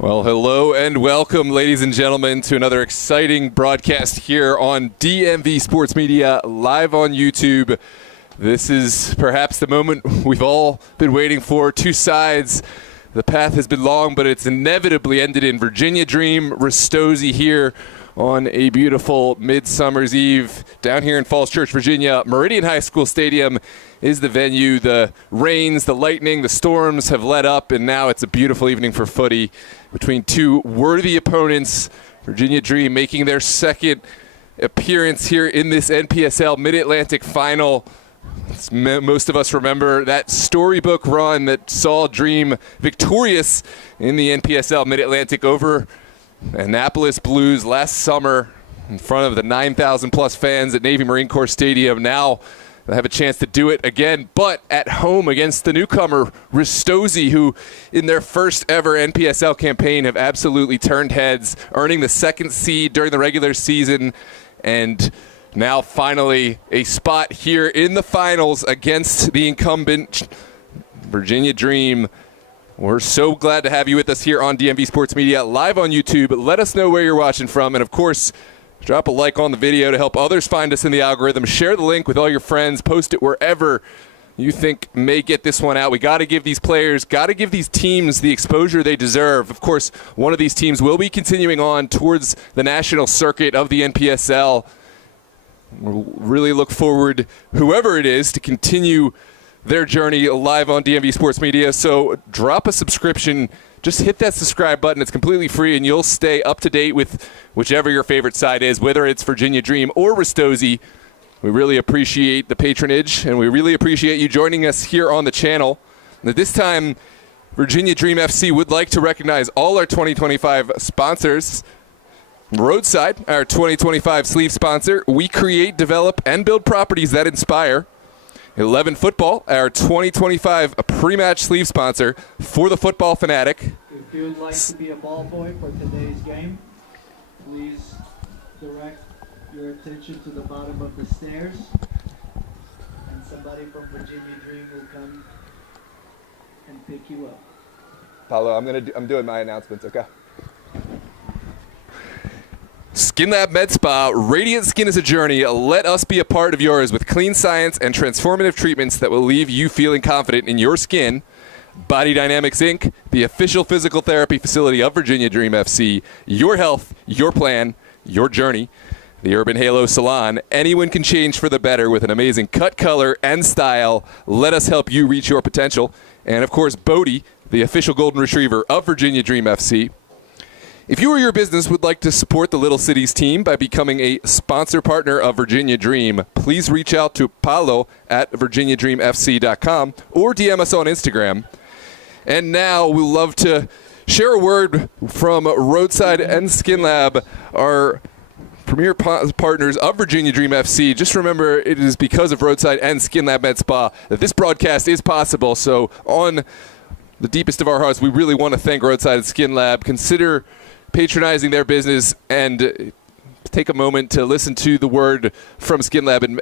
Well, hello and welcome, ladies and gentlemen, to another exciting broadcast here on DMV Sports Media, live on YouTube. This is perhaps the moment we've all been waiting for. Two sides. The path has been long, but it's inevitably ended in Virginia Dream, Ristozi here on a beautiful midsummer's eve down here in Falls Church, Virginia. Meridian High School Stadium is the venue. The rains, the lightning, the storms have let up, and now it's a beautiful evening for footy between two worthy opponents. Virginia Dream making their second appearance here in this NPSL Mid-Atlantic Final. Most of us remember that storybook run that saw Dream victorious in the NPSL Mid-Atlantic over Annapolis Blues last summer in front of the 9,000 plus fans at Navy Marine Corps Stadium. Now they have a chance to do it again, but at home against the newcomer Ristozi, who in their first ever NPSL campaign have absolutely turned heads, earning the second seed during the regular season, and now finally a spot here in the finals against the incumbent Virginia Dream. We're so glad to have you with us here on DMV Sports Media, live on YouTube. Let us know where you're watching from, and of course, drop a like on the video to help others find us in the algorithm. Share the link with all your friends. Post it wherever you think may get this one out. We got to give these players, got to give these teams the exposure they deserve. Of course, one of these teams will be continuing on towards the national circuit of the NPSL. We'll really look forward, whoever it is, to continue their journey live on DMV Sports Media. So drop a subscription. Just hit that subscribe button. It's completely free, and you'll stay up to date with whichever your favorite side is, whether it's Virginia Dream or Ristozi. We really appreciate the patronage, and we really appreciate you joining us here on the channel. And at this time, Virginia Dream FC would like to recognize all our 2025 sponsors. Roadside, our 2025 sleeve sponsor. We create, develop, and build properties that inspire. 11 Football, our 2025 pre-match sleeve sponsor for the football fanatic. If you would like to be a ball boy for today's game, please direct your attention to the bottom of the stairs, and somebody from Virginia Dream will come and pick you up. Paulo, I'm doing my announcements, okay? Skin Lab Med Spa, radiant skin is a journey. Let us be a part of yours with clean science and transformative treatments that will leave you feeling confident in your skin. Body Dynamics Inc., the official physical therapy facility of Virginia Dream FC. Your health, your plan, your journey. The Urban Halo Salon. Anyone can change for the better with an amazing cut, color, and style. Let us help you reach your potential. And of course, Bodie, the official golden retriever of Virginia Dream FC. If you or your business would like to support the Little Cities team by becoming a sponsor partner of Virginia Dream, please reach out to Paulo at virginiadreamfc.com or DM us on Instagram. And now we'd love to share a word from Roadside and Skin Lab, our premier partners of Virginia Dream FC. Just remember, it is because of Roadside and Skin Lab Med Spa that this broadcast is possible. So on the deepest of our hearts, we really want to thank Roadside and Skin Lab. Consider patronizing their business and take a moment to listen to the word from Skin Lab and,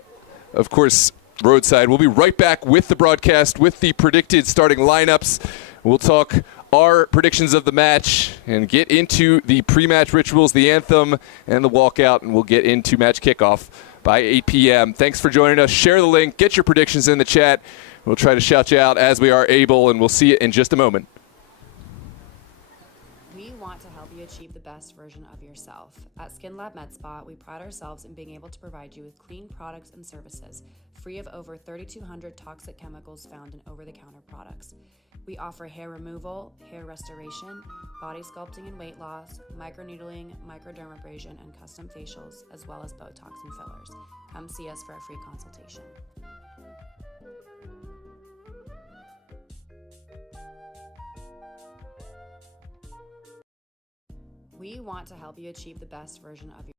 of course, Roadside. We'll be right back with the broadcast with the predicted starting lineups. We'll talk our predictions of the match and get into the pre-match rituals, the anthem, and the walkout, and we'll get into match kickoff by 8 p.m. Thanks for joining us. Share the link. Get your predictions in the chat. We'll try to shout you out as we are able, and we'll see you in just a moment. Achieve the best version of yourself. At Skin Lab Med Spa, we pride ourselves in being able to provide you with clean products and services, free of over 3,200 toxic chemicals found in over-the-counter products. We offer hair removal, hair restoration, body sculpting and weight loss, microneedling, microdermabrasion, and custom facials, as well as Botox and fillers. Come see us for a free consultation. We want to help you achieve the best version of yourself.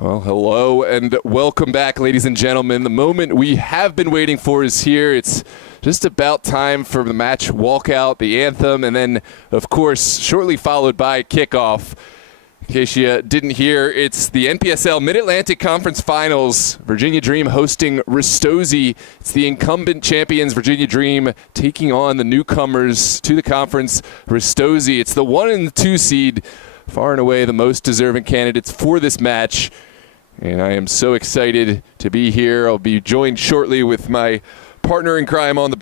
Well, hello and welcome back, ladies and gentlemen. The moment we have been waiting for is here. It's just about time for the match walkout, the anthem, and then, of course, shortly followed by kickoff. In case you didn't hear, it's the NPSL Mid-Atlantic Conference Finals. Virginia Dream hosting Ristozi. It's the incumbent champions, Virginia Dream, taking on the newcomers to the conference, Ristozi. It's the 1 and 2 seed, far and away the most deserving candidates for this match. And I am so excited to be here. I'll be joined shortly with my partner in crime on the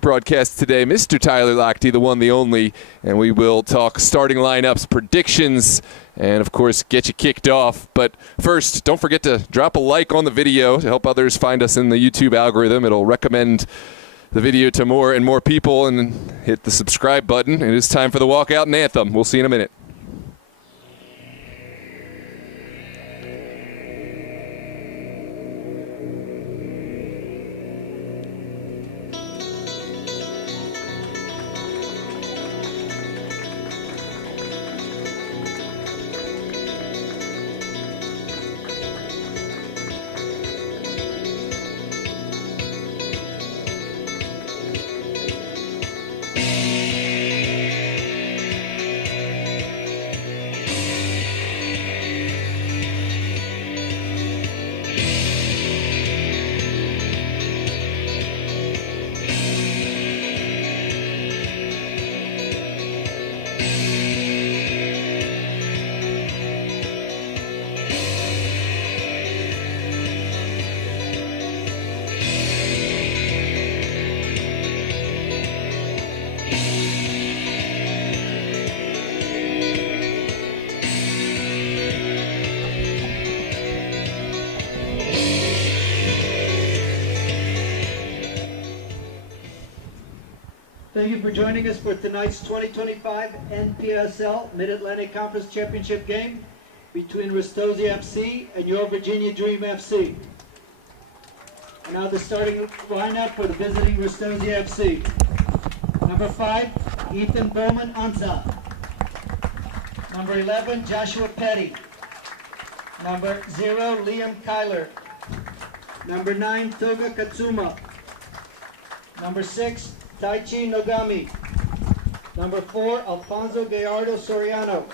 broadcast today, Mr. Tyler Lochte, the one, the only. And we will talk starting lineups, predictions, and, of course, get you kicked off. But first, don't forget to drop a like on the video to help others find us in the YouTube algorithm. It'll recommend the video to more and more people. And hit the subscribe button. It is time for the walkout and anthem. We'll see you in a minute. Thank you for joining us for tonight's 2025 NPSL Mid-Atlantic Conference Championship game between Ristozi FC and your Virginia Dream FC. And now the starting lineup for the visiting Ristozi FC. Number 5, Ethan Bowman Ansa. Number 11, Joshua Petty. Number 0, Liam Kyler. Number 9, Toga Katsuma. Number 6, Taichi Nogami. Number 4, Alfonso Gallardo Soriano.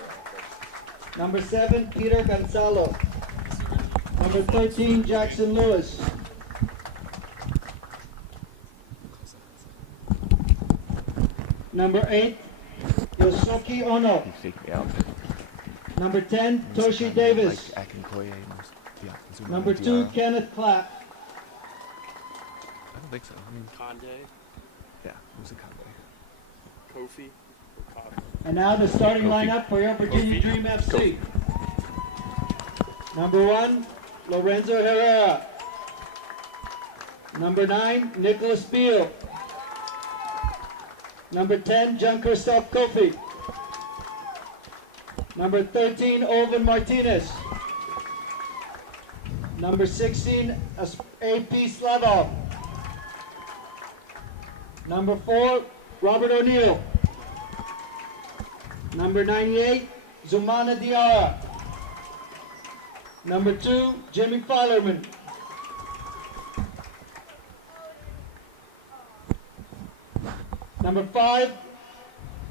Number 7, Peter Gonzalo. Number 13, Jackson Lewis. Number 8, Yosuke Ono. Number 10, Toshi Davis. Number 2, Kenneth Clapp. I don't think so. Conde, Yeah, who's a Conway? Kofi, or Kofi. And now the starting Kofi. lineup for your Virginia Dream FC. Number 1, Lorenzo Herrera. Number 9, Nicholas Beal. Number 10, Jean-Christophe Kofi. Number 13, Olvin Martinez. Number 16, AP Slavov. Number 4, Robert O'Neill. Number 98, Zumana Diarra. Number 2, Jimmy Filerman. Number 5,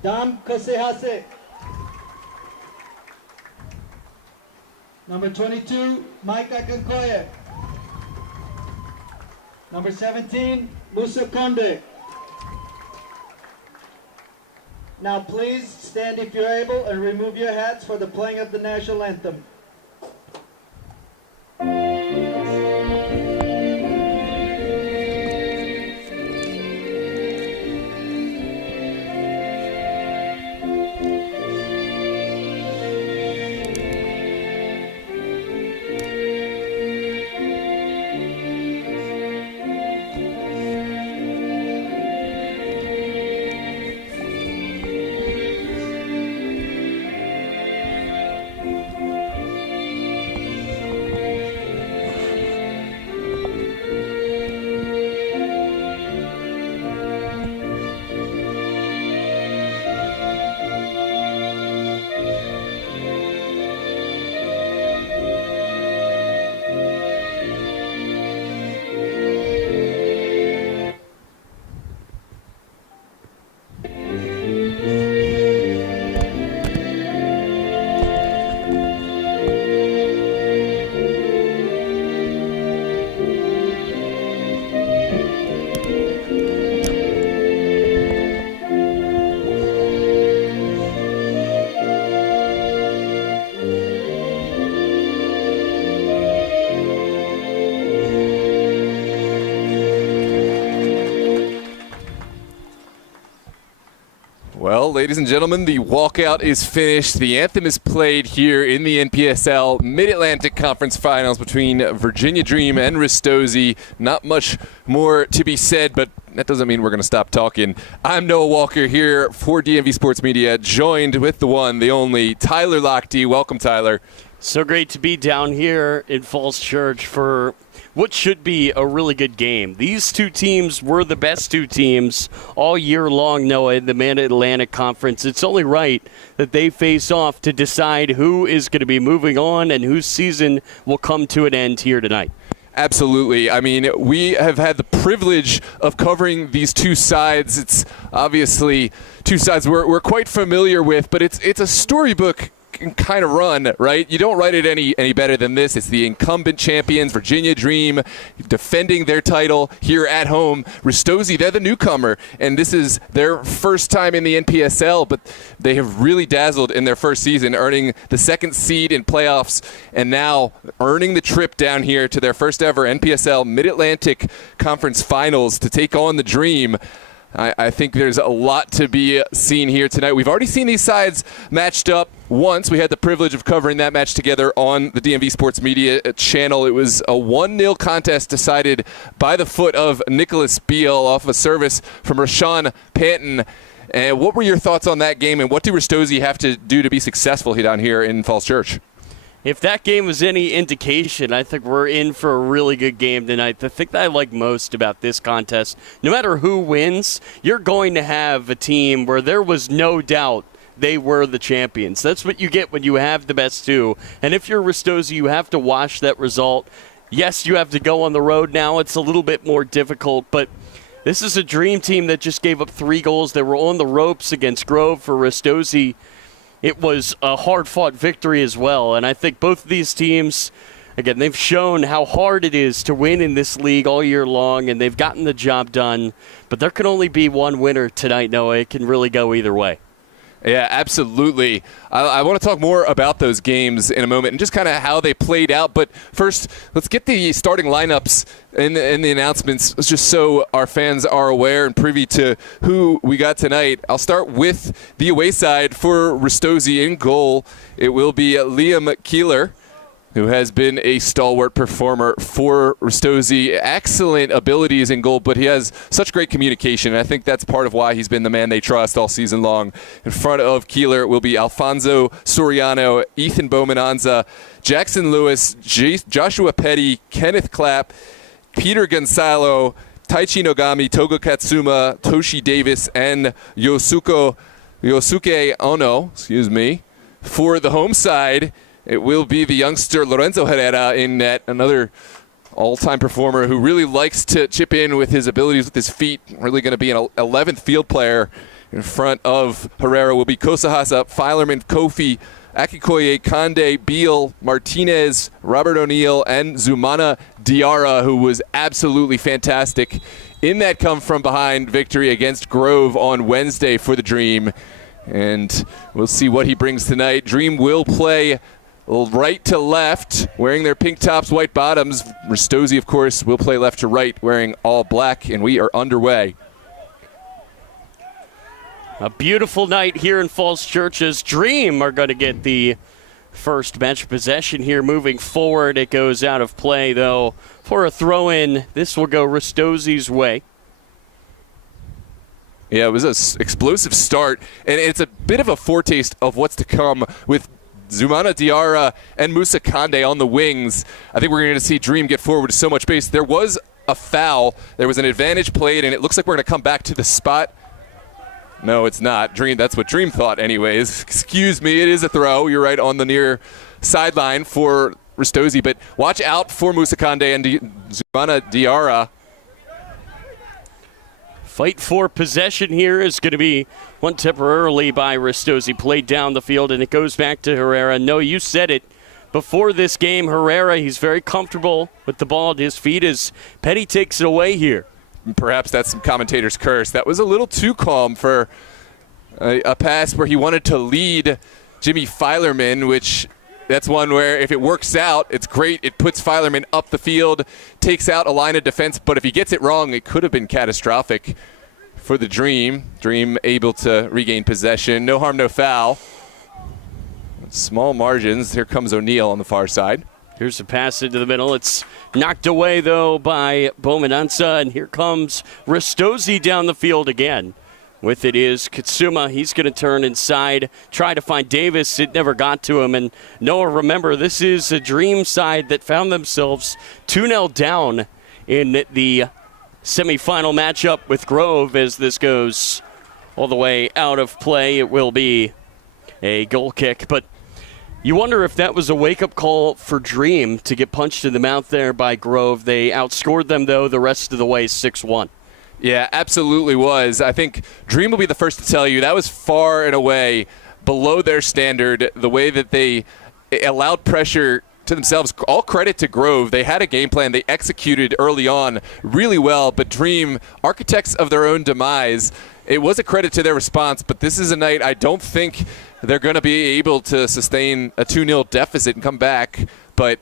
Dam Kosehase. Number 22, Mike Akankoye. Number 17, Musa Konde. Now please stand if you're able and remove your hats for the playing of the national anthem. Well, ladies and gentlemen, the walkout is finished. The anthem is played here in the NPSL Mid-Atlantic Conference Finals between Virginia Dream and Ristozi. Not much more to be said, but that doesn't mean we're going to stop talking. I'm Noah Walker here for DMV Sports Media, joined with the one, the only, Tyler Lochte. Welcome, Tyler. So great to be down here in Falls Church for what should be a really good game. These two teams were the best two teams all year long, Noah, in the Mid-Atlantic Conference. It's only right that they face off to decide who is going to be moving on and whose season will come to an end here tonight. Absolutely. I mean, we have had the privilege of covering these two sides. It's obviously two sides we're quite familiar with, but it's a storybook kind of run, right? You don't write it any better than this. It's the incumbent champions, Virginia Dream, defending their title here at home. Ristozi, they're the newcomer, and this is their first time in the NPSL, but they have really dazzled in their first season, earning the second seed in playoffs, and now earning the trip down here to their first ever NPSL Mid-Atlantic Conference Finals to take on the Dream. I think there's a lot to be seen here tonight. We've already seen these sides matched up once. We had the privilege of covering that match together on the DMV Sports Media channel. It was a 1-0 contest decided by the foot of Nicholas Beal off a service from Rashawn Panton. And what were your thoughts on that game, and what do Ristozi have to do to be successful down here in Falls Church? If that game was any indication, I think we're in for a really good game tonight. The thing that I like most about this contest, no matter who wins, you're going to have a team where there was no doubt they were the champions. That's what you get when you have the best two. And if you're Ristozi, you have to wash that result. Yes, you have to go on the road now. It's a little bit more difficult, but this is a Dream team that just gave up 3 goals. They were on the ropes against Grove. For Ristozi, it was a hard-fought victory as well, and I think both of these teams, again, they've shown how hard it is to win in this league all year long, and they've gotten the job done. But there can only be one winner tonight, Noah. It can really go either way. Yeah, absolutely. I want to talk more about those games in a moment and just kind of how they played out. But first, let's get the starting lineups and the announcements just so our fans are aware and privy to who we got tonight. I'll start with the away side for Ristozi. In goal, it will be Liam Keeler, who has been a stalwart performer for Ristozi. Excellent abilities in goal, but he has such great communication, and I think that's part of why he's been the man they trust all season long. In front of Keeler will be Alfonso Soriano, Ethan Bomananza, Jackson Lewis, Joshua Petty, Kenneth Clapp, Peter Gonzalo, Taichi Nogami, Togo Katsuma, Toshi Davis, and Yosuke Ono, For the home side, it will be the youngster Lorenzo Herrera in net, another all-time performer who really likes to chip in with his abilities with his feet. Really going to be an 11th field player. In front of Herrera will be Kosahasa, Filerman, Kofi, Akikoye, Kande, Beal, Martinez, Robert O'Neill, and Zumana Diarra, who was absolutely fantastic in that come-from-behind victory against Grove on Wednesday for the Dream. And we'll see what he brings tonight. Dream will play right to left, wearing their pink tops, white bottoms. Ristozi, of course, will play left to right, wearing all black, and we are underway. A beautiful night here in Falls Church as Dream are going to get the first match possession here moving forward. It goes out of play, though, for a throw-in. This will go Ristozi's way. Yeah, it was an explosive start, and it's a bit of a foretaste of what's to come with Zumana Diarra and Musa Kande on the wings. I think we're going to see Dream get forward to so much pace. There was a foul. There was an advantage played, and it looks like we're going to come back to the spot. No, it's not. Dream. That's what Dream thought anyways. Excuse me, it is a throw. You're right, on the near sideline for Ristozi, but watch out for Musa Kande and Zumana Diarra. Fight for possession here is going to be won temporarily by Ristozi. Played down the field, and it goes back to Herrera. No, you said it. Before this game, Herrera, he's very comfortable with the ball at his feet as Petty takes it away here. Perhaps that's some commentator's curse. That was a little too calm for a pass where he wanted to lead Jimmy Filerman, which that's one where if it works out, it's great. It puts Filerman up the field, takes out a line of defense, but if he gets it wrong, it could have been catastrophic for the Dream. Dream able to regain possession. No harm, no foul. Small margins. Here comes O'Neal on the far side. Here's a pass into the middle. It's knocked away, though, by Bomenanza, and here comes Ristozi down the field again. With it is Katsuma. He's going to turn inside, try to find Davis. It never got to him. And Noah, remember, this is a Dream side that found themselves 2-0 down in the semifinal matchup with Grove. As this goes all the way out of play, it will be a goal kick. But you wonder if that was a wake-up call for Dream to get punched in the mouth there by Grove. They outscored them, though, the rest of the way 6-1. Yeah, absolutely was. I think Dream will be the first to tell you that was far and away below their standard, the way that they allowed pressure to themselves. All credit to Grove. They had a game plan. They executed early on really well, but Dream, architects of their own demise, it was a credit to their response, but this is a night I don't think they're going to be able to sustain a 2-0 deficit and come back, but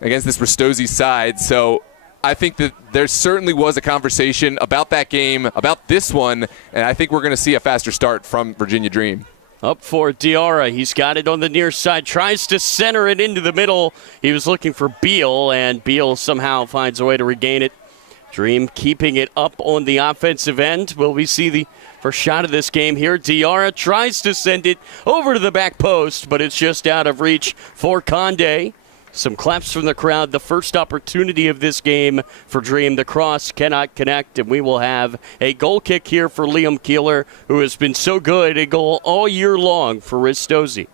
against this Ristozi side. So I think that there certainly was a conversation about that game, about this one, and I think we're going to see a faster start from Virginia Dream. Up for Diarra. He's got it on the near side, tries to center it into the middle. He was looking for Beal, and Beal somehow finds a way to regain it. Dream keeping it up on the offensive end. Will we see the first shot of this game here? Diarra tries to send it over to the back post, but it's just out of reach for Conde. Some claps from the crowd. The first opportunity of this game for Dream. The cross cannot connect, and we will have a goal kick here for Liam Keeler, who has been so good, a goal all year long for Ristozi.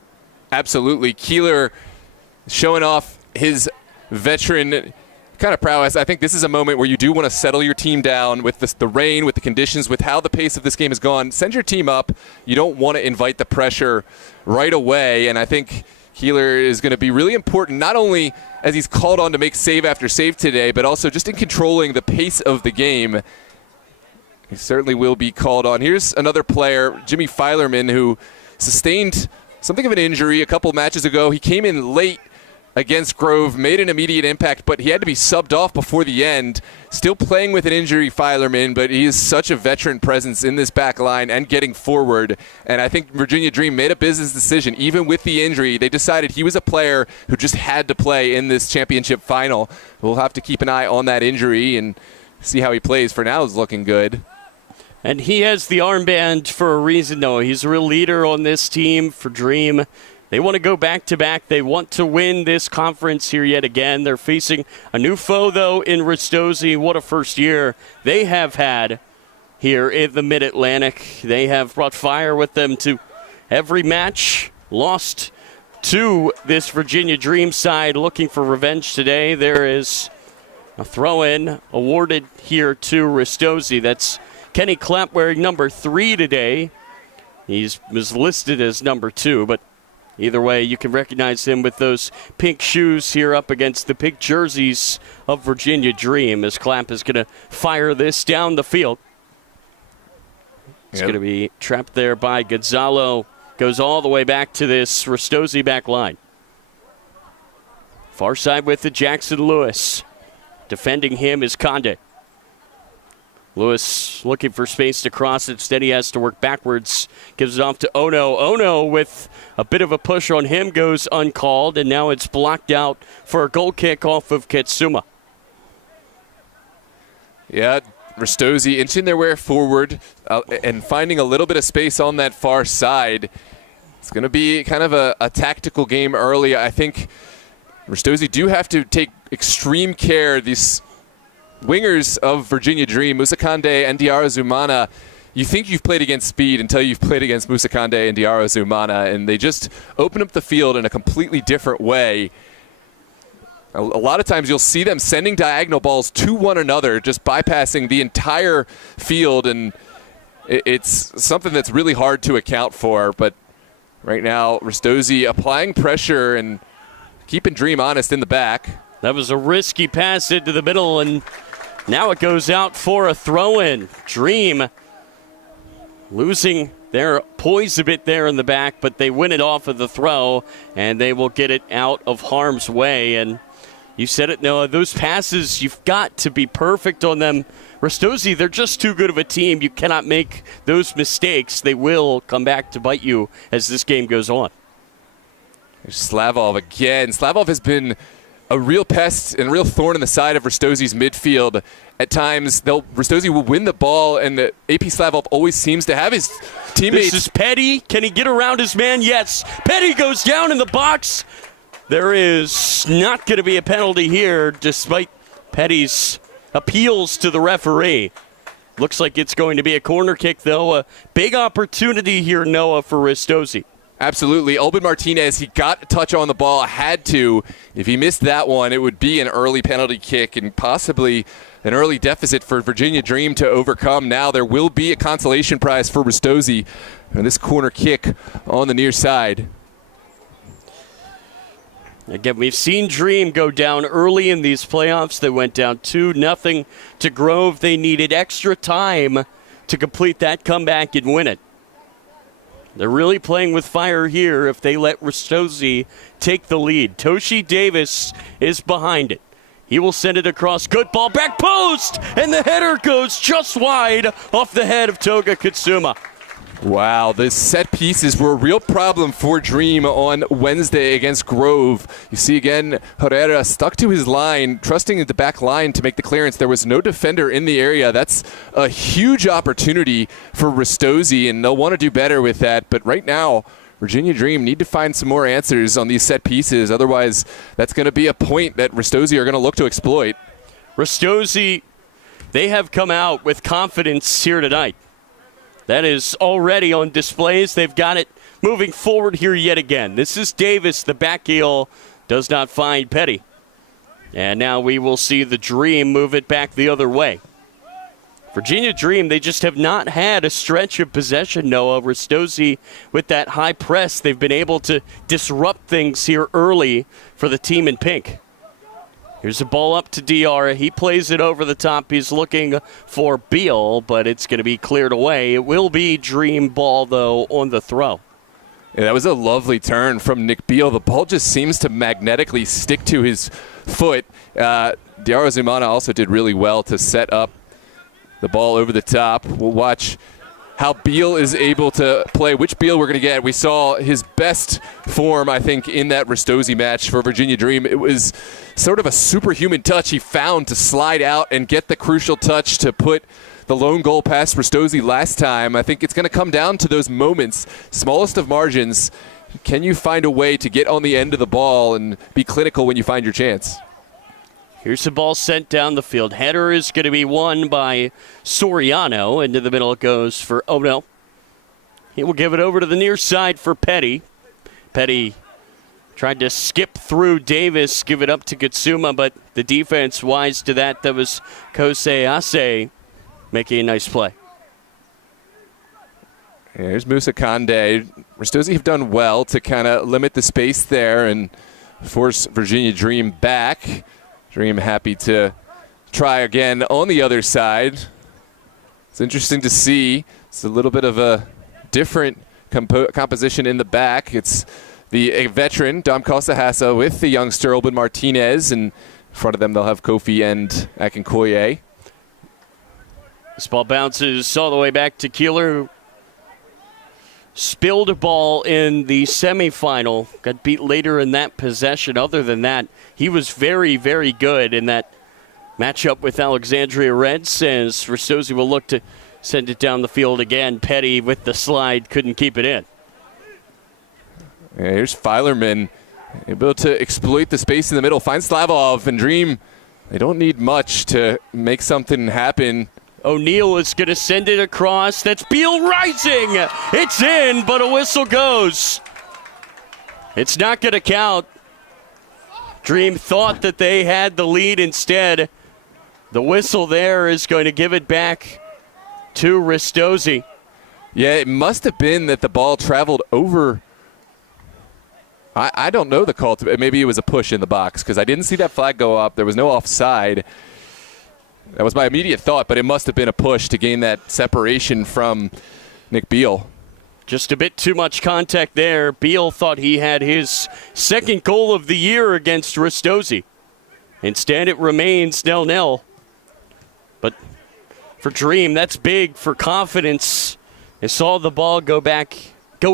Absolutely. Keeler showing off his veteran kind of prowess. I think this is a moment where you do want to settle your team down with the rain, with the conditions, with how the pace of this game has gone. Send your team up. You don't want to invite the pressure right away, and I think Keeler is going to be really important, not only as he's called on to make save after save today, but also just in controlling the pace of the game. He certainly will be called on. Here's another player, Jimmy Filerman, who sustained something of an injury a couple matches ago. He came in late against Grove, made an immediate impact, but he had to be subbed off before the end. Still playing with an injury, Filerman, but he is such a veteran presence in this back line and getting forward. And I think Virginia Dream made a business decision. Even with the injury, they decided he was a player who just had to play in this championship final. We'll have to keep an eye on that injury and see how he plays. For now, it's looking good. And he has the armband for a reason, though. He's a real leader on this team for Dream. They want to go back-to-back. They want to win this conference here yet again. They're facing a new foe, though, in Ristozi. What a first year they have had here in the Mid-Atlantic. They have brought fire with them to every match. Lost to this Virginia Dream side looking for revenge today. There is a throw-in awarded here to Ristozi. That's Kenny Clapp wearing number 3 today. He was listed as number 2, but either way, you can recognize him with those pink shoes here up against the pink jerseys of Virginia Dream, as Clapp is going to fire this down the field. It's going to be trapped there by Gonzalo. Goes all the way back to this Ristozi back line. Far side with the Jackson Lewis. Defending him is Conde. Lewis looking for space to cross. Instead, he has to work backwards. Gives it off to Ono. Ono with a bit of a push on him goes uncalled, and now it's blocked out for a goal kick off of Katsuma. Yeah, Ristozi inching their way forward and finding a little bit of space on that far side. It's going to be kind of a tactical game early. I think Ristozi do have to take extreme care. These wingers of Virginia Dream, Musa Conde and Diarra Zumana, you think you've played against speed until you've played against Musa Conde and Diarra Zumana, and they just open up the field in a completely different way. A lot of times you'll see them sending diagonal balls to one another, just bypassing the entire field, and it's something that's really hard to account for. But right now, Ristozi applying pressure and keeping Dream honest in the back. That was a risky pass into the middle, and now it goes out for a throw-in. Dream losing their poise a bit there in the back, but they win it off of the throw, and they will get it out of harm's way. And You said it, Noah. Those passes, you've got to be perfect on them. Ristozi, they're just too good of a team. You cannot make those mistakes. They will come back to bite you as this game goes on. There's Slavov again. Slavov has been a real pest and a real thorn in the side of Ristozi's midfield. At times, Ristozi will win the ball, and the AP Slavov always seems to have his teammates. This is Petty. Can he get around his man? Yes. Petty goes down in the box. There is not going to be a penalty here, despite Petty's appeals to the referee. Looks like it's going to be a corner kick, though. A big opportunity here, Noah, for Ristozi. Absolutely. Albin Martinez, he got a touch on the ball, had to. If he missed that one, it would be an early penalty kick and possibly an early deficit for Virginia Dream to overcome. Now there will be a consolation prize for Ristozi and this corner kick on the near side. Again, we've seen Dream go down early in these playoffs. They went down 2-0 to Grove. They needed extra time to complete that comeback and win it. They're really playing with fire here if they let Ristozi take the lead. Toshi Davis is behind it. He will send it across. Good ball, back post! And the header goes just wide off the head of Toga Katsuma. Wow, the set pieces were a real problem for Dream on Wednesday against Grove. You see again, Herrera stuck to his line, trusting the back line to make the clearance. There was no defender in the area. That's a huge opportunity for Ristozi, and they'll want to do better with that. But right now, Virginia Dream need to find some more answers on these set pieces. Otherwise, that's going to be a point that Ristozi are going to look to exploit. Ristozi, they have come out with confidence here tonight. That is already on displays. They've got it moving forward here yet again. This is Davis. The back heel does not find Petty. And now we will see the Dream move it back the other way. Virginia Dream, they just have not had a stretch of possession, Noah. Ristozi, with that high press, they've been able to disrupt things here early for the team in pink. Here's a ball up to Diarra. He plays it over the top. He's looking for Beal, but it's going to be cleared away. It will be Dream ball, though, on the throw. Yeah, that was a lovely turn from Nick Beal. The ball just seems to magnetically stick to his foot. Diarra Zumana also did really well to set up the ball over the top. We'll watch how Beal is able to play, which Beal we're going to get. We saw his best form, I think, in that Ristozi match for Virginia Dream. It was sort of a superhuman touch he found to slide out and get the crucial touch to put the lone goal past Ristozi last time. I think it's going to come down to those moments, smallest of margins. Can you find a way to get on the end of the ball and be clinical when you find your chance? Here's the ball sent down the field. Header is going to be won by Soriano. Into the middle it goes for Ono. He will give it over to the near side for Petty. Petty tried to skip through Davis, give it up to Katsuma, but the defense wise to that. That was Kosei Ase making a nice play. Here's Musa Kande. Ristozi have done well to kind of limit the space there and force Virginia Dream back. Dream happy to try again on the other side. It's interesting to see. It's a little bit of a different composition in the back. It's the veteran, Dom Kosahasa, with the youngster, Albin Martinez. And in front of them, they'll have Kofi and Akinkoye. This ball bounces all the way back to Keeler, who spilled a ball in the semifinal. Got beat later in that possession. Other than that, he was very, very good in that matchup with Alexandria Reds, as Ristozi will look to send it down the field again. Petty with the slide, couldn't keep it in. Yeah, here's Filerman, able to exploit the space in the middle. Find Slavov and Dream. They don't need much to make something happen. O'Neal is going to send it across. That's Beal rising. It's in, but a whistle goes. It's not going to count. Dream thought that they had the lead instead. The whistle there is going to give it back to Ristozi. Yeah, it must have been that the ball traveled over. I don't know the call. Maybe it was a push in the box because I didn't see that flag go up. There was no offside. That was my immediate thought, but it must have been a push to gain that separation from Nick Beal. Just a bit too much contact there. Beal thought he had his second goal of the year against Ristozi. Instead, it remains 0-0. But for Dream, that's big for confidence. They saw the ball go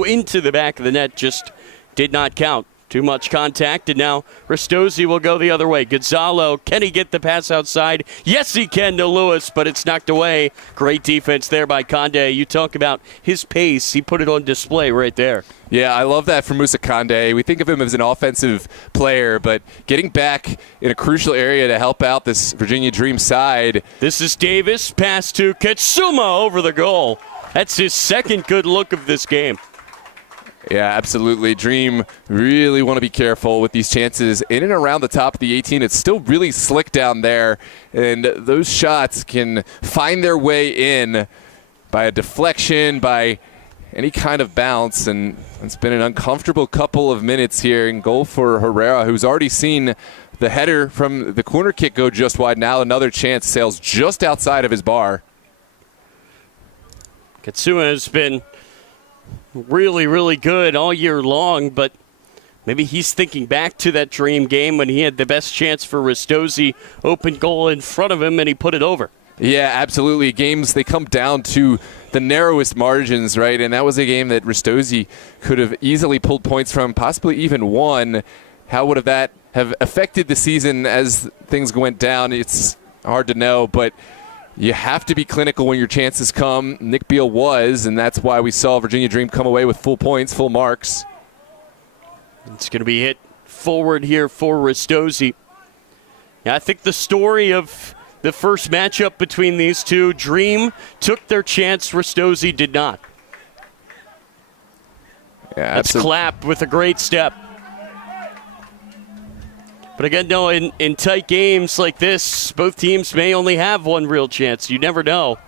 into the back of the net, just did not count. Too much contact, and now Ristozi will go the other way. Gonzalo, can he get the pass outside? Yes, he can to Lewis, but it's knocked away. Great defense there by Conde. You talk about his pace. He put it on display right there. Yeah, I love that from Musa Conde. We think of him as an offensive player, but getting back in a crucial area to help out this Virginia Dream side. This is Davis, pass to Katsuma over the goal. That's his second good look of this game. Yeah, absolutely. Dream really want to be careful with these chances in and around the top of the 18. It's still really slick down there, and those shots can find their way in by a deflection, by any kind of bounce, and it's been an uncomfortable couple of minutes here in goal for Herrera, who's already seen the header from the corner kick go just wide. Now another chance sails just outside of his bar. Katsuma has been really, really good all year long, but maybe he's thinking back to that Dream game when he had the best chance for Ristozi, open goal in front of him, and he put it over. Yeah, absolutely. Games, they come down to the narrowest margins, right? And that was a game that Ristozi could have easily pulled points from, possibly even won. How would that have affected the season as things went down? It's hard to know, but you have to be clinical when your chances come. Nick Beal was, and that's why we saw Virginia Dream come away with full points, full marks. It's going to be hit forward here for Ristozi. Yeah, I think the story of the first matchup between these two, Dream took their chance, Ristozi did not. Yeah, that's Clapp with a great step. But again, no, in tight games like this, both teams may only have one real chance. You never know.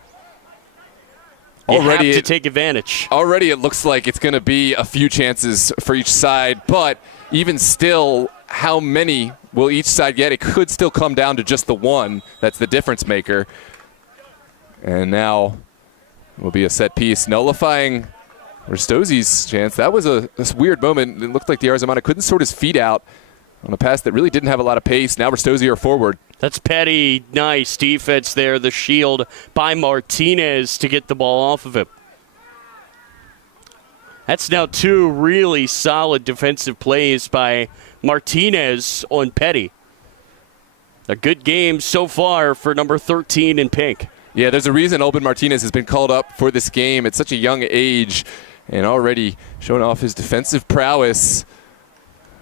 You have to take advantage. Already it looks like it's going to be a few chances for each side, but even still, how many will each side get? It could still come down to just the one. That's the difference maker. And now it will be a set piece nullifying Ristozi's chance. That was this weird moment. It looked like the Arzamana couldn't sort his feet out on a pass that really didn't have a lot of pace. Now Ristozi are forward. That's Petty. Nice defense there. The shield by Martinez to get the ball off of him. That's now two really solid defensive plays by Martinez on Petty. A good game so far for number 13 in pink. Yeah, there's a reason Olben Martinez has been called up for this game at such a young age and already showing off his defensive prowess.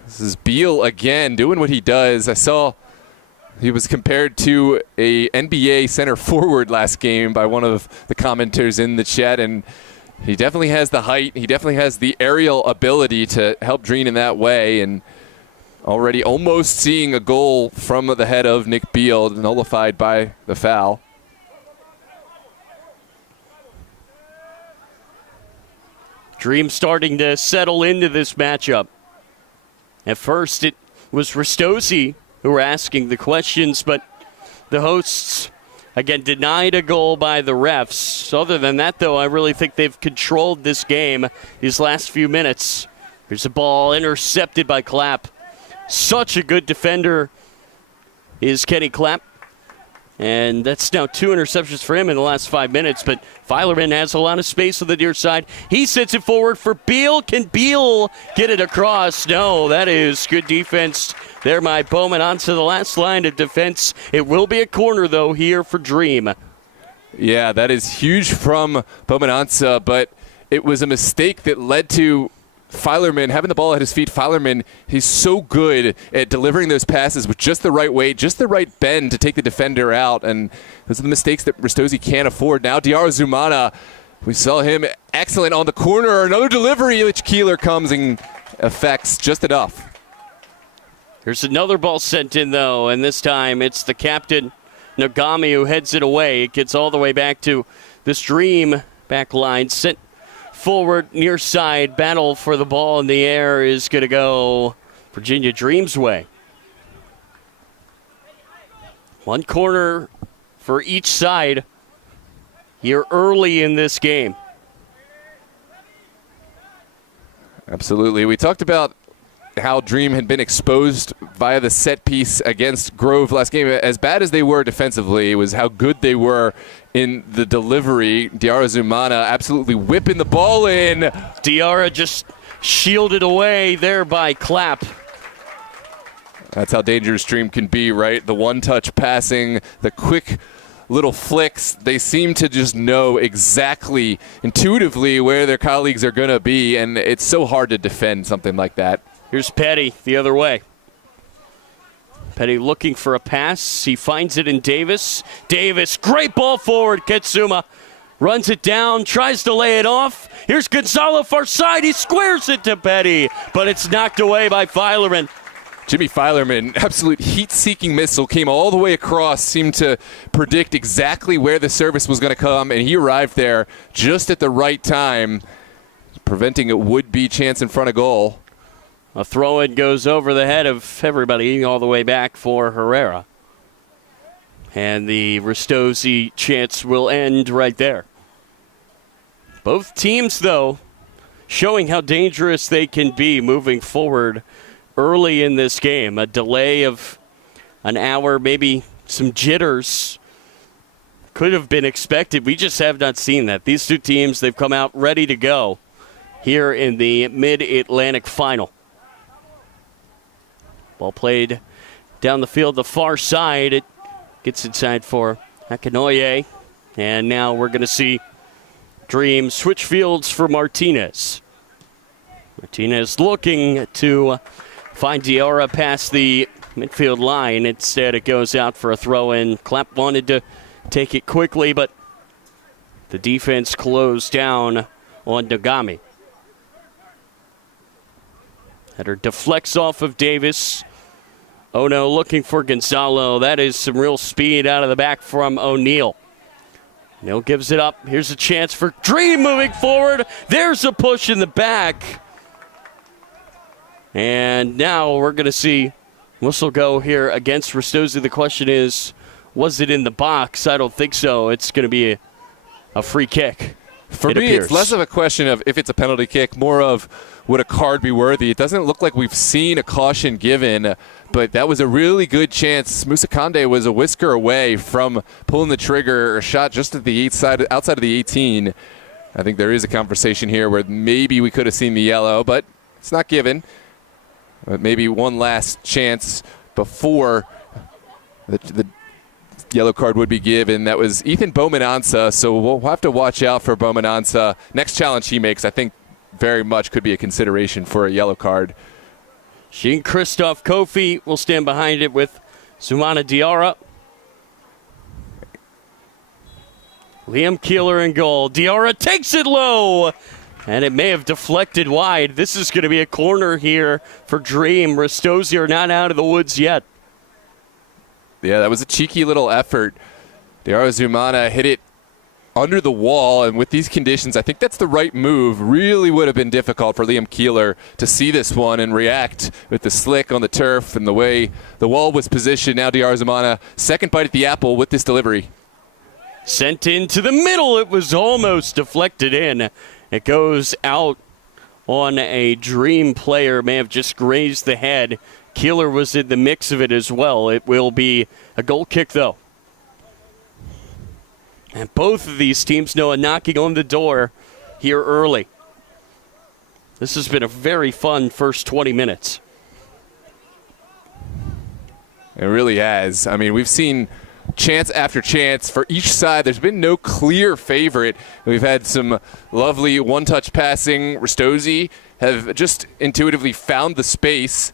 This is Beal again doing what he does. I saw he was compared to a NBA center forward last game by one of the commenters in the chat, and he definitely has the height. He definitely has the aerial ability to help Dreen in that way, and already almost seeing a goal from the head of Nick Beal, nullified by the foul. Dream starting to settle into this matchup. At first, it was Ristozi who were asking the questions, but the hosts, again, denied a goal by the refs. So other than that, though, I really think they've controlled this game these last few minutes. Here's a ball intercepted by Clapp. Such a good defender is Kenny Clapp. And that's now 2 interceptions for him in the last 5 minutes. But Filerman has a lot of space on the near side. He sets it forward for Beal. Can Beal get it across? No, that is good defense there by Bowman onto the last line of defense. It will be a corner, though, here for Dream. Yeah, that is huge from Bowman Ansa, but it was a mistake that led to Filerman having the ball at his feet. Filerman, he's so good at delivering those passes with just the right weight, just the right bend to take the defender out, and those are the mistakes that Ristozi can't afford. Now Diarra Zumana, we saw him excellent on the corner. Another delivery, which Keeler comes and affects just enough. Here's another ball sent in, though, and this time it's the captain, Nagami, who heads it away. It gets all the way back to this Dream back line. Sent forward, near side, battle for the ball in the air is going to go Virginia Dream's way. One corner for each side here early in this game. Absolutely. We talked about how Dream had been exposed via the set piece against Grove last game. As bad as they were defensively, it was how good they were in the delivery. Diarra Zumana absolutely whipping the ball in. Diarra just shielded away there by Clapp. That's how dangerous Dream can be, right? The one-touch passing, the quick little flicks. They seem to just know exactly, intuitively, where their colleagues are going to be, and it's so hard to defend something like that. Here's Petty the other way. Petty looking for a pass. He finds it in Davis. Davis, great ball forward. Ketsuma runs it down, tries to lay it off. Here's Gonzalo far side. He squares it to Petty, but it's knocked away by Filerman. Jimmy Filerman, absolute heat-seeking missile, came all the way across, seemed to predict exactly where the service was going to come, and he arrived there just at the right time, preventing a would-be chance in front of goal. A throw-in goes over the head of everybody all the way back for Herrera. And the Ristozi chance will end right there. Both teams, though, showing how dangerous they can be moving forward early in this game. A delay of an hour, maybe some jitters could have been expected. We just have not seen that. These two teams, they've come out ready to go here in the Mid-Atlantic Final. Ball played down the field, the far side. It gets inside for Akinoye. And now we're going to see Dream switch fields for Martinez. Martinez looking to find Diarra past the midfield line. Instead, it goes out for a throw-in. Clapp wanted to take it quickly, but the defense closed down on Nagami. Header deflects off of Davis. Ono looking for Gonzalo. That is some real speed out of the back from O'Neal. O'Neal gives it up. Here's a chance for Dream moving forward. There's a push in the back. And now we're going to see whistle go here against Ristozi. The question is, was it in the box? I don't think so. It's going to be a free kick. For me, it's less of a question of if it's a penalty kick, more of would a card be worthy. It doesn't look like we've seen a caution given, but that was a really good chance. Musa Kande was a whisker away from pulling the trigger, or shot just at the outside of the 18. I think there is a conversation here where maybe we could have seen the yellow, but it's not given. But maybe one last chance before the yellow card would be given. That was Ethan Bowman-Ansa, so we'll have to watch out for Bowman-Ansa. Next challenge he makes, I think, very much could be a consideration for a yellow card. Jean-Christophe Kofi will stand behind it with Zumana Diarra. Liam Keeler in goal. Diarra takes it low, and it may have deflected wide. This is going to be a corner here for Dream. Ristozi are not out of the woods yet. Yeah, that was a cheeky little effort. Diarra Zumana hit it under the wall, and with these conditions, I think that's the right move. Really would have been difficult for Liam Keeler to see this one and react with the slick on the turf and the way the wall was positioned. Now Diarra Zumana, second bite at the apple with this delivery. Sent into the middle. It was almost deflected in. It goes out on a Dream player. May have just grazed the head. Keeler was in the mix of it as well. It will be a goal kick, though. And both of these teams know a knocking on the door here early. This has been a very fun first 20 minutes. It really has. I mean, we've seen chance after chance for each side. There's been no clear favorite. We've had some lovely one-touch passing. Ristozi have just intuitively found the space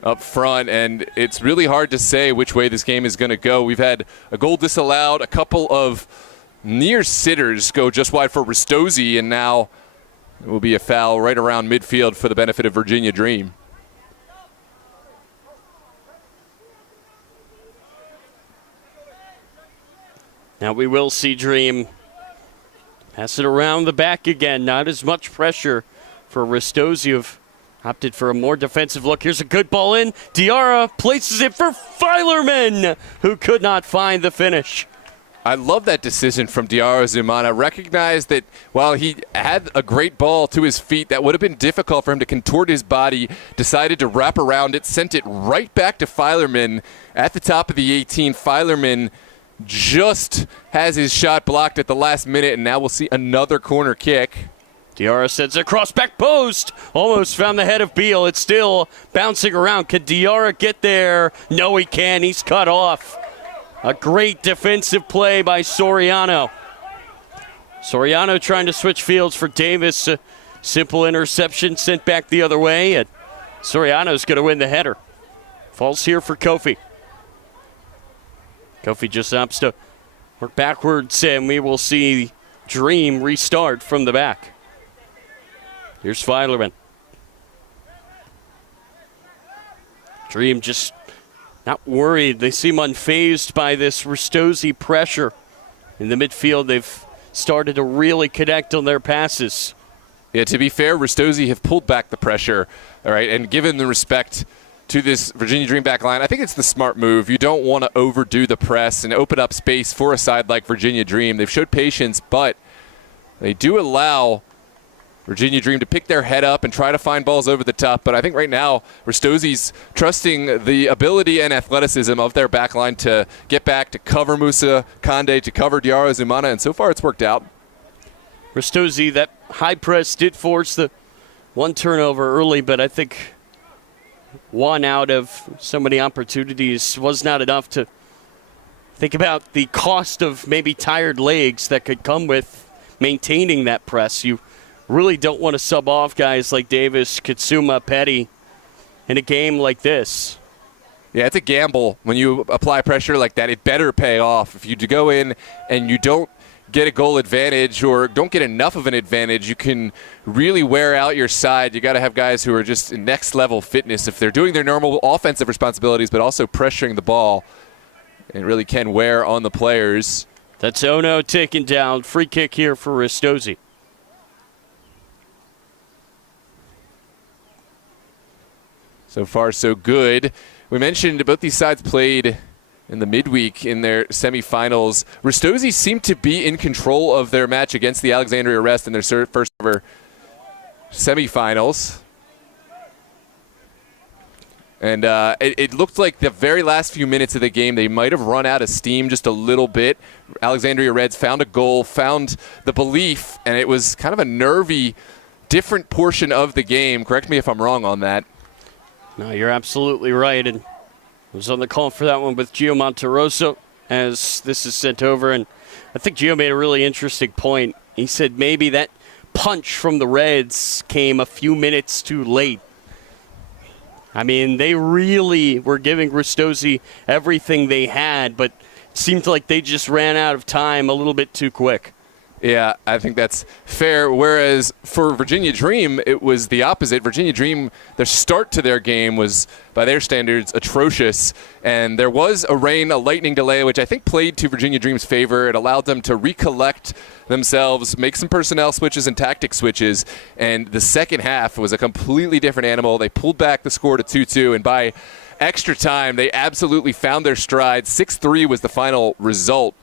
up front, and it's really hard to say which way this game is going to go. We've had a goal disallowed, a couple of near sitters go just wide for Ristozi, and now it will be a foul right around midfield for the benefit of Virginia Dream. Now we will see Dream pass it around the back again. Not as much pressure for Ristozi, who've opted for a more defensive look. Here's a good ball in. Diarra places it for Filerman, who could not find the finish. I love that decision from Diarra Zumana. Recognized that while he had a great ball to his feet, that would have been difficult for him to contort his body, decided to wrap around it, sent it right back to Filerman at the top of the 18. Filerman just has his shot blocked at the last minute, and now we'll see another corner kick. Diarra sends it across back post. Almost found the head of Beal. It's still bouncing around. Can Diarra get there? No, he can't. He's cut off. A great defensive play by Soriano. Soriano trying to switch fields for Davis. A simple interception sent back the other way, and Soriano's going to win the header. Falls here for Kofi. Kofi just opts to work backwards, and we will see Dream restart from the back. Here's Filerman. Dream just not worried. They seem unfazed by this Ristozi pressure. In the midfield, they've started to really connect on their passes. Yeah, to be fair, Ristozi have pulled back the pressure, all right, and given the respect to this Virginia Dream back line, I think it's the smart move. You don't want to overdo the press and open up space for a side like Virginia Dream. They've showed patience, but they do allow Virginia Dream to pick their head up and try to find balls over the top. But I think right now, Ristozi's trusting the ability and athleticism of their back line to get back, to cover Musa Conde, to cover Diarra Zumana, and so far it's worked out. Ristozi, that high press did force the one turnover early, but I think one out of so many opportunities was not enough to think about the cost of maybe tired legs that could come with maintaining that press. You really don't want to sub off guys like Davis, Katsuma, Petty in a game like this. Yeah, it's a gamble when you apply pressure like that. It better pay off. If you go in and you don't get a goal advantage or don't get enough of an advantage, you can really wear out your side. You got to have guys who are just in next level fitness if they're doing their normal offensive responsibilities but also pressuring the ball. It really can wear on the players. That's Ono taken down. Free kick here for Ristozi. So far, so good. We mentioned both these sides played in the midweek in their semifinals. Ristozi seemed to be in control of their match against the Alexandria Rest in their first ever semifinals. And it looked like the very last few minutes of the game, they might have run out of steam just a little bit. Alexandria Reds found a goal, found the belief, and it was kind of a nervy, different portion of the game. Correct me if I'm wrong on that. No, you're absolutely right. And I was on the call for that one with Gio Monteroso as this is sent over. And I think Gio made a really interesting point. He said maybe that punch from the Reds came a few minutes too late. I mean, they really were giving Ristozi everything they had, but it seemed like they just ran out of time a little bit too quick. Yeah, I think that's fair. Whereas for Virginia Dream, it was the opposite. Virginia Dream, their start to their game was, by their standards, atrocious. And there was a lightning delay, which I think played to Virginia Dream's favor. It allowed them to recollect themselves, make some personnel switches and tactic switches. And the second half was a completely different animal. They pulled back the score to 2-2. And by extra time, they absolutely found their stride. 6-3 was the final result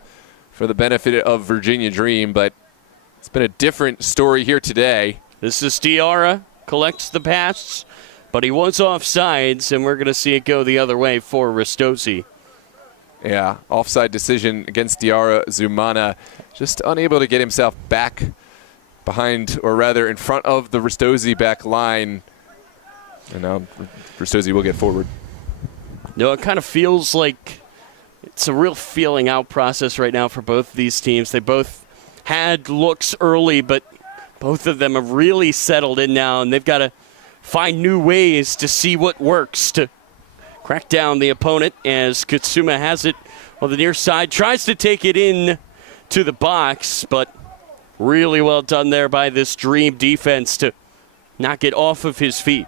for the benefit of Virginia Dream, but it's been a different story here today. This is Diarra, collects the pass, but he was offsides, and we're going to see it go the other way for Ristozi. Yeah, offside decision against Diarra Zumana, just unable to get himself back behind, or rather in front of the Ristozi back line. And now Ristozi will get forward. No, it kind of feels like it's a real feeling out process right now for both these teams. They both had looks early, but both of them have really settled in now, and they've got to find new ways to see what works to crack down the opponent as Katsuma has it on the near side. Tries to take it in to the box, but really well done there by this Dream defense to knock it off of his feet.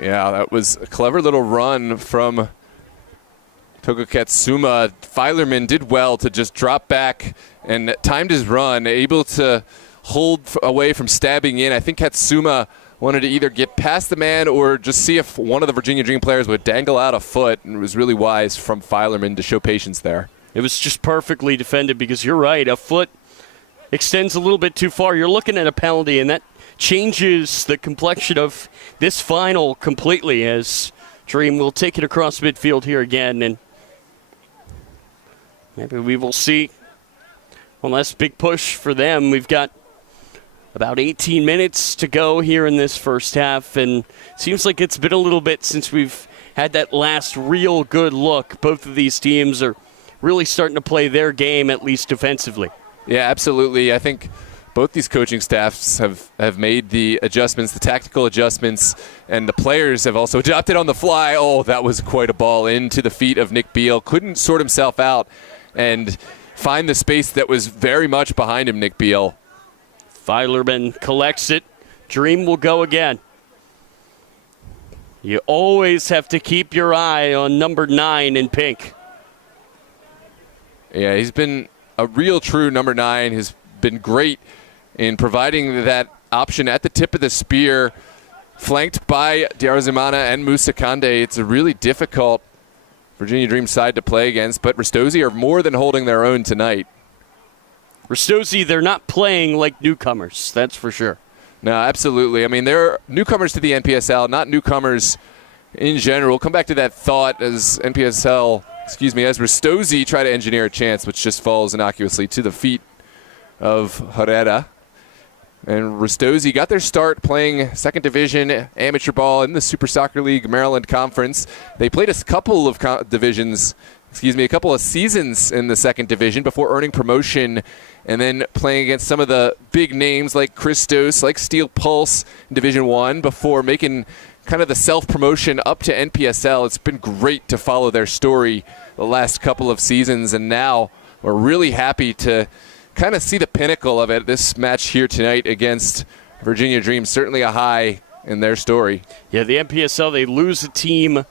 Yeah, that was a clever little run from Togo Katsuma. Filerman did well to just drop back and timed his run, able to hold away from stabbing in. I think Katsuma wanted to either get past the man or just see if one of the Virginia Dream players would dangle out a foot, and it was really wise from Filerman to show patience there. It was just perfectly defended because you're right. A foot extends a little bit too far. You're looking at a penalty, and that changes the complexion of this final completely as Dream will take it across midfield here again. And maybe we will see one last big push for them. We've got about 18 minutes to go here in this first half, and it seems like it's been a little bit since we've had that last real good look. Both of these teams are really starting to play their game, at least defensively. Yeah, absolutely. I think both these coaching staffs have made the adjustments, the tactical adjustments, and the players have also adopted on the fly. Oh, that was quite a ball into the feet of Nick Beal. Couldn't sort himself out and find the space that was very much behind him, Nick Beal. Filerman collects it. Dream will go again. You always have to keep your eye on number 9 in pink. Yeah, he's been a real true number 9. He's been great in providing that option at the tip of the spear, flanked by Diarazumana and Musa Kande. It's a really difficult Virginia Dream side to play against, but Ristozi are more than holding their own tonight. Ristozi, they're not playing like newcomers, that's for sure. No, absolutely. I mean, they're newcomers to the NPSL, not newcomers in general. Come back to that thought as Ristozi try to engineer a chance, which just falls innocuously to the feet of Herrera. And Ristozi got their start playing second division amateur ball in the Super Soccer League Maryland Conference. They played a couple of seasons in the second division before earning promotion and then playing against some of the big names like Christos, like Steel Pulse in Division 1 before making kind of the self-promotion up to NPSL. It's been great to follow their story the last couple of seasons, and now we're really happy to kind of see the pinnacle of it. This match here tonight against Virginia Dream, certainly a high in their story. Yeah, the NPSL, they lose a team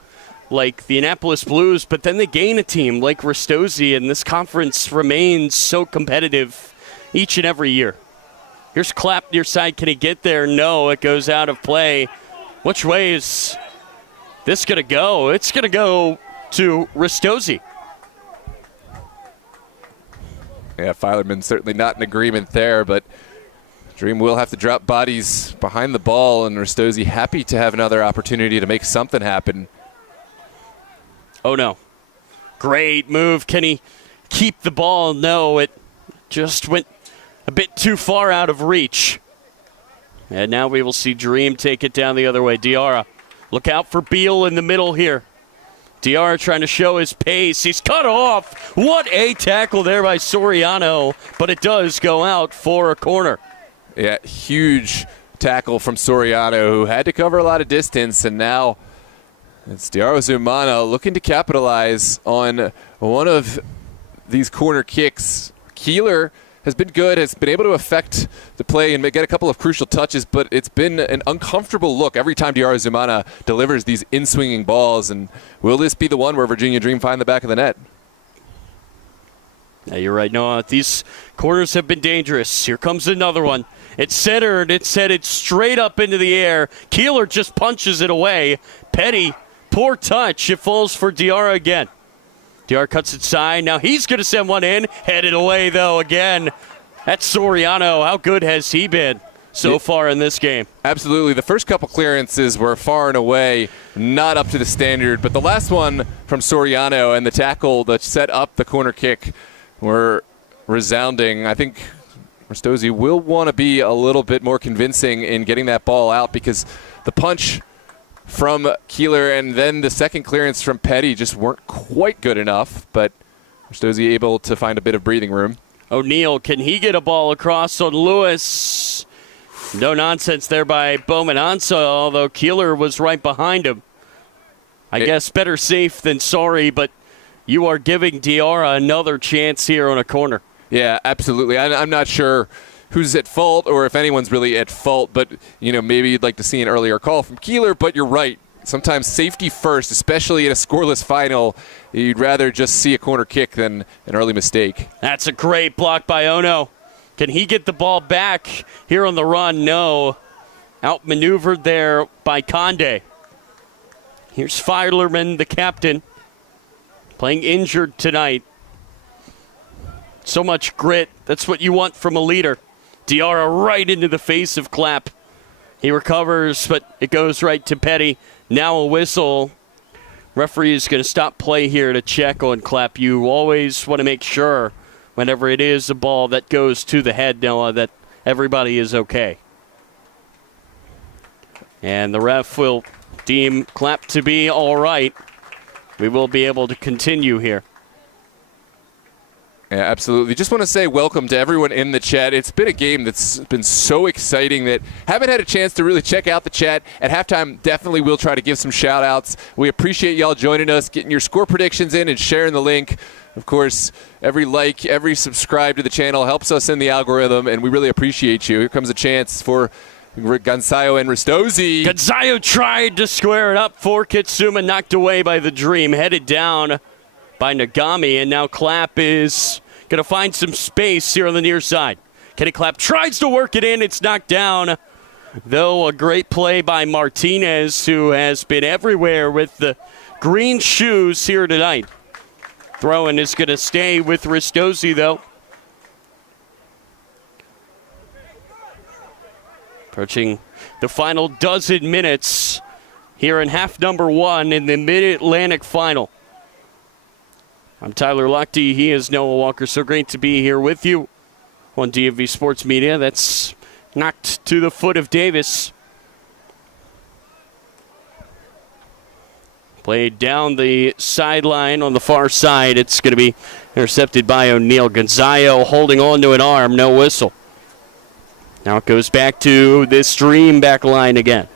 like the Annapolis Blues, but then they gain a team like Ristozi, and this conference remains so competitive each and every year. Here's Clapp near side. Can he get there? No, it goes out of play. Which way is this going to go? It's going to go to Ristozi. Yeah, Filerman certainly not in agreement there, but Dream will have to drop bodies behind the ball, and Ristozi happy to have another opportunity to make something happen. Oh, no. Great move. Can he keep the ball? No, it just went a bit too far out of reach. And now we will see Dream take it down the other way. Diarra, look out for Beal in the middle here. Diarra trying to show his pace. He's cut off. What a tackle there by Soriano, but it does go out for a corner. Yeah, huge tackle from Soriano, who had to cover a lot of distance, and now it's Diarazumana looking to capitalize on one of these corner kicks. Keeler has been good, has been able to affect the play and get a couple of crucial touches, but it's been an uncomfortable look every time Diarazumana delivers these in-swinging balls. And will this be the one where Virginia Dream find the back of the net? Yeah, you're right, Noah. These corners have been dangerous. Here comes another one. It's centered. It's headed straight up into the air. Keeler just punches it away. Petty, poor touch. It falls for Diarra again. Diarra cuts it side. Now he's going to send one in. Headed away, though, again. That's Soriano. How good has he been so far in this game? Absolutely. The first couple clearances were far and away not up to the standard, but the last one from Soriano and the tackle that set up the corner kick were resounding. I think Ristozi will want to be a little bit more convincing in getting that ball out, because the punch from Keeler and then the second clearance from Petty just weren't quite good enough, but Ristozi able to find a bit of breathing room. O'Neal, can he get a ball across on Lewis? No nonsense there by Bowman Ansa, although Keeler was right behind him. I guess better safe than sorry, but you are giving Diarra another chance here on a corner. Yeah, absolutely. I'm not sure who's at fault or if anyone's really at fault, but maybe you'd like to see an earlier call from Keeler, but you're right. Sometimes safety first, especially in a scoreless final. You'd rather just see a corner kick than an early mistake. That's a great block by Ono. Can he get the ball back here on the run? No. Outmaneuvered there by Conde. Here's Filerman, the captain, playing injured tonight. So much grit. That's what you want from a leader. Diarra right into the face of Clapp. He recovers, but it goes right to Petty. Now a whistle. Referee is going to stop play here to check on Clapp. You always want to make sure whenever it is a ball that goes to the head, Noah, that everybody is okay. And the ref will deem Clapp to be all right. We will be able to continue here. Yeah, absolutely. Just want to say welcome to everyone in the chat. It's been a game that's been so exciting that haven't had a chance to really check out the chat. At halftime, definitely we'll try to give some shout-outs. We appreciate y'all joining us, getting your score predictions in, and sharing the link. Of course, every like, every subscribe to the channel helps us in the algorithm, and we really appreciate you. Here comes a chance for Gonzayo and Ristozi. Gonzayo tried to square it up for Kitsuma, knocked away by the Dream, headed down by Nagami, and now Clapp is going to find some space here on the near side. Kenny Clapp tries to work it in. It's knocked down, though a great play by Martinez, who has been everywhere with the green shoes here tonight. Throw-in is going to stay with Ristozi, though. Approaching the final dozen minutes here in half number 1 in the Mid-Atlantic Final. I'm Tyler Lochte. He is Noah Walker. So great to be here with you on DMV Sports Media. That's knocked to the foot of Davis. Played down the sideline on the far side. It's going to be intercepted by O'Neal. Gonzayo holding on to an arm. No whistle. Now it goes back to this Dream back line again.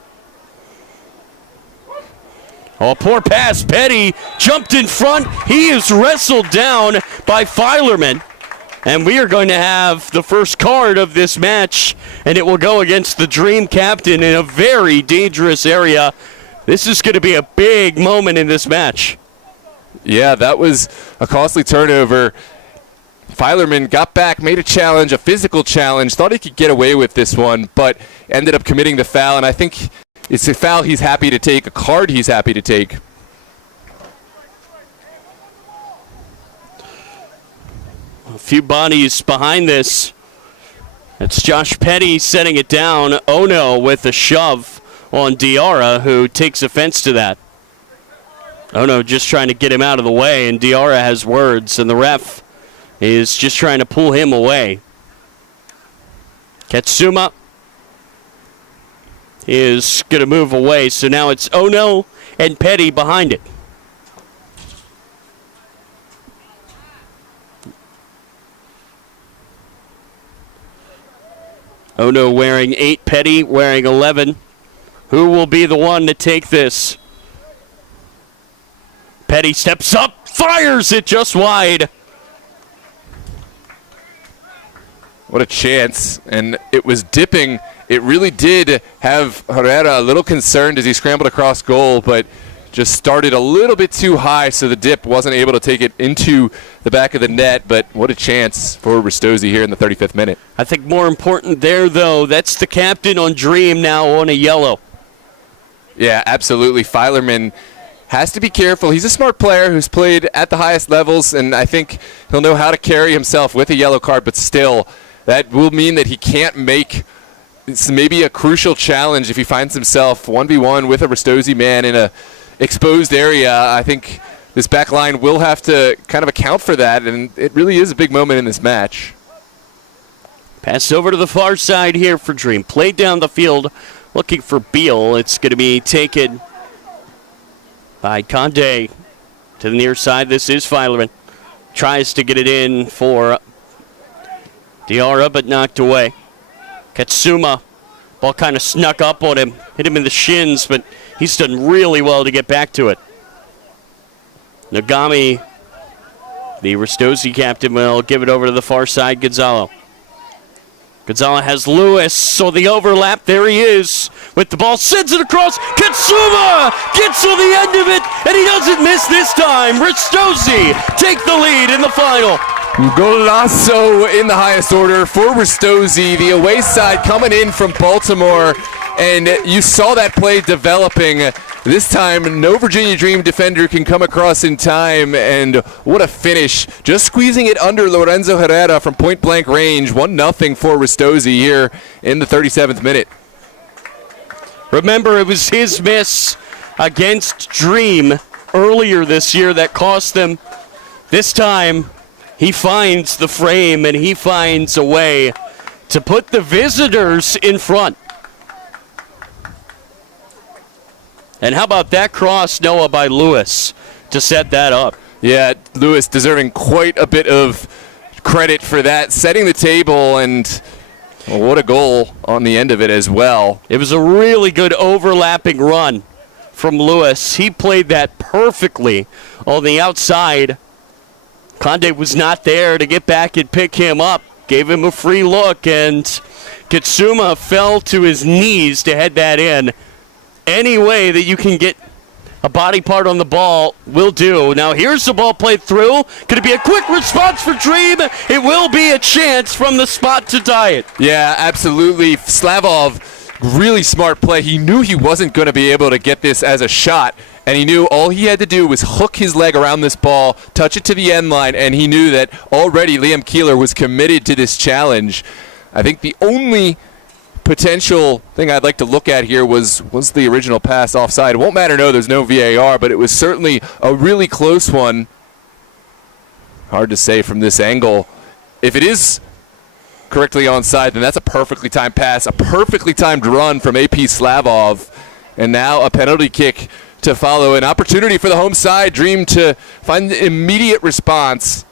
Oh, poor pass. Petty jumped in front. He is wrestled down by Filerman. And we are going to have the first card of this match, and it will go against the Dream captain in a very dangerous area. This is going to be a big moment in this match. Yeah, that was a costly turnover. Filerman got back, made a challenge, a physical challenge, thought he could get away with this one, but ended up committing the foul, and I think it's a foul he's happy to take, a card he's happy to take. A few bodies behind this. It's Josh Petty setting it down. Ono with a shove on Diarra, who takes offense to that. Ono just trying to get him out of the way, and Diarra has words, and the ref is just trying to pull him away. Kitsuma is going to move away, so now it's Ono and Petty behind it. Ono wearing 8, Petty wearing 11. Who will be the one to take this? Petty steps up, fires it just wide. What a chance, and it was dipping. It really did have Herrera a little concerned as he scrambled across goal, but just started a little bit too high, so the dip wasn't able to take it into the back of the net. But what a chance for Ristozi here in the 35th minute. I think more important there, though, that's the captain on Dream now on a yellow. Yeah, absolutely. Filerman has to be careful. He's a smart player who's played at the highest levels, and I think he'll know how to carry himself with a yellow card, but still, that will mean that he can't make maybe a crucial challenge if he finds himself 1v1 with a Ristozi man in a exposed area. I think this back line will have to kind of account for that, and it really is a big moment in this match. Pass over to the far side here for Dream. Played down the field, looking for Beal. It's going to be taken by Conde to the near side. This is Filerman. Tries to get it in for Diarra, but knocked away. Kitsuma, ball kind of snuck up on him, hit him in the shins, but he's done really well to get back to it. Nagami, the Ristozi captain, will give it over to the far side, Gonzalo. Gonzalo has Lewis, so the overlap, there he is with the ball, sends it across. Kitsuma gets to the end of it, and he doesn't miss this time. Ristozi take the lead in the final. Golazo in the highest order for Ristozi, the away side coming in from Baltimore, and you saw that play developing This time, no Virginia Dream defender can come across in time, and what a finish. Just squeezing it under Lorenzo Herrera from point-blank range. 1-0 for Ristozi here in the 37th minute. Remember, it was his miss against Dream earlier this year that cost them. This time, he finds the frame, and he finds a way to put the visitors in front. And how about that cross, Noah, by Lewis to set that up? Yeah, Lewis deserving quite a bit of credit for that, setting the table, and well, what a goal on the end of it as well. It was a really good overlapping run from Lewis. He played that perfectly on the outside. Conde was not there to get back and pick him up. Gave him a free look, and Kitsuma fell to his knees to head that in. Any way that you can get a body part on the ball will do. Now here's the ball played through. Could it be a quick response for Dream? It will be a chance from the spot to tie it. Yeah, absolutely. Slavov, really smart play. He knew he wasn't going to be able to get this as a shot, and he knew all he had to do was hook his leg around this ball, touch it to the end line, and he knew that already Liam Keeler was committed to this challenge. I think the only potential thing I'd like to look at here was the original pass offside. It won't matter, no, there's no VAR, but it was certainly a really close one. Hard to say from this angle. If it is correctly onside, then that's a perfectly timed pass, a perfectly timed run from AP Slavov, and now a penalty kick to follow. An opportunity for the home side, Dream to find an immediate response.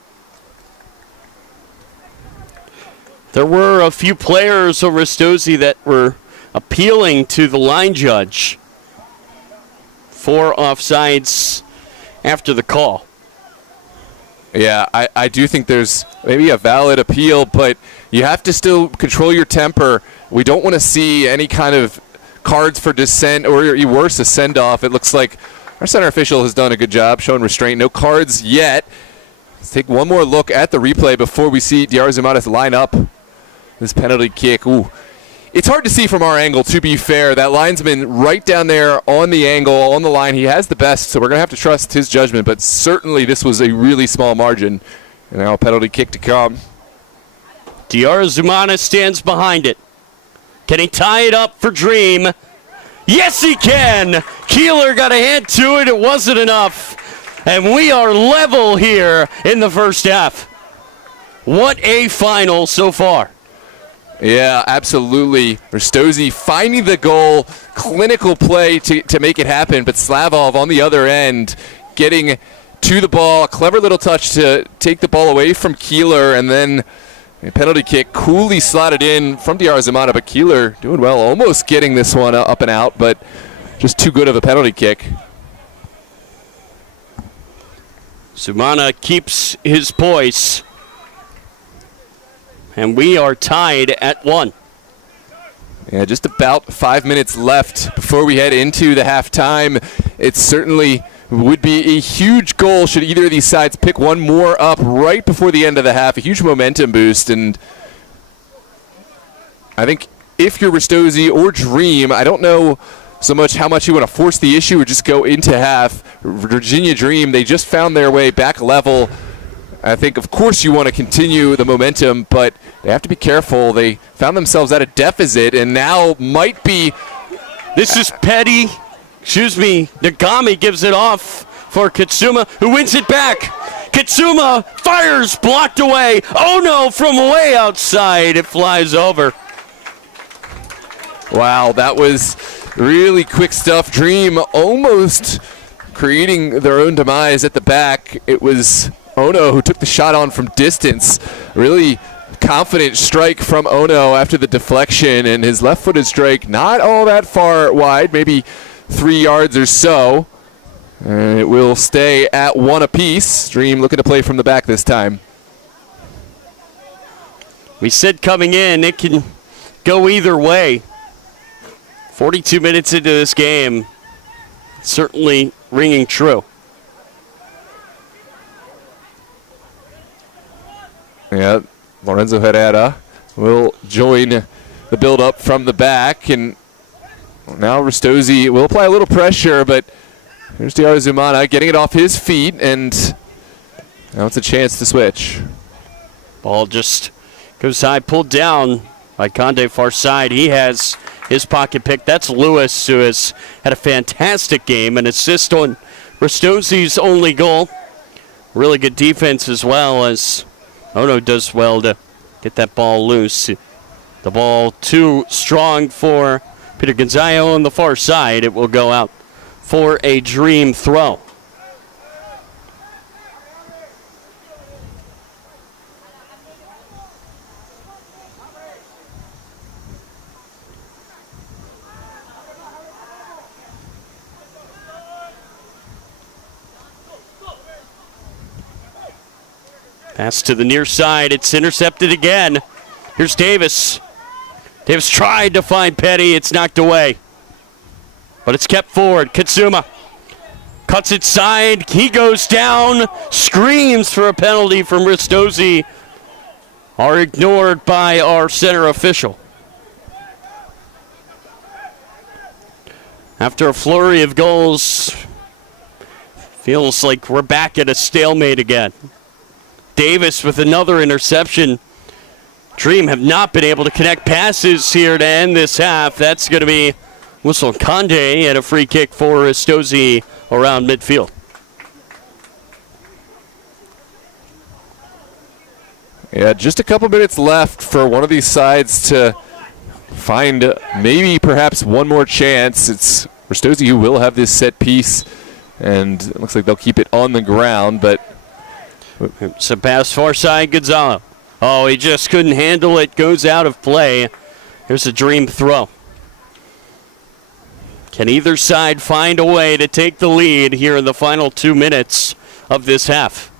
There were a few players of Ristozi that were appealing to the line judge for offsides after the call. Yeah, I do think there's maybe a valid appeal, but you have to still control your temper. We don't want to see any kind of cards for dissent or worse, a send-off. It looks like our center official has done a good job showing restraint. No cards yet. Let's take one more look at the replay before we see Diarzumanis line up this penalty kick. Ooh. It's hard to see from our angle, to be fair. That linesman right down there on the angle, on the line, he has the best, so we're going to have to trust his judgment, but certainly this was a really small margin. And now a penalty kick to come. Diarzumanis stands behind it. Can he tie it up for Dream? Yes, he can! Keeler got a hand to it. It wasn't enough. And we are level here in the first half. What a final so far. Yeah, absolutely. Ristozi finding the goal, clinical play to make it happen, but Slavov on the other end getting to the ball, a clever little touch to take the ball away from Keeler, and then a penalty kick coolly slotted in from Diarzumanis, but Keeler doing well, almost getting this one up and out, but just too good of a penalty kick. Zumana keeps his poise. And we are tied at 1. Yeah, just about 5 minutes left before we head into the halftime. It certainly would be a huge goal should either of these sides pick one more up right before the end of the half. A huge momentum boost. And I think if you're Ristozi or Dream, I don't know so much how much you want to force the issue or just go into half. Virginia Dream, they just found their way back level. I think, of course, you want to continue the momentum, but they have to be careful. They found themselves at a deficit, and now might be. This is Petty. Nagami gives it off for Kitsuma, who wins it back. Kitsuma fires, blocked away. Oh, no, from way outside. It flies over. Wow, that was really quick stuff. Dream almost creating their own demise at the back. It was Ono who took the shot on from distance. Really confident strike from Ono after the deflection, and his left-footed strike not all that far wide, maybe 3 yards or so. And it will stay at 1 apiece. Dream looking to play from the back this time. We said coming in it can go either way. 42 minutes into this game, certainly ringing true. Yeah, Lorenzo Herrera will join the build-up from the back, and Now Ristozi will apply a little pressure, but here's Zumana getting it off his feet, and now it's a chance to switch. Ball just goes high, pulled down by Conde far side. He has his pocket pick. That's Lewis, who has had a fantastic game, an assist on Ristozi's only goal. Really good defense as well, as Ono does well to get that ball loose. The ball too strong for Peter Gonzayo on the far side. It will go out for a dream throw. Pass to the near side. It's intercepted again. Here's Davis. Davis tried to find Petty. It's knocked away. But it's kept forward. Katsuma cuts it side. He goes down. Screams for a penalty from Ristozi are ignored by our center official. After a flurry of goals, feels like we're back at a stalemate again. Davis with another interception. Dream have not been able to connect passes here to end this half. That's going to be whistle Conde and a free kick for Ristozi around midfield. Yeah, just a couple minutes left for one of these sides to find maybe perhaps one more chance. It's Ristozi who will have this set piece, and it looks like they'll keep it on the ground, but it's a pass far side, Gonzalo. Oh, he just couldn't handle it. Goes out of play. Here's a dream throw. Can either side find a way to take the lead here in the final 2 minutes of this half?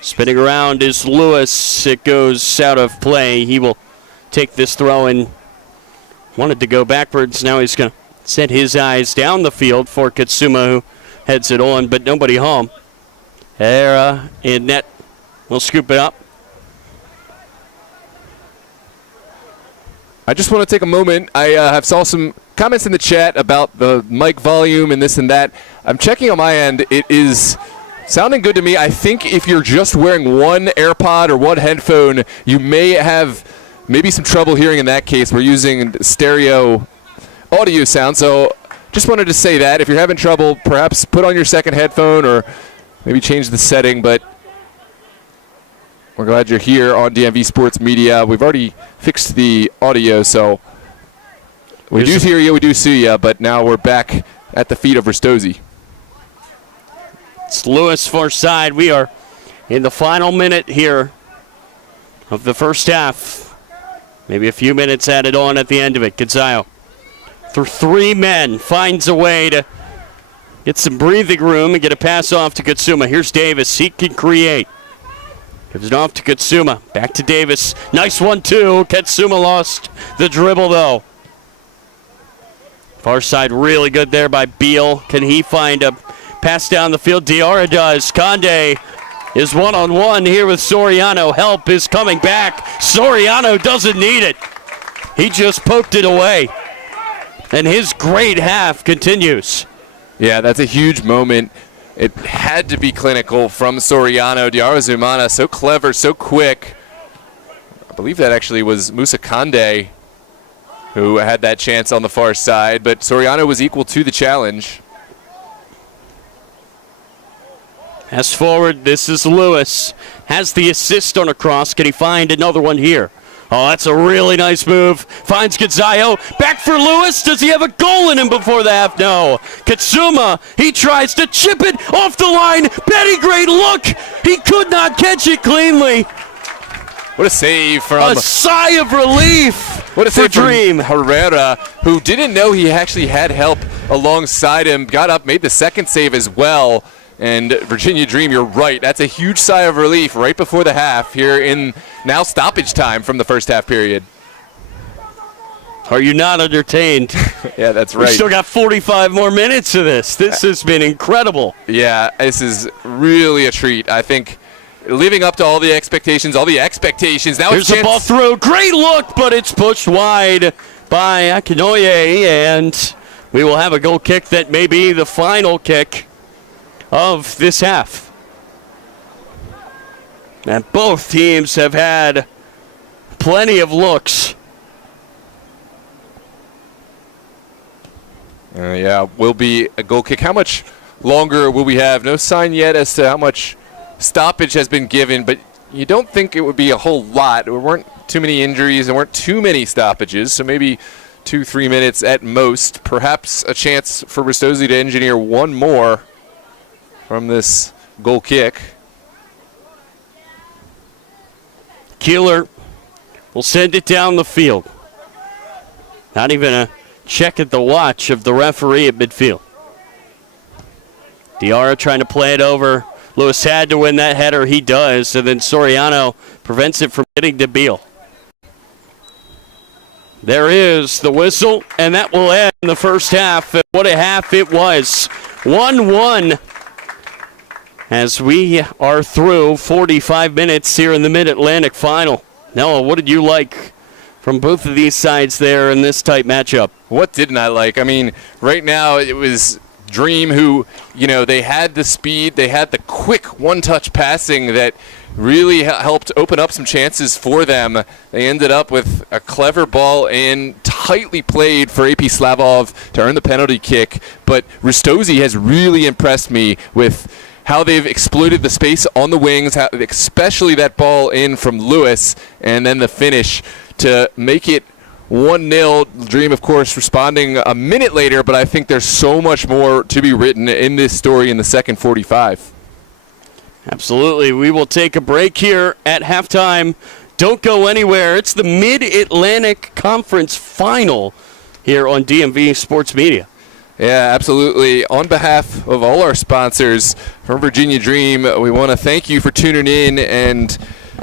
Spinning around is Lewis. It goes out of play. He will take this throw and wanted to go backwards. Now he's going to set his eyes down the field for Katsuma, who heads it on, but nobody home. Era in net will scoop it up. I just want to take a moment. I have saw some comments in the chat about the mic volume and this and that. I'm checking on my end. It is sounding good to me. I think if you're just wearing one AirPod or one headphone, you may have maybe some trouble hearing in that case. We're using stereo audio sound, so just wanted to say that. If you're having trouble, perhaps put on your second headphone or maybe change the setting, but we're glad you're here on DMV Sports Media. We've already fixed the audio, so we do hear you, we do see you, but now we're back at the feet of Ristozi. It's Lewis far side. We are in the final minute here of the first half. Maybe a few minutes added on at the end of it. Gonzayo, through three men, finds a way to get some breathing room and get a pass off to Katsuma. Here's Davis. He can create. Gives it off to Katsuma. Back to Davis. Nice 1-2. Katsuma lost the dribble, though. Far side really good there by Beal. Can he find a pass down the field? Diarra does. Conde is one-on-one here with Soriano. Help is coming back. Soriano doesn't need it. He just poked it away. And his great half continues. Yeah, that's a huge moment. It had to be clinical from Soriano. Diarra Zumana, so clever, so quick. I believe that actually was Musa Conde who had that chance on the far side, but Soriano was equal to the challenge. Pass forward, this is Lewis. Has the assist on a cross. Can he find another one here? Oh, that's a really nice move. Finds Gonzayo. Back for Lewis. Does he have a goal in him before the half? No. Katsuma, he tries to chip it off the line. Petty, great look. He could not catch it cleanly. What a save from... A sigh of relief. What a save from Dream. Herrera, who didn't know he actually had help alongside him. Got up, made the second save as well. And Virginia Dream, you're right. That's a huge sigh of relief right before the half here in now stoppage time from the first half period. Are you not entertained? Yeah, that's right. We still got 45 more minutes of this. This has been incredible. Yeah, this is really a treat. I think living up to all the expectations. Now here's the ball through. Great look, but it's pushed wide by Akinoye, and we will have a goal kick that may be the final kick of this half. And both teams have had plenty of looks. Will be a goal kick. How much longer will we have? No sign yet as to how much stoppage has been given, but you don't think it would be a whole lot. There weren't too many injuries, there weren't too many stoppages, so maybe 2-3 minutes at most. Perhaps a chance for Ristozi to engineer one more from this goal kick. Keeler will send it down the field. Not even a check at the watch of the referee at midfield. Diarra trying to play it over. Lewis had to win that header. He does. And then Soriano prevents it from getting to Beal. There is the whistle, and that will end the first half. What a half it was. 1-1 as we are through 45 minutes here in the Mid-Atlantic Final. Noah, what did you like from both of these sides there in this tight matchup? What didn't I like? I mean, right now it was Dream who, they had the speed, they had the quick one-touch passing that really helped open up some chances for them. They ended up with a clever ball in, tightly played for AP Slavov to earn the penalty kick. But Ristozi has really impressed me with how they've exploited the space on the wings, especially that ball in from Lewis, and then the finish to make it 1-0. Dream, of course, responding a minute later, but I think there's so much more to be written in this story in the second 45. Absolutely. We will take a break here at halftime. Don't go anywhere. It's the Mid-Atlantic Conference Final here on DMV Sports Media. Yeah, absolutely. On behalf of all our sponsors from Virginia Dream, we want to thank you for tuning in, and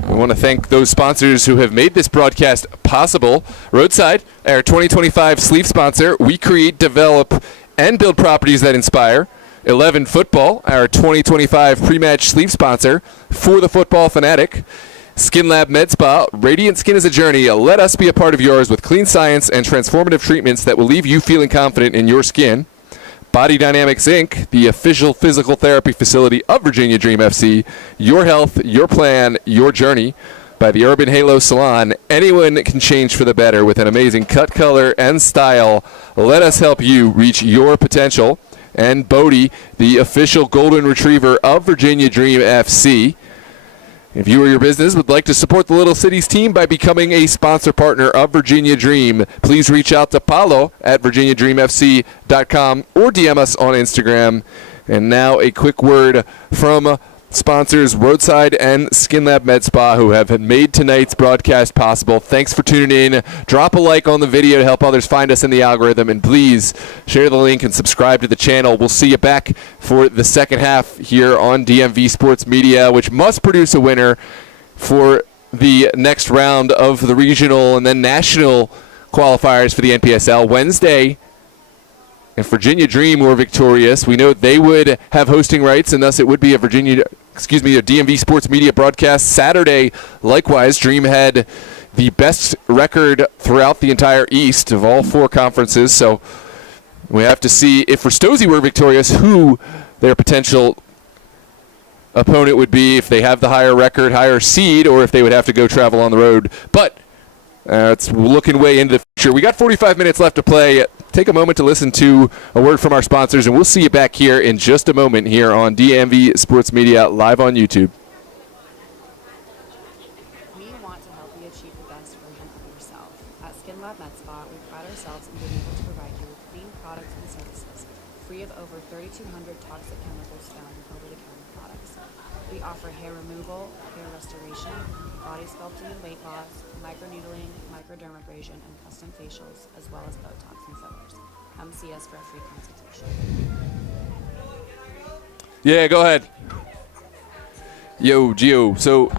we want to thank those sponsors who have made this broadcast possible. Roadside, our 2025 sleeve sponsor. We create, develop, and build properties that inspire. 11 Football, our 2025 pre-match sleeve sponsor for the football fanatic. Skin Lab Med Spa, radiant skin is a journey. Let us be a part of yours with clean science and transformative treatments that will leave you feeling confident in your skin. Body Dynamics Inc., the official physical therapy facility of Virginia Dream FC. Your health, your plan, your journey. By the Urban Halo Salon, anyone can change for the better with an amazing cut, color, and style. Let us help you reach your potential. And Bodie, the official golden retriever of Virginia Dream FC. If you or your business would like to support the Little Cities team by becoming a sponsor partner of Virginia Dream, please reach out to Paulo at virginiadreamfc.com or DM us on Instagram. And now a quick word from sponsors Roadside and Skin Lab Med Spa, who have made tonight's broadcast possible. Thanks for tuning in. Drop a like on the video to help others find us in the algorithm, and please share the link and subscribe to the channel. We'll see you back for the second half here on DMV Sports Media, which must produce a winner for the next round of the regional and then national qualifiers for the NPSL Wednesday. If Virginia Dream were victorious, we know they would have hosting rights, and thus it would be a DMV Sports Media broadcast. Saturday, likewise, Dream had the best record throughout the entire East of all four conferences. So we have to see if Ristozi were victorious, who their potential opponent would be, if they have the higher record, higher seed, or if they would have to go travel on the road. But it's looking way into the future. We got 45 minutes left to play. Take a moment to listen to a word from our sponsors, and we'll see you back here in just a moment here on DMV Sports Media live on YouTube. We want to help you achieve the best version of yourself. At Skin Lab Med Spa, we pride ourselves in being able to provide you with clean products and services, free of over 3,200 toxic chemicals found in over-the-counter products. We offer hair removal, hair restoration, body sculpting and weight loss, microneedling, microdermabrasion, and custom facials, as well as Botox and fillers. Come see us for a free consultation. Yeah, go ahead. Yo, Gio. So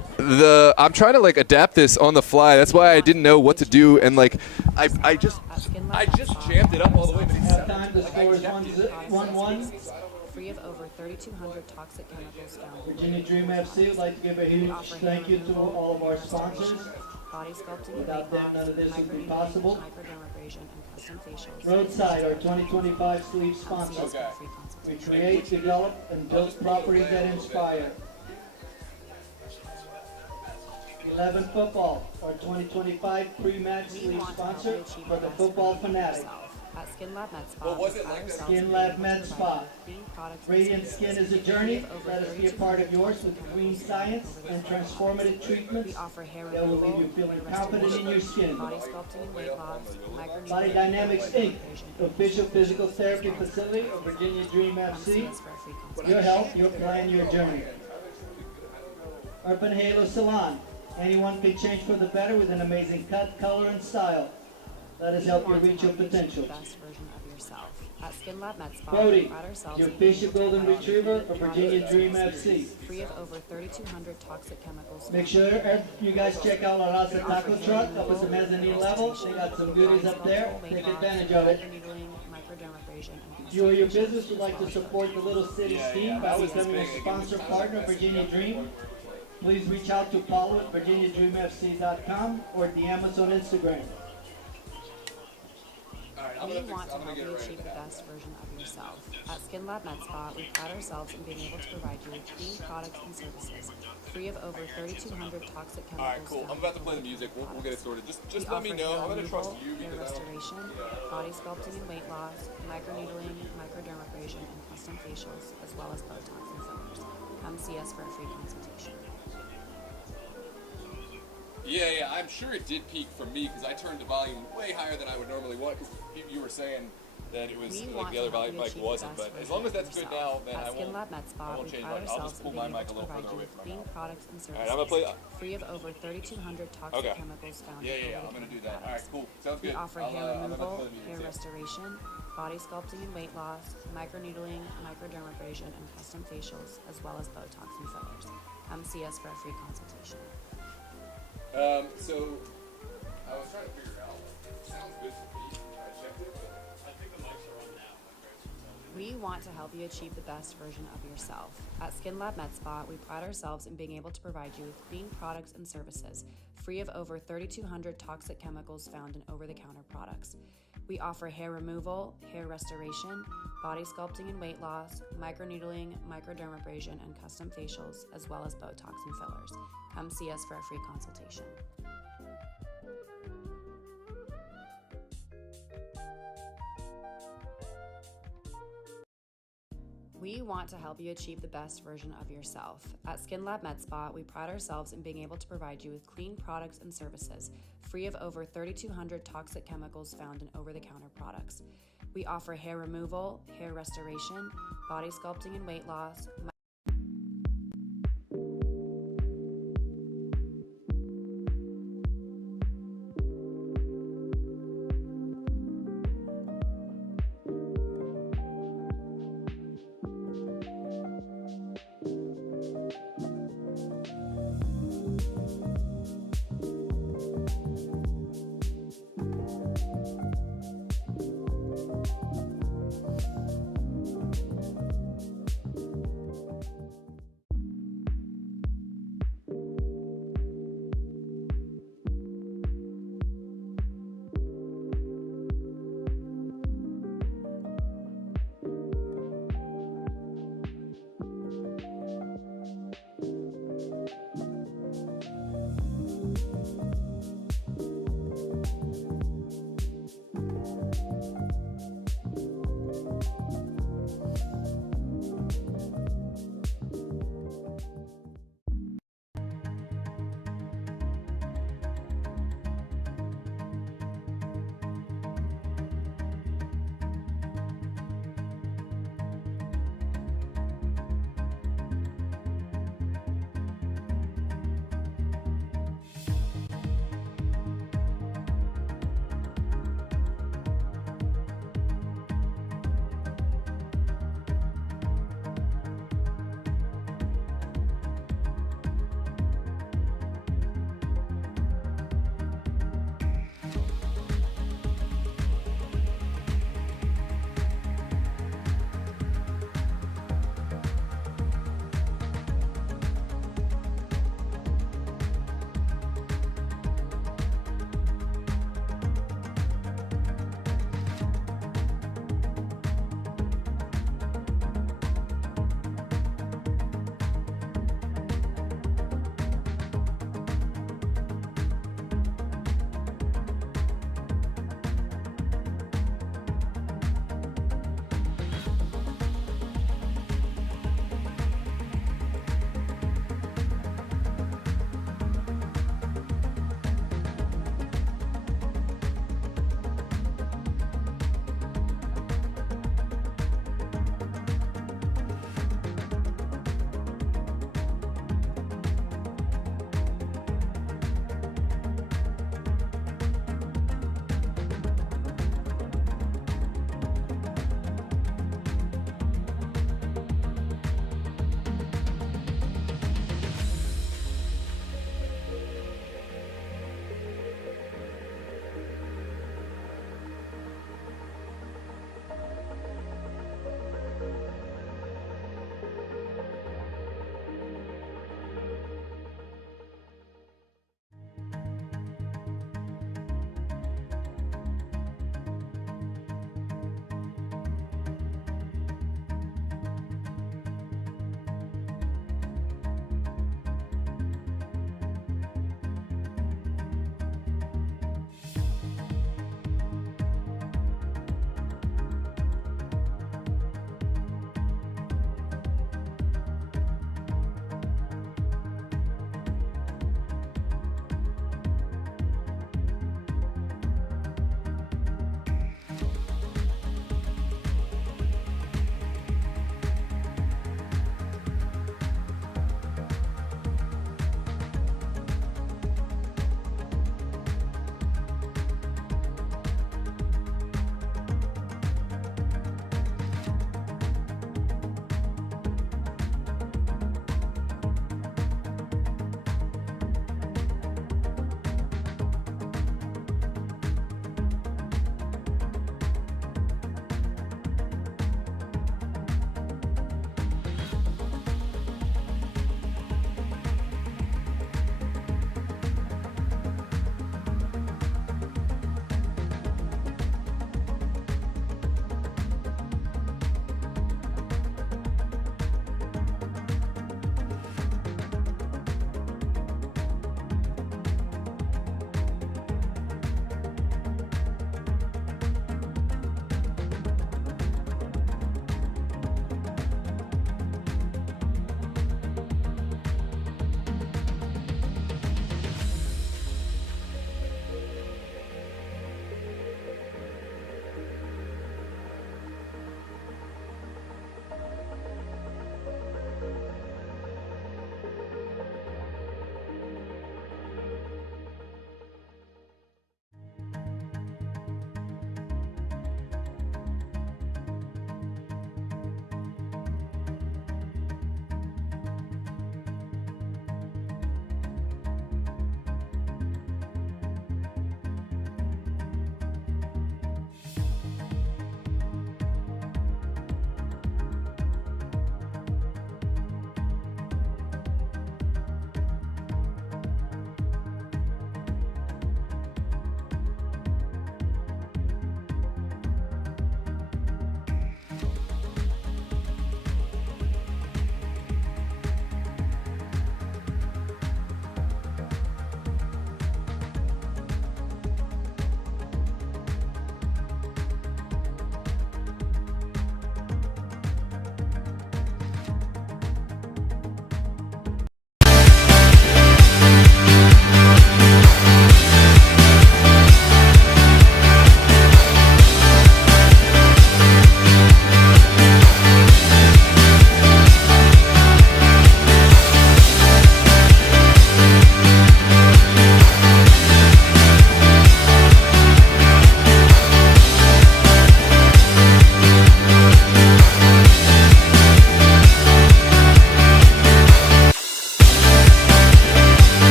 I'm trying to adapt this on the fly. That's why I didn't know what to do, and I just jammed it up all the way. Halftime, the score is 1-1. free of over 3,200 toxic chemicals found in Virginia Dream FC would like to give a huge thank you to all of our sponsors. body sculpting, Without them, none of this would be possible. microdermabrasion, and custom facials. Roadside, our 2025 sleeve sponsor. We create, develop, and build properties that inspire. 11 Football, our 2025 pre-match sleeve sponsor for the football fanatic. At Skin Lab Med Spa, Well, was it like that? Skin Lab Med Spa. Radiant skin is a journey. Let us be a part of yours with green science and transformative treatments We offer hair that will removal, leave you feeling hair confident in your restoration, skin. body sculpting and weight loss, microneedling, Body Dynamics Inc., microdermabrasion, official physical therapy facility of Virginia Dream and FC. see us for a free consult. Your health, your plan, your journey. Urban Halo Salon. Anyone can change for the better with an amazing cut, color, and style. Let us help you want to reach your help you achieve potential. the best version of yourself. At Skin Lab Med Spa, Brody, we pride ourselves your in being official able to golden provide retriever you of with Virginia products Dream and FC. services free of over 3,200 toxic chemicals. Make sure you guys check out La Raza Taco Truck up at the mezzanine level. They got some goodies up there. Take advantage of it. If you or your business would like to support the Little Cities team by becoming a sponsor partner of Virginia Dream, please reach out to Paulo at virginiadreamfc.com or DM us on Instagram. We want to help you achieve the best version of yourself. At Skin Lab Med Spa, we pride ourselves in being able to provide you with clean products and services, free of over 3,200 toxic chemicals. All right, cool. I'm about to play the music. We'll get it sorted. Just let me know. I'm going to trust you hair because I don't. restoration, body sculpting and weight loss, microneedling, microdermabrasion, and custom facials, as well as Botox and fillers. Come see us for a free consultation. Yeah, I'm sure it did peak for me because I turned the volume way higher than I would normally want. Because you were saying that it was We like want the other to help volume you mic achieve wasn't. the But best as long as version that's of good yourself. now, then At I Skin won't. Lab Med I Spa, won't we change pride mine. I'll ourselves just in pull being my able mic to a little provide further you away with from my clean mouth. products and All right, I'm gonna services, play. free of over 3,200 toxic Okay. chemicals found Yeah, in I'm gonna do that. All right, products. cool. Sounds We good. offer I'll, hair I'm about to removal, play the music. hair too. restoration, body sculpting and weight loss, microneedling, microdermabrasion, and custom facials, as well as Botox and fillers. Come see us for a free consultation. So I was trying to figure it out. Sounds good to me. I checked it, but I think the mics are on now. We want to help you achieve the best version of yourself. At Skin Lab Med Spa, we pride ourselves in being able to provide you with clean products and services, free of over 3,200 toxic chemicals found in over-the-counter products. We offer hair removal, hair restoration, body sculpting and weight loss, microneedling, microdermabrasion, and custom facials, as well as Botox and fillers. Come see us for a free consultation. We want to help you achieve the best version of yourself. At Skin Lab Med Spa, we pride ourselves in being able to provide you with clean products and services, free of over 3,200 toxic chemicals found in over-the-counter products. We offer hair removal, hair restoration, body sculpting and weight loss,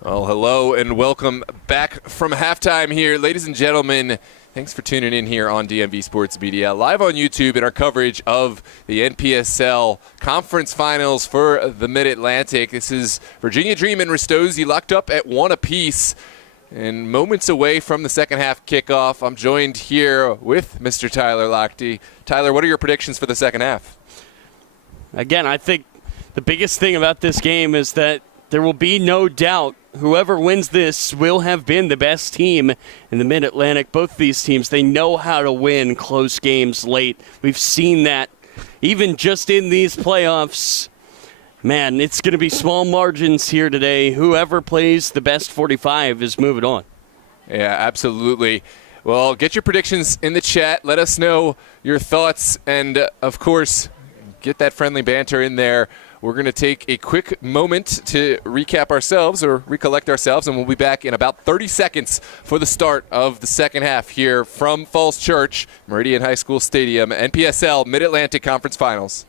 Well, hello and welcome back from halftime here. Ladies and gentlemen, thanks for tuning in here on DMV Sports Media, live on YouTube in our coverage of the NPSL Conference Finals for the Mid-Atlantic. This is Virginia Dream and Ristozi locked up at 1 apiece and moments away from the second half kickoff. I'm joined here with Mr. Tyler Lochte. Tyler, what are your predictions for the second half? Again, I think the biggest thing about this game is that there will be no doubt whoever wins this will have been the best team in the Mid-Atlantic. Both these teams, they know how to win close games late. We've seen that even just in these playoffs. Man, it's going to be small margins here today. Whoever plays the best 45 is moving on. Yeah, absolutely. Well, get your predictions in the chat. Let us know your thoughts. And, of course, get that friendly banter in there. We're going to take a quick moment to recap ourselves or recollect ourselves, and we'll be back in about 30 seconds for the start of the second half here from Falls Church, Meridian High School Stadium, NPSL Mid-Atlantic Conference Finals.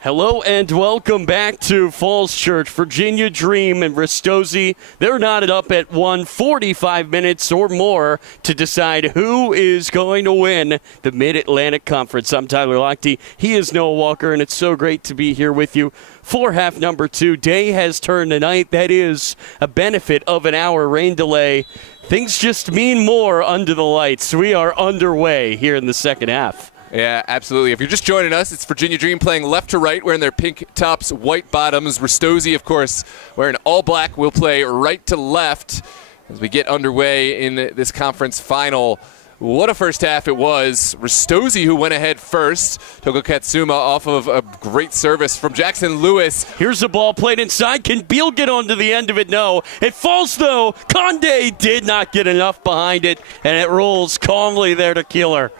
Hello and welcome back to Falls Church. Virginia Dream and Ristozi, they're knotted up at 1:45 minutes or more to decide who is going to win the Mid-Atlantic Conference. I'm Tyler Lochte. He is Noah Walker, and it's so great to be here with you for half number 2. Day has turned to night. That is a benefit of an hour rain delay. Things just mean more under the lights. We are underway here in the second half. Yeah, absolutely. If you're just joining us, it's Virginia Dream playing left to right, wearing their pink tops, white bottoms. Ristozi, of course, wearing all black, will play right to left as we get underway in this conference final. What a first half it was. Ristozi, who went ahead first. Togo Katsuma off of a great service from Jackson Lewis. Here's the ball played inside. Can Beal get onto the end of it? No. It falls, though. Conde did not get enough behind it, and it rolls calmly there to Keeler.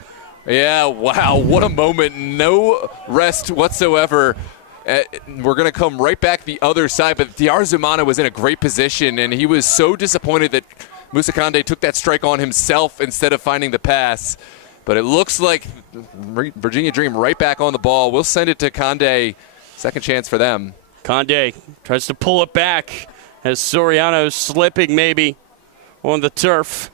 Yeah, wow, what a moment. No rest whatsoever. We're going to come right back the other side, but Diarzumana was in a great position, and he was so disappointed that Musa Conde took that strike on himself instead of finding the pass. But it looks like Virginia Dream right back on the ball. We'll send it to Conde. Second chance for them. Conde tries to pull it back as Soriano slipping maybe on the turf.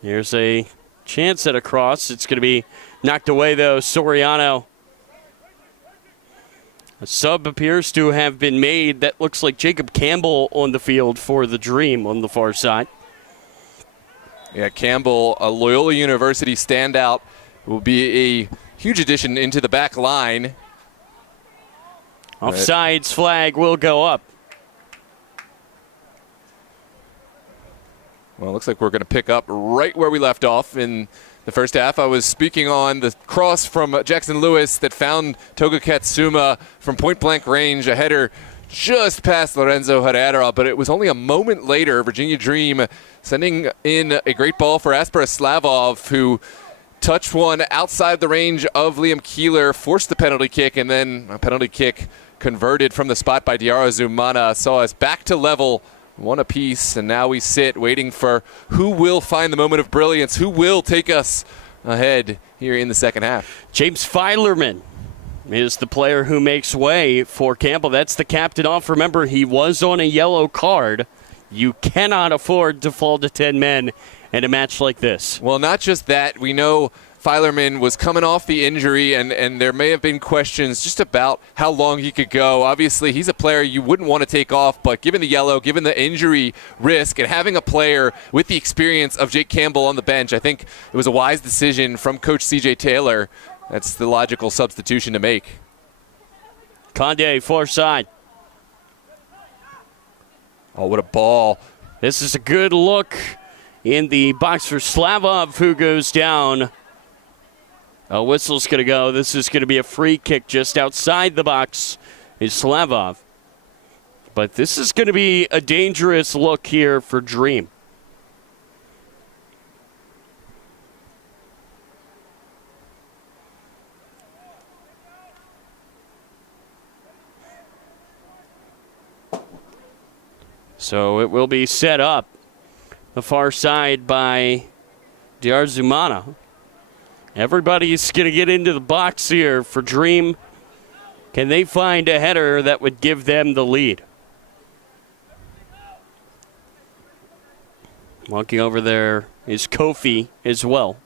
Here's a chance at a cross. It's going to be knocked away, though. Soriano. A sub appears to have been made. That looks like Jacob Campbell on the field for the Dream on the far side. Yeah, Campbell, a Loyola University standout, will be a huge addition into the back line. Offsides flag will go up. Well, it looks like we're going to pick up right where we left off in the first half. I was speaking on the cross from Jackson Lewis that found Togo Katsuma from point-blank range, a header just past Lorenzo Herrera, but it was only a moment later, Virginia Dream sending in a great ball for Aspera Slavov, who touched one outside the range of Liam Keeler, forced the penalty kick, and then a penalty kick converted from the spot by Diarzumana saw us back to level, 1 apiece, and now we sit waiting for who will find the moment of brilliance, who will take us ahead here in the second half. James Filerman is the player who makes way for Campbell. That's the captain off. Remember, he was on a yellow card. You cannot afford to fall to 10 men in a match like this. Well, not just that. We know Filerman was coming off the injury, and there may have been questions just about how long he could go. Obviously, he's a player you wouldn't want to take off, but given the yellow, given the injury risk, and having a player with the experience of Jake Campbell on the bench, I think it was a wise decision from Coach C.J. Taylor. That's the logical substitution to make. Conde, far side. Oh, what a ball. This is a good look in the box for Slavov, who goes down. A whistle's going to go. This is going to be a free kick just outside the box is Slavov. But this is going to be a dangerous look here for Dream. So it will be set up the far side by Diarzumana. Everybody's going to get into the box here for Dream. Can they find a header that would give them the lead? Walking over there is Kofi as well.